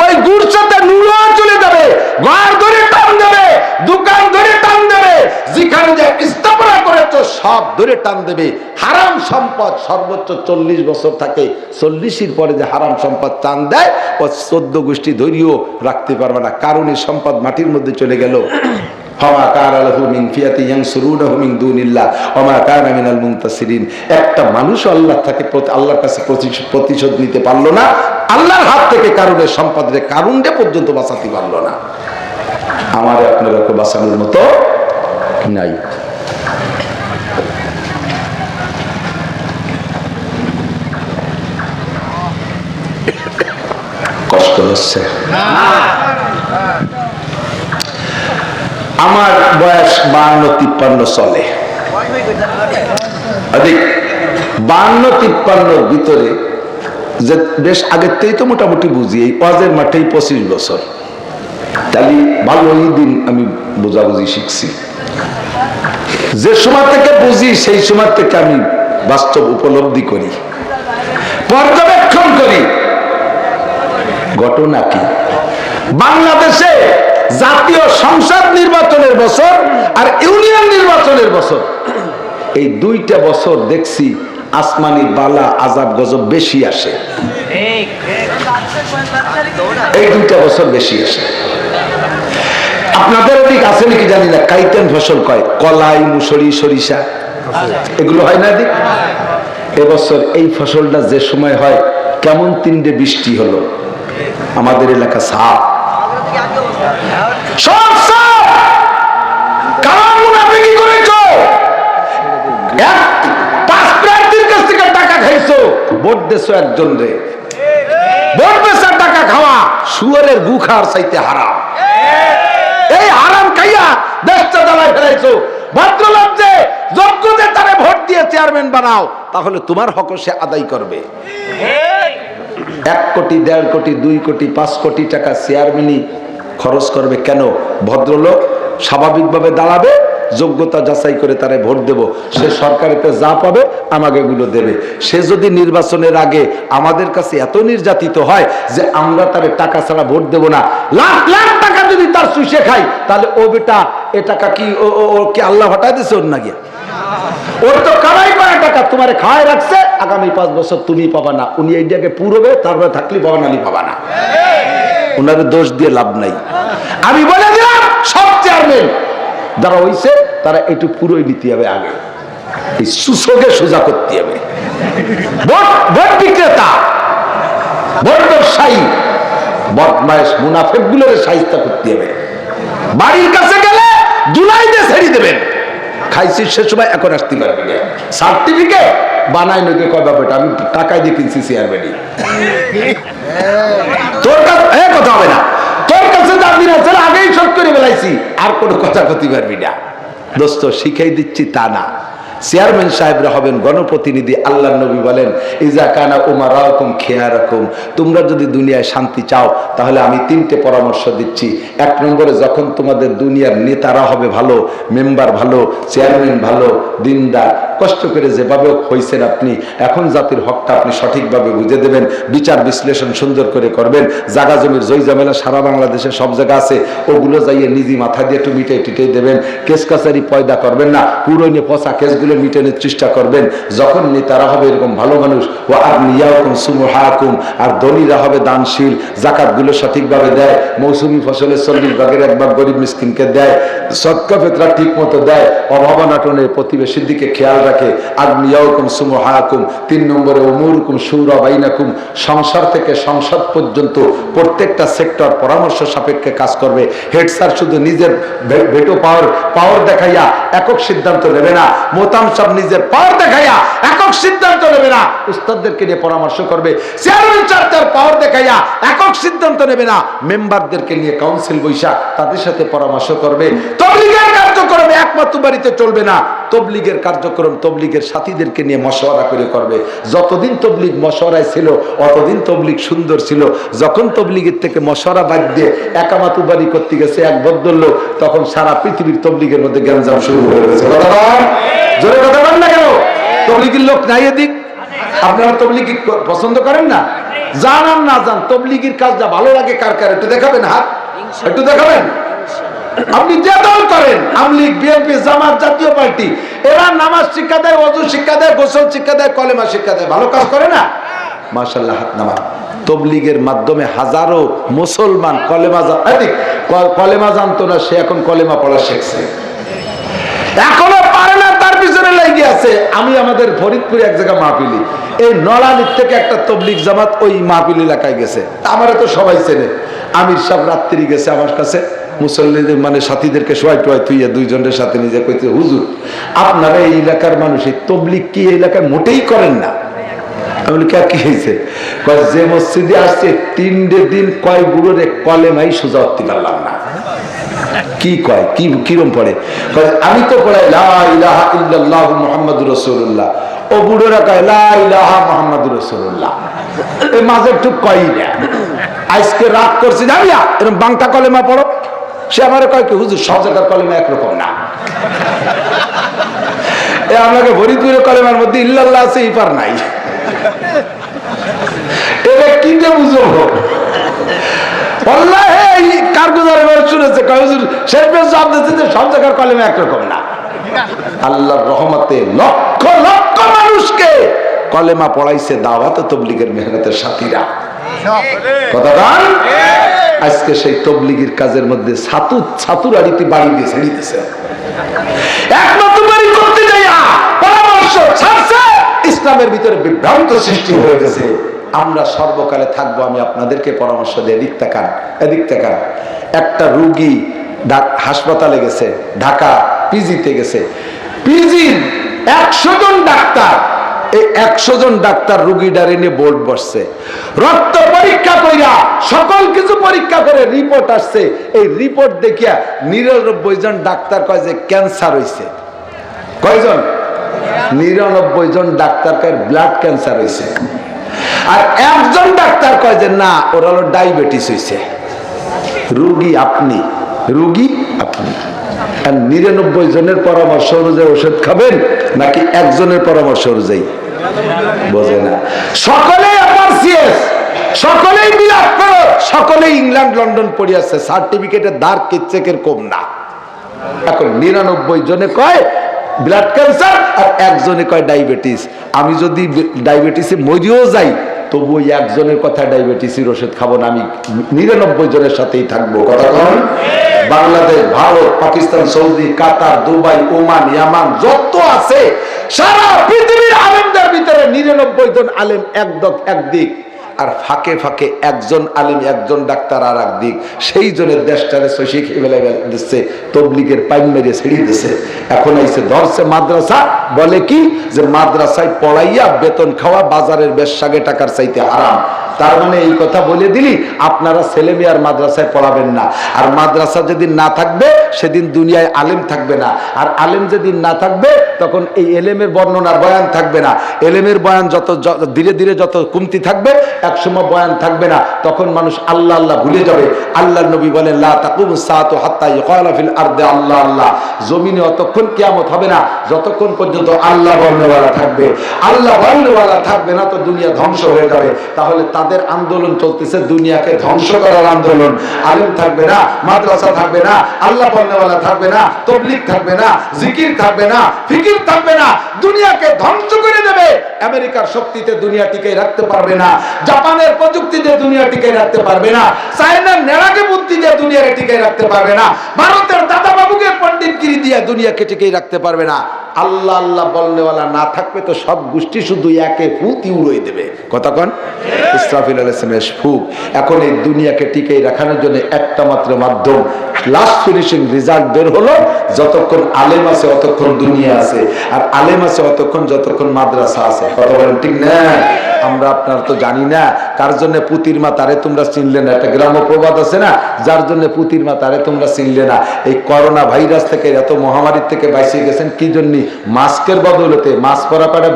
ওই গুড় সাথে নুড়ুও চলে যাবে, ঘর ধরে টান দেবে, দোকান ধরে টান দেবে, যেখানে যে স্থাপনা করেছো সব ধরে টান দেবে। হারাম সম্পদ সর্বোচ্চ 40 বছর থাকে, 40-এর পরে যে হারাম সম্পদ টান দেয়, ও 14 গোষ্ঠী ধৈর্য রাখতে পারবে না, কারণ এই সম্পদ মাটির মধ্যে চলে গেল। একটা মানুষ আল্লাহর কাছে প্রতিশোধ নিতে পারলো না, আল্লাহর হাত থেকে কারণের সম্পদের কারণটা পর্যন্ত বাঁচাতে পারলো না। আমার আপনারা বাঁচানোর মতো নাই। কষ্ট হচ্ছে। আমার বয়স 52-53 চলে, 52-53 ভিতরে যে বেশ আগের থেকেই তো মোটামুটি বুঝি, এই ওয়াজের মাঠেই 25 বছর। তাহলে ভালোই দিন আমি বোঝাবুঝি শিখছি। যে সময় থেকে বুঝি সেই সময় থেকে আমি বাস্তব উপলব্ধি করি, পর্যবেক্ষণ করি। ঘটনা কি, বাংলাদেশে জাতীয় সংসদ নির্বাচনের বছর আর ইউনিয়ন নির্বাচনের বছর, এই 2টা বছর দেখছি আসমানি বালা আযাব গজব বেশি আসে। এই 2টা বছর বেশি আসে। আপনাদের ওদিক আছে নাকি জানি না, কাইতেন ফসল কয়, কলাই, মুসুরি, সরিষা, এগুলো হয় না দিক। এবছর এই ফসলটা যে সময় হয়, কেমন 3টে বৃষ্টি হলো, আমাদের এলাকা সাপ সব সব কারণ মুনাফিকি করেছো, পাঁচ প্রার্থীর কাছ থেকে টাকা খাইছো, ভোট দেছো একজন রে। ভোট বেচার টাকা খাওয়া শুয়ারের গু খাওয়ার চাইতে হারাম। এই হারাম খাইয়া দেশটা জ্বালায় ফেলাইছো। ভদ্রলজ্জে যোগ্যতে তারে ভোট দিয়ে চেয়ারম্যান বানাও, তাহলে তোমার হক সে আদায় করবে। 1 কোটি 1.5 কোটি 2 কোটি 5 কোটি টাকা চেয়ারম্যানই খরচ করবে কেন? ভদ্রলোক স্বাভাবিকভাবে দাঁড়াবে, যোগ্যতা যাচাই করে তারে ভোট দেব, সে সরকারিতে যা পাবে আমাকে এগুলো দেবে। সে যদি নির্বাচনের আগে আমাদের কাছে এত নির্যাতিত হয় যে আমরা তারে টাকা ছাড়া ভোট দেব না, লাখ লাখ টাকা যদি তার চুষে খাই, তাহলে ও বেটা এ টাকা কি ও কি আল্লাহ হটাই দিছে ওর না গিয়া? ওর তো কামাই করা টাকা তোমারে খাওয়াই রাখছে, আগামী 5 বছর তুমি পাবা না। উনি এইটাকে পুরোবে, তারপরে থাকলে পাবা না, পাবা না। ওনারে দোষ দিয়ে লাভ নাই। আমি বলে দিলাম সব চেয়ারম্যান যারা হইছে তারা একটু পুরোই নিতে হবে, আগে এই সুযোগে সোজা করতে হবে। ভোট বিক্রেতা, ভোট ব্যবসায়ী, বদমাইশ মুনাফেক গুলোর সাহিত্য করতে হবে। বাড়ির কাছে গেলে জুলাই দিয়ে ছেড়ে দেবেন, খাইছি সে সময় এখন আসতে পারবি না। সার্টিফিকেট বানাই নইকে কয়বা বেটা আমি টাকায় দিয়ে কিনছি চেয়ারম্যানই। তোর কাছে কথা হবে না, তোর কাছে দাবি না, চলে আগেই শোধ করে বেলাইছি, আর কোনো কথা করতে পারবি না। দোস্ত শিখাই দিচ্ছি তা না, চেয়ারম্যান সাহেবরা হবেন গণপ্রতিনিধি। আল্লাহ নবী বলেন ইজা কানা উমারাকুম খিয়ারাকুম, তোমরা যদি দুনিয়ায় শান্তি চাও তাহলে আমি 3টে পরামর্শ দিচ্ছি। 1 নম্বরে, যখন তোমাদের দুনিয়ার নেতারা হবে ভালো, মেম্বার ভালো, চেয়ারম্যান ভালো, দিনদার, কষ্ট করে যেভাবে হয়েছেন আপনি, এখন জাতির হকটা আপনি সঠিকভাবে বুঝে দেবেন, বিচার বিশ্লেষণ সুন্দর করে করবেন। জাগা জমির জয় ঝামেলা সারা বাংলাদেশে সব জায়গা আছে, ওগুলো যাইয়ে নিজে মাথা দিয়ে একটু মিটাই টিটাই দেবেন। কেস কাছারি পয়দা করবেন না, পুরনো পচা কেসগুলো মিটানোর চেষ্টা করবেন। যখন নেতারা হবে এরকম ভালো মানুষ, ও আগ্নিয়াকুম সুমহাকুম, আর ধনীরা হবে দানশীল, জাকাত গুলো সঠিকভাবে দেয়, মৌসুমী ফসলের 40 ভাগের 1 ভাগ গরিব মিসকিনকে দেয়, সদকা ফিতরা ঠিক মতো দেয়, অভাবনাটনে প্রতিবেশীর দিকে খেয়াল রাখে। আগ্নিয়াকুম সুমহাকুম। 3 নম্বরে উমুরকুম শুরা বাইনাকুম, সংসার থেকে সংসদ পর্যন্ত প্রত্যেকটা সেক্টর পরামর্শ সাপেক্ষে কাজ করবে। হেড স্যার শুধু নিজের ভেটো পাওয়ার দেখাইয়া একক সিদ্ধান্ত নেবে না, মোতাম সব নিজের পাওয়ার দেখাইয়া একক সিদ্ধান্ত নেবে না, উস্তাদদেরকে নিয়ে পরামর্শ করবে। চেয়ারম্যান চার্জার পাওয়ার দেখাইয়া একক সিদ্ধান্ত নেবে না, মেম্বারদেরকে নিয়ে কাউন্সিল বৈশা তাদের সাথে পরামর্শ করবে। তবলিগের কার্যক্রম একমাত্র বাড়িতে চলবে না, তবলিগের কার্যক্রম তবলিগের সাথীদেরকে নিয়ে মশওয়ারা করে করবে। যতদিন তবলিগ মশওয়ারায় ছিল অতদিন তবলিগ সুন্দর ছিল। যখন তবলিগের থেকে মশওয়ারা বাদ দিয়ে একামাতু বাড়ি করতে গেছে এক ভদ্রলোক, তখন সারা পৃথিবীর তবলিগের মধ্যে গ্যাঞ্জাম শুরু হয়ে গেছে। জোরে কথা বলেন না কেন? তবলিগের লোক নাই এদিক? আপনারা তবলিগ পছন্দ করেন না? জান আর না জান, তবলিগের কাজটা ভালো লাগে কার কার একটু দেখাবেন হাত, একটু দেখাবেন। আপনি যে দল করেন, আমলিগ, বিএনপি, জামাত, জাতীয় পার্টি, এরা নামাজ শিক্ষা দেয়, ওযু শিক্ষা দেয়, গোসল শিক্ষা দেয়, কলেমা শিক্ষা দেয়, ভালো কাজ করে না? মাশাআল্লাহ, হাত নামা। তবলিগের মাধ্যমে হাজারো মুসলমান কলেমা জানতো না, সে এখন কলেমা পড়া শিখছে, এখনো পারে না, তার পিছনে লেগে আছে। আমি আমাদের ফরিদপুরে এক জায়গা মাহফিলি, এই নলানির থেকে একটা তবলিগ জামাত ওই মাহফিল এলাকায় গেছে, আমারে তো সবাই চেনে। আমির সাহেব রাত্রি গেছে আমার কাছে, মুসল্লিদের মানে সাথীদেরকে শোয়াই টোয়াই তুইয়া 2 জনের সাথে নিজে কইতে, হুজুর আপনারা এই এলাকার মানুষ এই তবলিগ কি এই এলাকায় মোটেই করেন না? আমি বলি কি হয়েছে? যে মসজিদে আসছে 3 দিন কয় বুড়োরে কলেমাই সোজা উঠতে পারলাম না। কি কয়, কি কিরম পড়ে? আমি তো পড়াই লা ইলাহা ইল্লাল্লাহু মুহাম্মাদুর রাসূলুল্লাহ, ও বুড়োরা কয় লা ইলাহা মুহাম্মাদুর রাসূলুল্লাহ, এই মাঝে একটু কই না। আজকে রাত করছি জানিয়া এরকম বাংলা কলেমা পড়ো, সে আমারে কয় কি হুজুর সব জায়গার কলেমা একরকম না, এ আপনাকে ফরিদপুরের কলেমার মধ্যে ইল্লাল্লাহ আছে, ইফার নাই, এটা কি যে বুঝবো? আল্লাহর রহমতে লক্ষ লক্ষ মানুষকে কলেমা পড়াইছে দাওয়াত তবলিগের মেহনতের সাথীরা। আজকে সেই তবলিগের কাজের মধ্যে ছাতুরাড়িতে বাড়ি দিয়ে ছেড়ে দিছে, একমাত্র বাড়ি করতে যাইয়া পরামর্শ ছাড়ছে, ইসলামের ভিতরে বিভ্রান্ত সৃষ্টি হয়ে গেছে। আমরা সর্বকালে থাকবো। আমি আপনাদেরকে পরামর্শ দিই, এদিক তাকান। একটা রুগী হাসপাতালে গেছে, ঢাকা পিজিতে গেছে, পিজির 100 জন ডাক্তার, এই 100 জন ডাক্তার রুগীটারে নিয়ে বোর্ড বসছে, রক্ত পরীক্ষা কইরা সকল কিছু পরীক্ষা করে রিপোর্ট আসছে। এই রিপোর্ট দেখিয়া 99 জন ডাক্তার কয় যে ক্যান্সার হইছে। কয়জন? 99 জন ডাক্তার কয় ব্লাড ক্যান্সার হইছে। আর একজন ডাক্তার কয় যে না, ওর হলো ডায়াবেটিস হইছে। রুগী আপনি, রুগী আপনি। আর 99 জনের পরামর্শ অনুযায়ী ওষুধ খাবেন নাকি একজনের পরামর্শ অনুযায়ী? বোঝে না। সকলেই আপনার সিএস, সকলেই বিলাপ করো, সকলেই ইংল্যান্ড লন্ডন পড়িয়াছে, সার্টিফিকেটের দার কিচ্ছেকের কম না। এখন 99 জনে কয় ব্লাড ক্যান্সার আর একজনে কয় ডায়াবেটিস। আমি যদি ডায়াবেটিসে মরিও যাই তবু ওই একজনের কথা ডায়াবেটিসের ওষুধ খাবো না, আমি 99 জনের সাথেই থাকবো। কথা বলেন। বাংলাদেশ, ভারত, পাকিস্তান, সৌদি, কাতার, দুবাই, ওমান, ইয়ামান যত আছে সারা পৃথিবীর আলেমদের ভিতরে 99 জন আলেম একদিক, আর ফাঁকে ফাঁকে একজন আলেম, একজন ডাক্তার আর এক দিক। সেই জনের দেশটারে শশী খেয়ে দিচ্ছে, তবলিগের পাইন মেরে ছেড়ে দিচ্ছে। এখন আইসে ধরছে মাদ্রাসা, বলে কি যে মাদ্রাসায় পড়াইয়া বেতন খাওয়া বাজারের বেশ্যাগে টাকার চাইতে হারাম। তার মানে এই কথা বলে দিলি আপনারা ছেলে মেয়ে আর মাদ্রাসায় পড়াবেন না। আর মাদ্রাসা যেদিন না থাকবে সেদিন দুনিয়ায় আলেম থাকবে না, আর আলেম যেদিন না থাকবে তখন এই এলেমের বর্ণনার বয়ান থাকবে না। এলেমের বয়ান যত ধীরে ধীরে যত কমতি থাকবে, একসময় বয়ান থাকবে না, তখন মানুষ আল্লাহ আল্লাহ ভুলে যাবে। আল্লাহ নবী বলেন লা তাকুমুস সাআতু হাত্তা ইয়াকালা ফিল আরদি আল্লাহ আল্লাহ। জমিনে অতক্ষণ কিয়ামত হবে না যতক্ষণ পর্যন্ত আল্লাহ বলনেওয়ালা থাকবে। আল্লাহ বলনেওয়ালা থাকবে না তো দুনিয়া ধ্বংস হয়ে যাবে। তাহলে তাদের আন্দোলন চলতেছে দুনিয়াকে ধ্বংস করার আন্দোলন। আলেম থাকবে না, মাদ্রাসা থাকবে না, আল্লাহ বলনেওয়ালা থাকবে না, তাবলীগ থাকবে না, জিকির থাকবে না, ফিকির থাকবে না, দুনিয়াকে ধ্বংস করে দেবে। আমেরিকার শক্তিতে দুনিয়া টিকে রাখতে পারবে না, জাপানের প্রযুক্তি দিয়ে দুনিয়া টিকে রাখতে পারবে না, চায়নার নেড়াকে বুদ্ধি দিয়ে দুনিয়াকে টিকে রাখতে পারবে না, ভারতের দাদা বাবুকে পণ্ডিতগিরি দিয়ে দুনিয়াকে টিকে রাখতে পারবে না। আল্লাহ আল্লাহ বলনেওয়ালা না থাকবে তো সব গোষ্ঠী শুধু একে ফুতি উড়িয়ে দেবে। কথা কন? ইসরাফিল আলাইহিস সালামের ফুক। এখন এই দুনিয়াকে টিকে রাখানোর জন্য একটা মাত্র মাধ্যম, লাস্ট ফিনিশিং রেজাল্ট বের হলো, যতক্ষণ আলেম আছে অতক্ষণ দুনিয়া আছে, আর আলেম আছে অতক্ষণ যতক্ষণ মাদ্রাসা আছে। কথা বলেন ঠিক না? আমরা আপনারা তো জানি না কার জন্য পুতির মা তারে তোমরা চিনলে না। একটা গ্রাম্য প্রবাদ আছে না, যার জন্য পুতির মা তারে তোমরা চিনলে না। এই করোনা ভাইরাস থেকে, এত মহামারীর থেকে বাঁচিয়ে গেছেন কি জন্য? মাস্কের বদলতে। মাস্ক পরাটা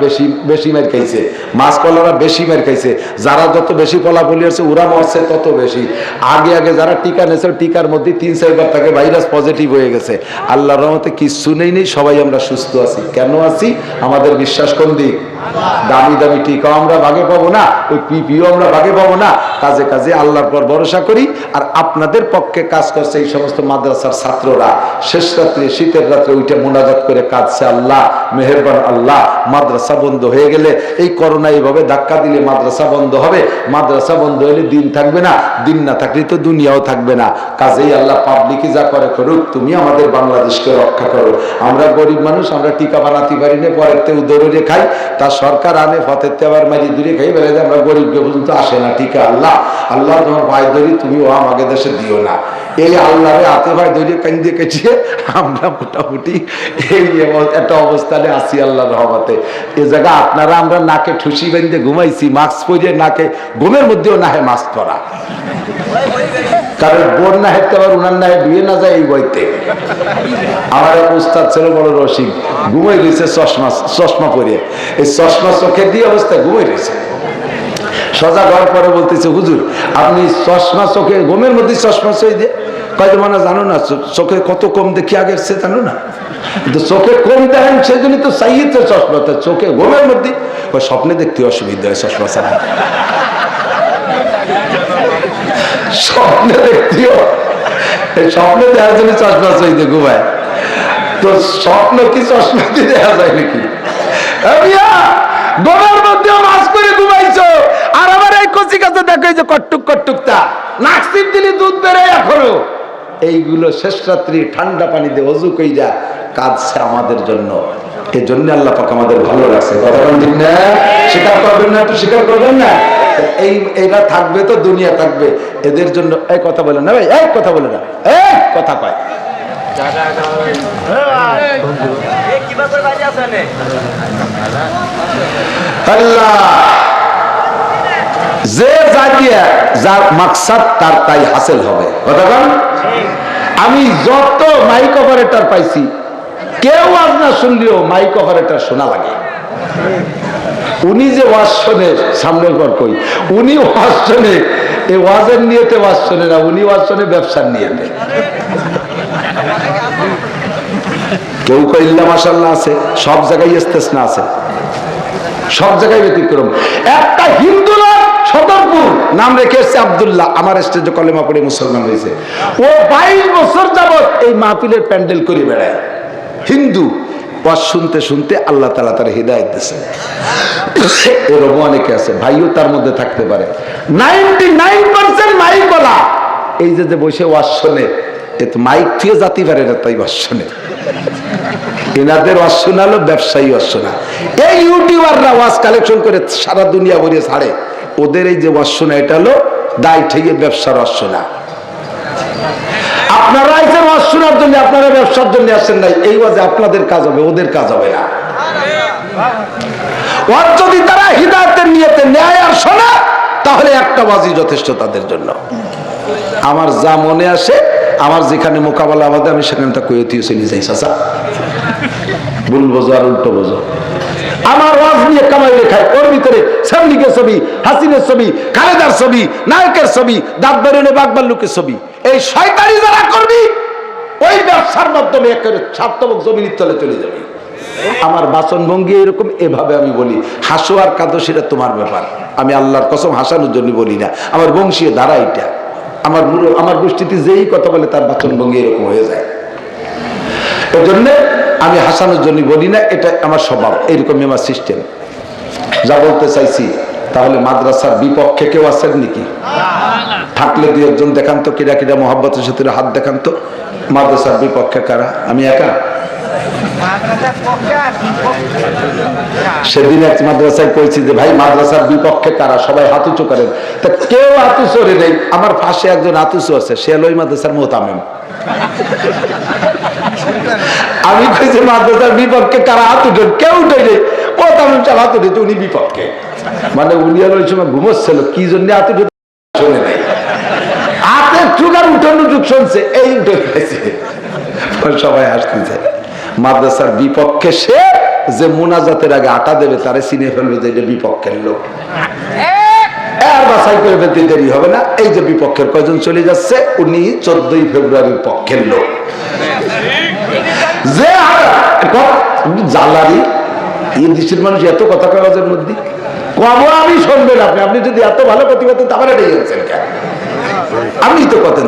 বেশি মার খাইছে, মাস্ক পলারা বেশি মার খাইছে। যারা যত বেশি পলাপলি আছে ওরা মরছে তত বেশি। আগে যারা টিকা নিয়েছে টিকার মধ্যে 3-4 বার তাকে ভাইরাস পজিটিভ হয়ে গেছে। আল্লাহর রহমতে কিচ্ছু নেই, সবাই আমরা সুস্থ আছি। কেন আছি? আমাদের বিশ্বাস কোন দিক? দামি দামি টিকাও আমরা ভাগে পাবো না, ওই পিপিও আমরা ভাগে পাবো না। কাজে কাজে আল্লাহর পর ভরসা করি। আর আপনাদের পক্ষে কাজ করছে এই সমস্ত মাদ্রাসার ছাত্ররা। শেষ রাত্রে, শীতের রাত্রে উঠে মোনাজাত করে কাঁদছে, আল্লাহ মেহেরবান, আল্লাহ মাদ্রাসা বন্ধ হয়ে গেলে, এই করোনা এইভাবে ধাক্কা দিলে মাদ্রাসা বন্ধ হবে, মাদ্রাসা বন্ধ হলে দিন থাকবে না, দিন না থাকলে তো দুনিয়াও থাকবে না। কাজেই আল্লাহ পাবলিকে যা করে করুক, তুমি আমাদের বাংলাদেশকে রক্ষা করো। আমরা গরিব মানুষ, আমরা টিকা বানাতে পারি না, পরের তে উদরে খাই, তা সরকার আনে ফতের তে আবার মারি দূরে খাই, বেড়ে আমরা গরিবকে পর্যন্ত আসে না টিকা। আল্লাহ আল্লাহ তোমার ভাই ধরি, তুমি ও আমাকে দেশে দিও না। এই আল্লাহরে হাতে ভাই ধরে কান্দে কেছিয়ে আমরা মোটামুটি এই একটা অবস্থানে আছি আল্লাহর রহমতে। এ জায়গা আপনারা আমরা নাকে ঠুসি বেঁধে ঘুমাইছি, মাস্ক পরে, নাকে ঘুমের মধ্যেও না হয় মাস্ক পরা, কারণ বোন না হেঁটতে আবার উনার না ধুয়ে না যায় এই বইতে। আমার এক উস্তাদ ছিল বড় রসিক, ঘুমাই রয়েছে চশমা পরে, এই চশমা চোখে দিয়ে অবস্থায় ঘুমাই রয়েছে। সজাগ হওয়ার পরে বলতেছে, হুজুর আপনি চশমা চোখে, ঘুমের মধ্যে চশমা চই দিয়ে কয়তো মানে জানো না চোখে কত কম দেখি আগের সে জানো না, কিন্তু চোখে কম দেখেন সেজন্য তো চাইতে চশমা, চোখে ঘুমের মধ্যে ওই স্বপ্নে দেখতে অসুবিধা হয় চশমা ছাড়া। স্বপ্নে দেখতেও, এই স্বপ্নে দেখার জন্য চশমা চাইতে ঘুমায়, তো স্বপ্ন কি চশমা দিয়ে দেখা যায় নাকি? ঘুমের মধ্যেও মাছ করে ঘুমাইছো, আর আবার এই কচি কাছে দেখো যে কট্টুক কট্টুকটা নাকসিপ দিলে দুধ বেরোয় এখনো। এইগুলো শেষ রাত্রি ঠান্ডা পানি দিয়ে অজু কইরা কাঁদছে আমাদের জন্য। এই জন্য আল্লাহ পাক আমাদের ভালো রাখছে। কথা বলেন ঠিক না? স্বীকার করবেন না? একটু স্বীকার করবেন না? এরা থাকবে তো দুনিয়া থাকবে, এদের জন্য এই কথা বলে না ভাই, এক কথা বলে না, এক কথা পায়। আল্লাহ যে জাগিয়া যার মাকসাদ তার তাই হাসিল হবে। কথা বল, আমি যত মাইক অপারেটর পাইছি, কেউ আজ না শুনলেও মাইক অপারেটর শোনা লাগে। উনি যে ওয়াজ শোনে, সামনের পর কই, উনি ওয়াজ শোনে, এই ওয়াজের নিয়েতে ওয়াজ শোনে না, উনি ওয়াজ শোনে ব্যবসার নিয়েতে। কেউ কইল্লা মাশাআল্লাহ আছে, সব জায়গায় ইস্তেসনা আছে, সব জায়গায় ব্যতিক্রম। একটা হিন্দু লোক সদরপুর নাম রেখে এসছে আব্দুল্লাহ, আমার স্টেজে কলেমা পড়ে মুসলমান হয়েছে। ও 22 বছর যাবত এই মাহফিলের প্যান্ডেল করে বেড়ায়, হিন্দু। ওয়াজ শুনতে শুনতে আল্লাহ তাআলা তার হিদায়াত দিয়েছে। এরকম অনেকে আছে, ভাইও তার মধ্যে থাকতে পারে। 99% মাইক বলা, এই যে বসে ওয়াজ শোনে, এ তো মাইক থেকে জাতি পারে না, তাই ওয়াজ শোনে। এনাদের ওয়াজ শোনালো ব্যবসায়ী ওয়াজ শোনা। এই ইউটিউবাররা ওয়াজ কালেকশন করে সারা দুনিয়া ভরিয়ে ছাড়ে, ওদের এই যে ওয়াজ শোনা, এটা হলো দায় ঠেকে ব্যবসার ওয়াজ শোনা। আপনারা আইছেন ওয়াজ শোনার জন্য, আপনারা ব্যবসার জন্য আসেন নাই। এই ওয়াজে আপনাদের কাজ হবে, ওদের কাজ হবে না। ওয়াজ যদি তারা হিদায়াতের নিয়তে ন্যায় আর শোনা, তাহলে একটা ওয়াজই যথেষ্ট তাদের জন্য। আমার যা মনে আসে, আমার যেখানে মোকাবেলা হবে আমি সেখানে তা কইতে চলে যাই। চাচা ভুল বোঝো আর উল্টো বোঝো। আমার ওয়াজ নিয়ে কামাই লেখায়, ওর ভিতরে সামলিকের ছবি, হাসিনের ছবি, খালেদার ছবি, নায়কের ছবি, দাঁত বেরোনে বাগবাল্লুকের ছবি। এই শয়তানি যারা করবি, ওই ব্যবসার মাধ্যমে একেবারে স্বার্থবক জমিনের তলে চলে যাবে। আমার বাচন ভঙ্গি এরকম, এভাবে আমি বলি, হাসো আর কাঁদো সেটা তোমার ব্যাপার। আমি আল্লাহর কসম হাসানোর জন্য বলি না, আমার বংশীয় ধারা এটা। আমার গোষ্ঠীতে যেই কথা বলে তার বাচন ভঙ্গি এরকম হয়ে যায়। এই জন্য আমি হাসানোর জন্য বলি না, এটা আমার স্বভাব, এরকমই আমার সিস্টেম। যা বলতে চাইছি, তাহলে মাদ্রাসার বিপক্ষে কেউ আছেন নাকি? থাকলে দুই একজন দেখান তো, কিরা কিরা মোহাব্বতের সাথে হাত দেখান তো। মাদ্রাসার বিপক্ষে কারা? আমি একা? সেদিন এক মাদ্রাসায় কইছি যে ভাই মাদ্রাসার বিপক্ষে কারা, সবাই হাত উঁচু করেন। তা কেউ হাত উঁচু নেই। আমার পাশে একজন হাত উঁচু আছে, সে হলো ওই মাদ্রাসার মোতামেম। আমি কইছি মাদ্রাসার বিপক্ষে কারা, হাত উঠেন। কেউ উঠে নেই, মোতামেম চাল হাত উঠেছে, উনি বিপক্ষে। মানে উনি হলো ওই সময় ঘুমোচ্ছিল, কি জন্য হাত উঠে শোনে নাই, হাতের চুগার উঠানো যুগ শুনছে, এই উঠে গেছে। সবাই হাসতেছে। মাদ্রাসার বিপক্ষে সে যে মুনাজাতের আগে আটা দেবে, তারে চিনে ফেলবে যে এটা বিপক্ষের লোক। আর বাছাই করে ফেলতে দেরি হবে না। এই যে বিপক্ষের কয়জন চলে যাচ্ছে, উনি 14 ফেব্রুয়ারির পক্ষের লোক। যে জ্বালারি, এই দেশের মানুষ এত কথা কাগজের মধ্যে কম, আমি শুনবেন আপনি। আপনি যদি এত ভালো কথা বলতেন, তাহলে এটাই হচ্ছেন কেন? আমি তো কথা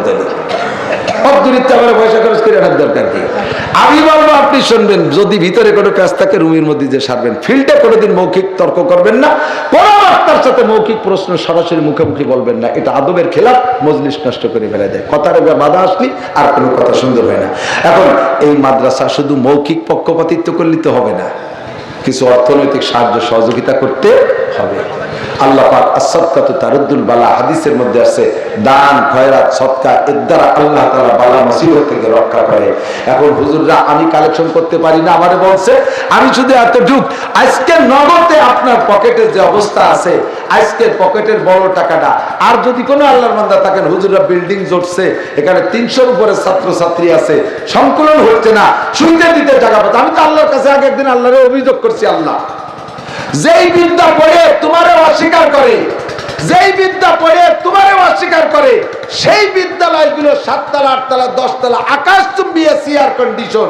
তাহলে পয়সা খরচ করে আনার দরকার কি? আমি বলবো আপনি শুনবেন। যদি ভিতরে কোনো কাজ থাকে, রুমের মধ্যে যে সারবেন। ফিল্ডে কোনোদিন মৌখিক তর্ক করবেন না, কোনো বক্তার সাথে মৌখিক প্রশ্ন সরাসরি মুখোমুখি বলবেন না। এটা আদবের খেলাফ, মজলিস নষ্ট করে ফেলে দেয়। কথার বাধা আসলে আর কোনো কথা সুন্দর হয় না। এখন এই মাদ্রাসা শুধু মৌখিক পক্ষপাতিত্ব করলে তো হবে না, কিছু অর্থনৈতিক সাহায্য সহযোগিতা করতে হবে। আল্লাহ পাক as-সাদকাতু তারুদ্দুল বালা, হাদিসের মধ্যে আছে দান, খয়রাত, সদকা, এর দ্বারা আল্লাহ তাআলা বালা মুসিবত থেকে রক্ষা করে। এখন হুজুররা আমি কালেকশন করতে পারি না, আমারে বলছে আমি শুধু এতটুক, আজকে নগদে আপনার পকেটে যে অবস্থা আছে, আজকের পকেটের বড় টাকাটা। আর যদি কোনো আল্লাহর বান্দা থাকেন, হুজুররা বিল্ডিং জুটছে, এখানে 300-র উপরে ছাত্রছাত্রী আছে, সংকলন হচ্ছে না, শুনতে দিতে জায়গা পাচ্ছে। আমি তো আল্লাহর কাছে আগে একদিন আল্লাহরে অভিযোগ করছি, আল্লাহ যেই বিদ্যা পড়ে তোমারে অস্বীকার করে, যেই বিদ্যা পড়ে তোমারে অস্বীকার করে, সেই বিদ্যালয়গুলো 7 তলা 8 তলা 10 তলা আকাশচুম্বী এসি এয়ার কন্ডিশন।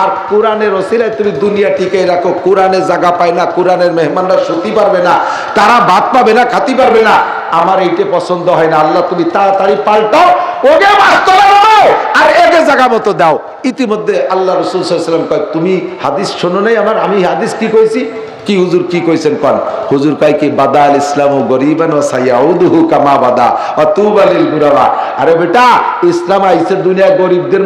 আর কোরআনের ওসিলায় তুমি দুনিয়া টিকে রাখো। কোরআনে জায়গা পায় না, কোরআনের মেহমানরা শুতে পারবে না, তারা ভাত পাবে না, খাতি পারবে না। আমার এইটা পছন্দ হয় না। আল্লাহ তুমি তাড়াতাড়ি পাল্টাও, ওকে বাস্তলা দাও আর একে জায়গা মতো দাও। ইতিমধ্যে আল্লাহ রাসূল সাল্লাল্লাহু আলাইহি ওয়াসাল্লাম কয়, তুমি হাদিস শোনো নাই আমার? আমি হাদিস কি কইছি? কি হুজুর কি কইছেন কোন? হুজুর কয় কি বাদা আল ইসলাম গরিবান ওয়া সায়াউদুহু কামা বাদা ওয়া তুবা লিল গুরাবা। আরে বেটা, ইসলাম আইছে দুনিয়া গরিবদের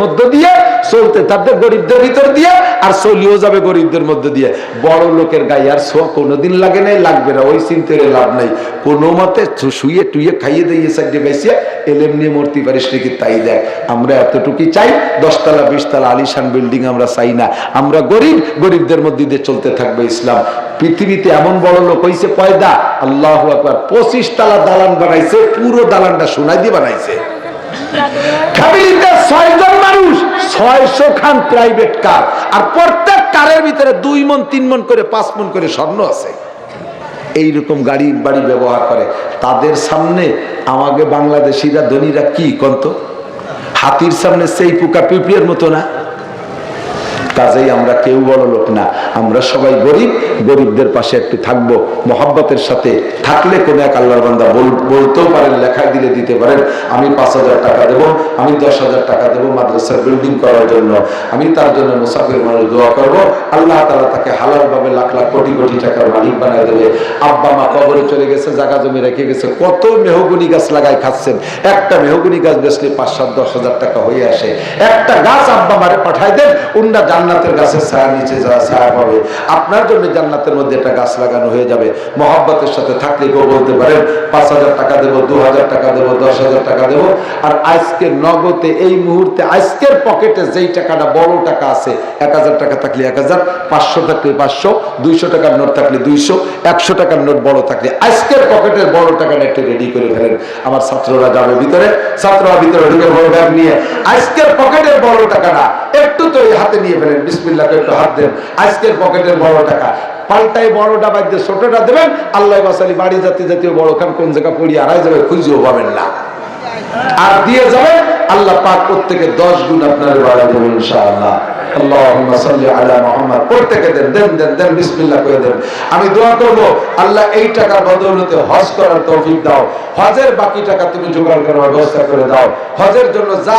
মধ্য দিয়ে, চলতে থাকবে গরিবদের ভিতর দিয়ে, আর চলিও যাবে গরিবদের মধ্য দিয়ে। বড় লোকের গায়ে আর ছোঁয়া কোনোদিন লাগে নাই, লাগবে না, ওই চিন্তার লাভ নাই। কোনো মতে শুয়ে টুয়ে খাইয়ে দিয়ে সাইডে বেসিয়ে এলেম নিয়ে মরতে পারিস নাকি তাই দেখ। আমরা এতটুকুই চাই, 10 তলা 20 তলা আলিশান বিল্ডিং আমরা চাই না। আমরা গরিব, গরিবদের মধ্যে দিয়ে চলতে থাকবে ইসলাম। পৃথিবীতে এমন বড় লোক হইছে পয়দা, আল্লাহু আকবার, 25 তলা দালান বানাইছে, পুরো দালানটা সোনা দিয়ে বানাইছে। ফ্যামিলিতে 6 জন মানুষ, 600 খান প্রাইভেট কার, আর প্রত্যেক কারের ভিতরে 2 মণ 3 মণ করে 5 মণ করে স্বর্ণ আছে। এইরকম গাড়ি বাড়ি ব্যবহার করে। তাদের সামনে আমাকে বাংলাদেশিরা ধনীরা কি কন্ত? হাতির সামনে সেই পোকা পিঁপড়ের মতো না। কাজেই আমরা কেউ বড় লোক না, আমরা সবাই গরিব। গরিবদের পাশে একটু থাকবো মহব্বতের সাথে। থাকলে কোন এক আল্লাহর বান্দা বলতেও পারেন, লেখায় দিলে দিতে পারেন, আমি 5,000 টাকা দেবো, আমি 10,000 টাকা দেবো মাদ্রাসার বিল্ডিং করার জন্য, আমি তার জন্য মুসাফির মানুষ দোয়া করবো, আল্লাহ তাআলা তাকে হালাল ভাবে লাখ লাখ কোটি কোটি টাকার মালিক বানায় দেবে। আব্বা মা কবরে চলে গেছে, জায়গা জমি রেখে গেছে, কত মেহগনি গাছ লাগাই খাচ্ছেন, একটা মেহগনি গাছ বেচলে 5-7-10,000 টাকা হয়ে আসে। একটা গাছ আব্বা মারে পাঠাই দেন, উন্না জান্নাতের গাছের ছায়া নিচে যারা ছায়া পাবে, আপনার জন্য জান্নাতের মধ্যে একটা গাছ লাগানো হয়ে যাবে। মহব্বতের সাথে থাকলে কেউ বলতে পারেন 5,000 টাকা দেবো, 2,000 টাকা দেবো, 10,000 টাকা দেবো। আর আজকের নগদে এই মুহূর্তে আজকের পকেটে যেই টাকাটা বড় টাকা আছে, 1,000 টাকা থাকলে 1,000, 500 থাকলে 500, 200 টাকার নোট থাকলে 200, 100 টাকার নোট বড় থাকলে আজকের পকেটের বড় টাকাটা একটু রেডি করে ফেলেন। আমার ছাত্ররা যাবে ভিতরে, ছাত্ররা ভিতরে ঢুকে বড় ব্যাগ নিয়ে আজকের পকেটের বড় টাকাটা একটু তো হাতে নিয়ে ফেলেন, বিসমিল্লাহ করে একটু হাত দেন। আজকের পকেটের বড় টাকা পাল্টাই বড়টা বাদ দিয়ে ছোটটা দেবেন। আল্লাহ বাসালি বাড়ি জাতীয় বড় খান কোন জায়গা পড়িয়ে হারাই যাবে, খুঁজেও পাবেন না। আর দিয়ে যাবেন, আল্লাহ পাক প্রত্যেকে 10 গুণ আপনার বাড়াই দেবেন ইনশাআল্লাহ। আল্লাহুম্মা সাল্লি আলা মুহাম্মদ। প্রত্যেকে দেন বিসমিল্লাহ করে দেন। আমি দোয়া করব, আল্লাহ এই টাকার বদৌলতে হজ করার তৌফিক দাও। হজের বাকি টাকা তুমি জোগাড় করার ব্যবস্থা করে দাও। হজের জন্য যা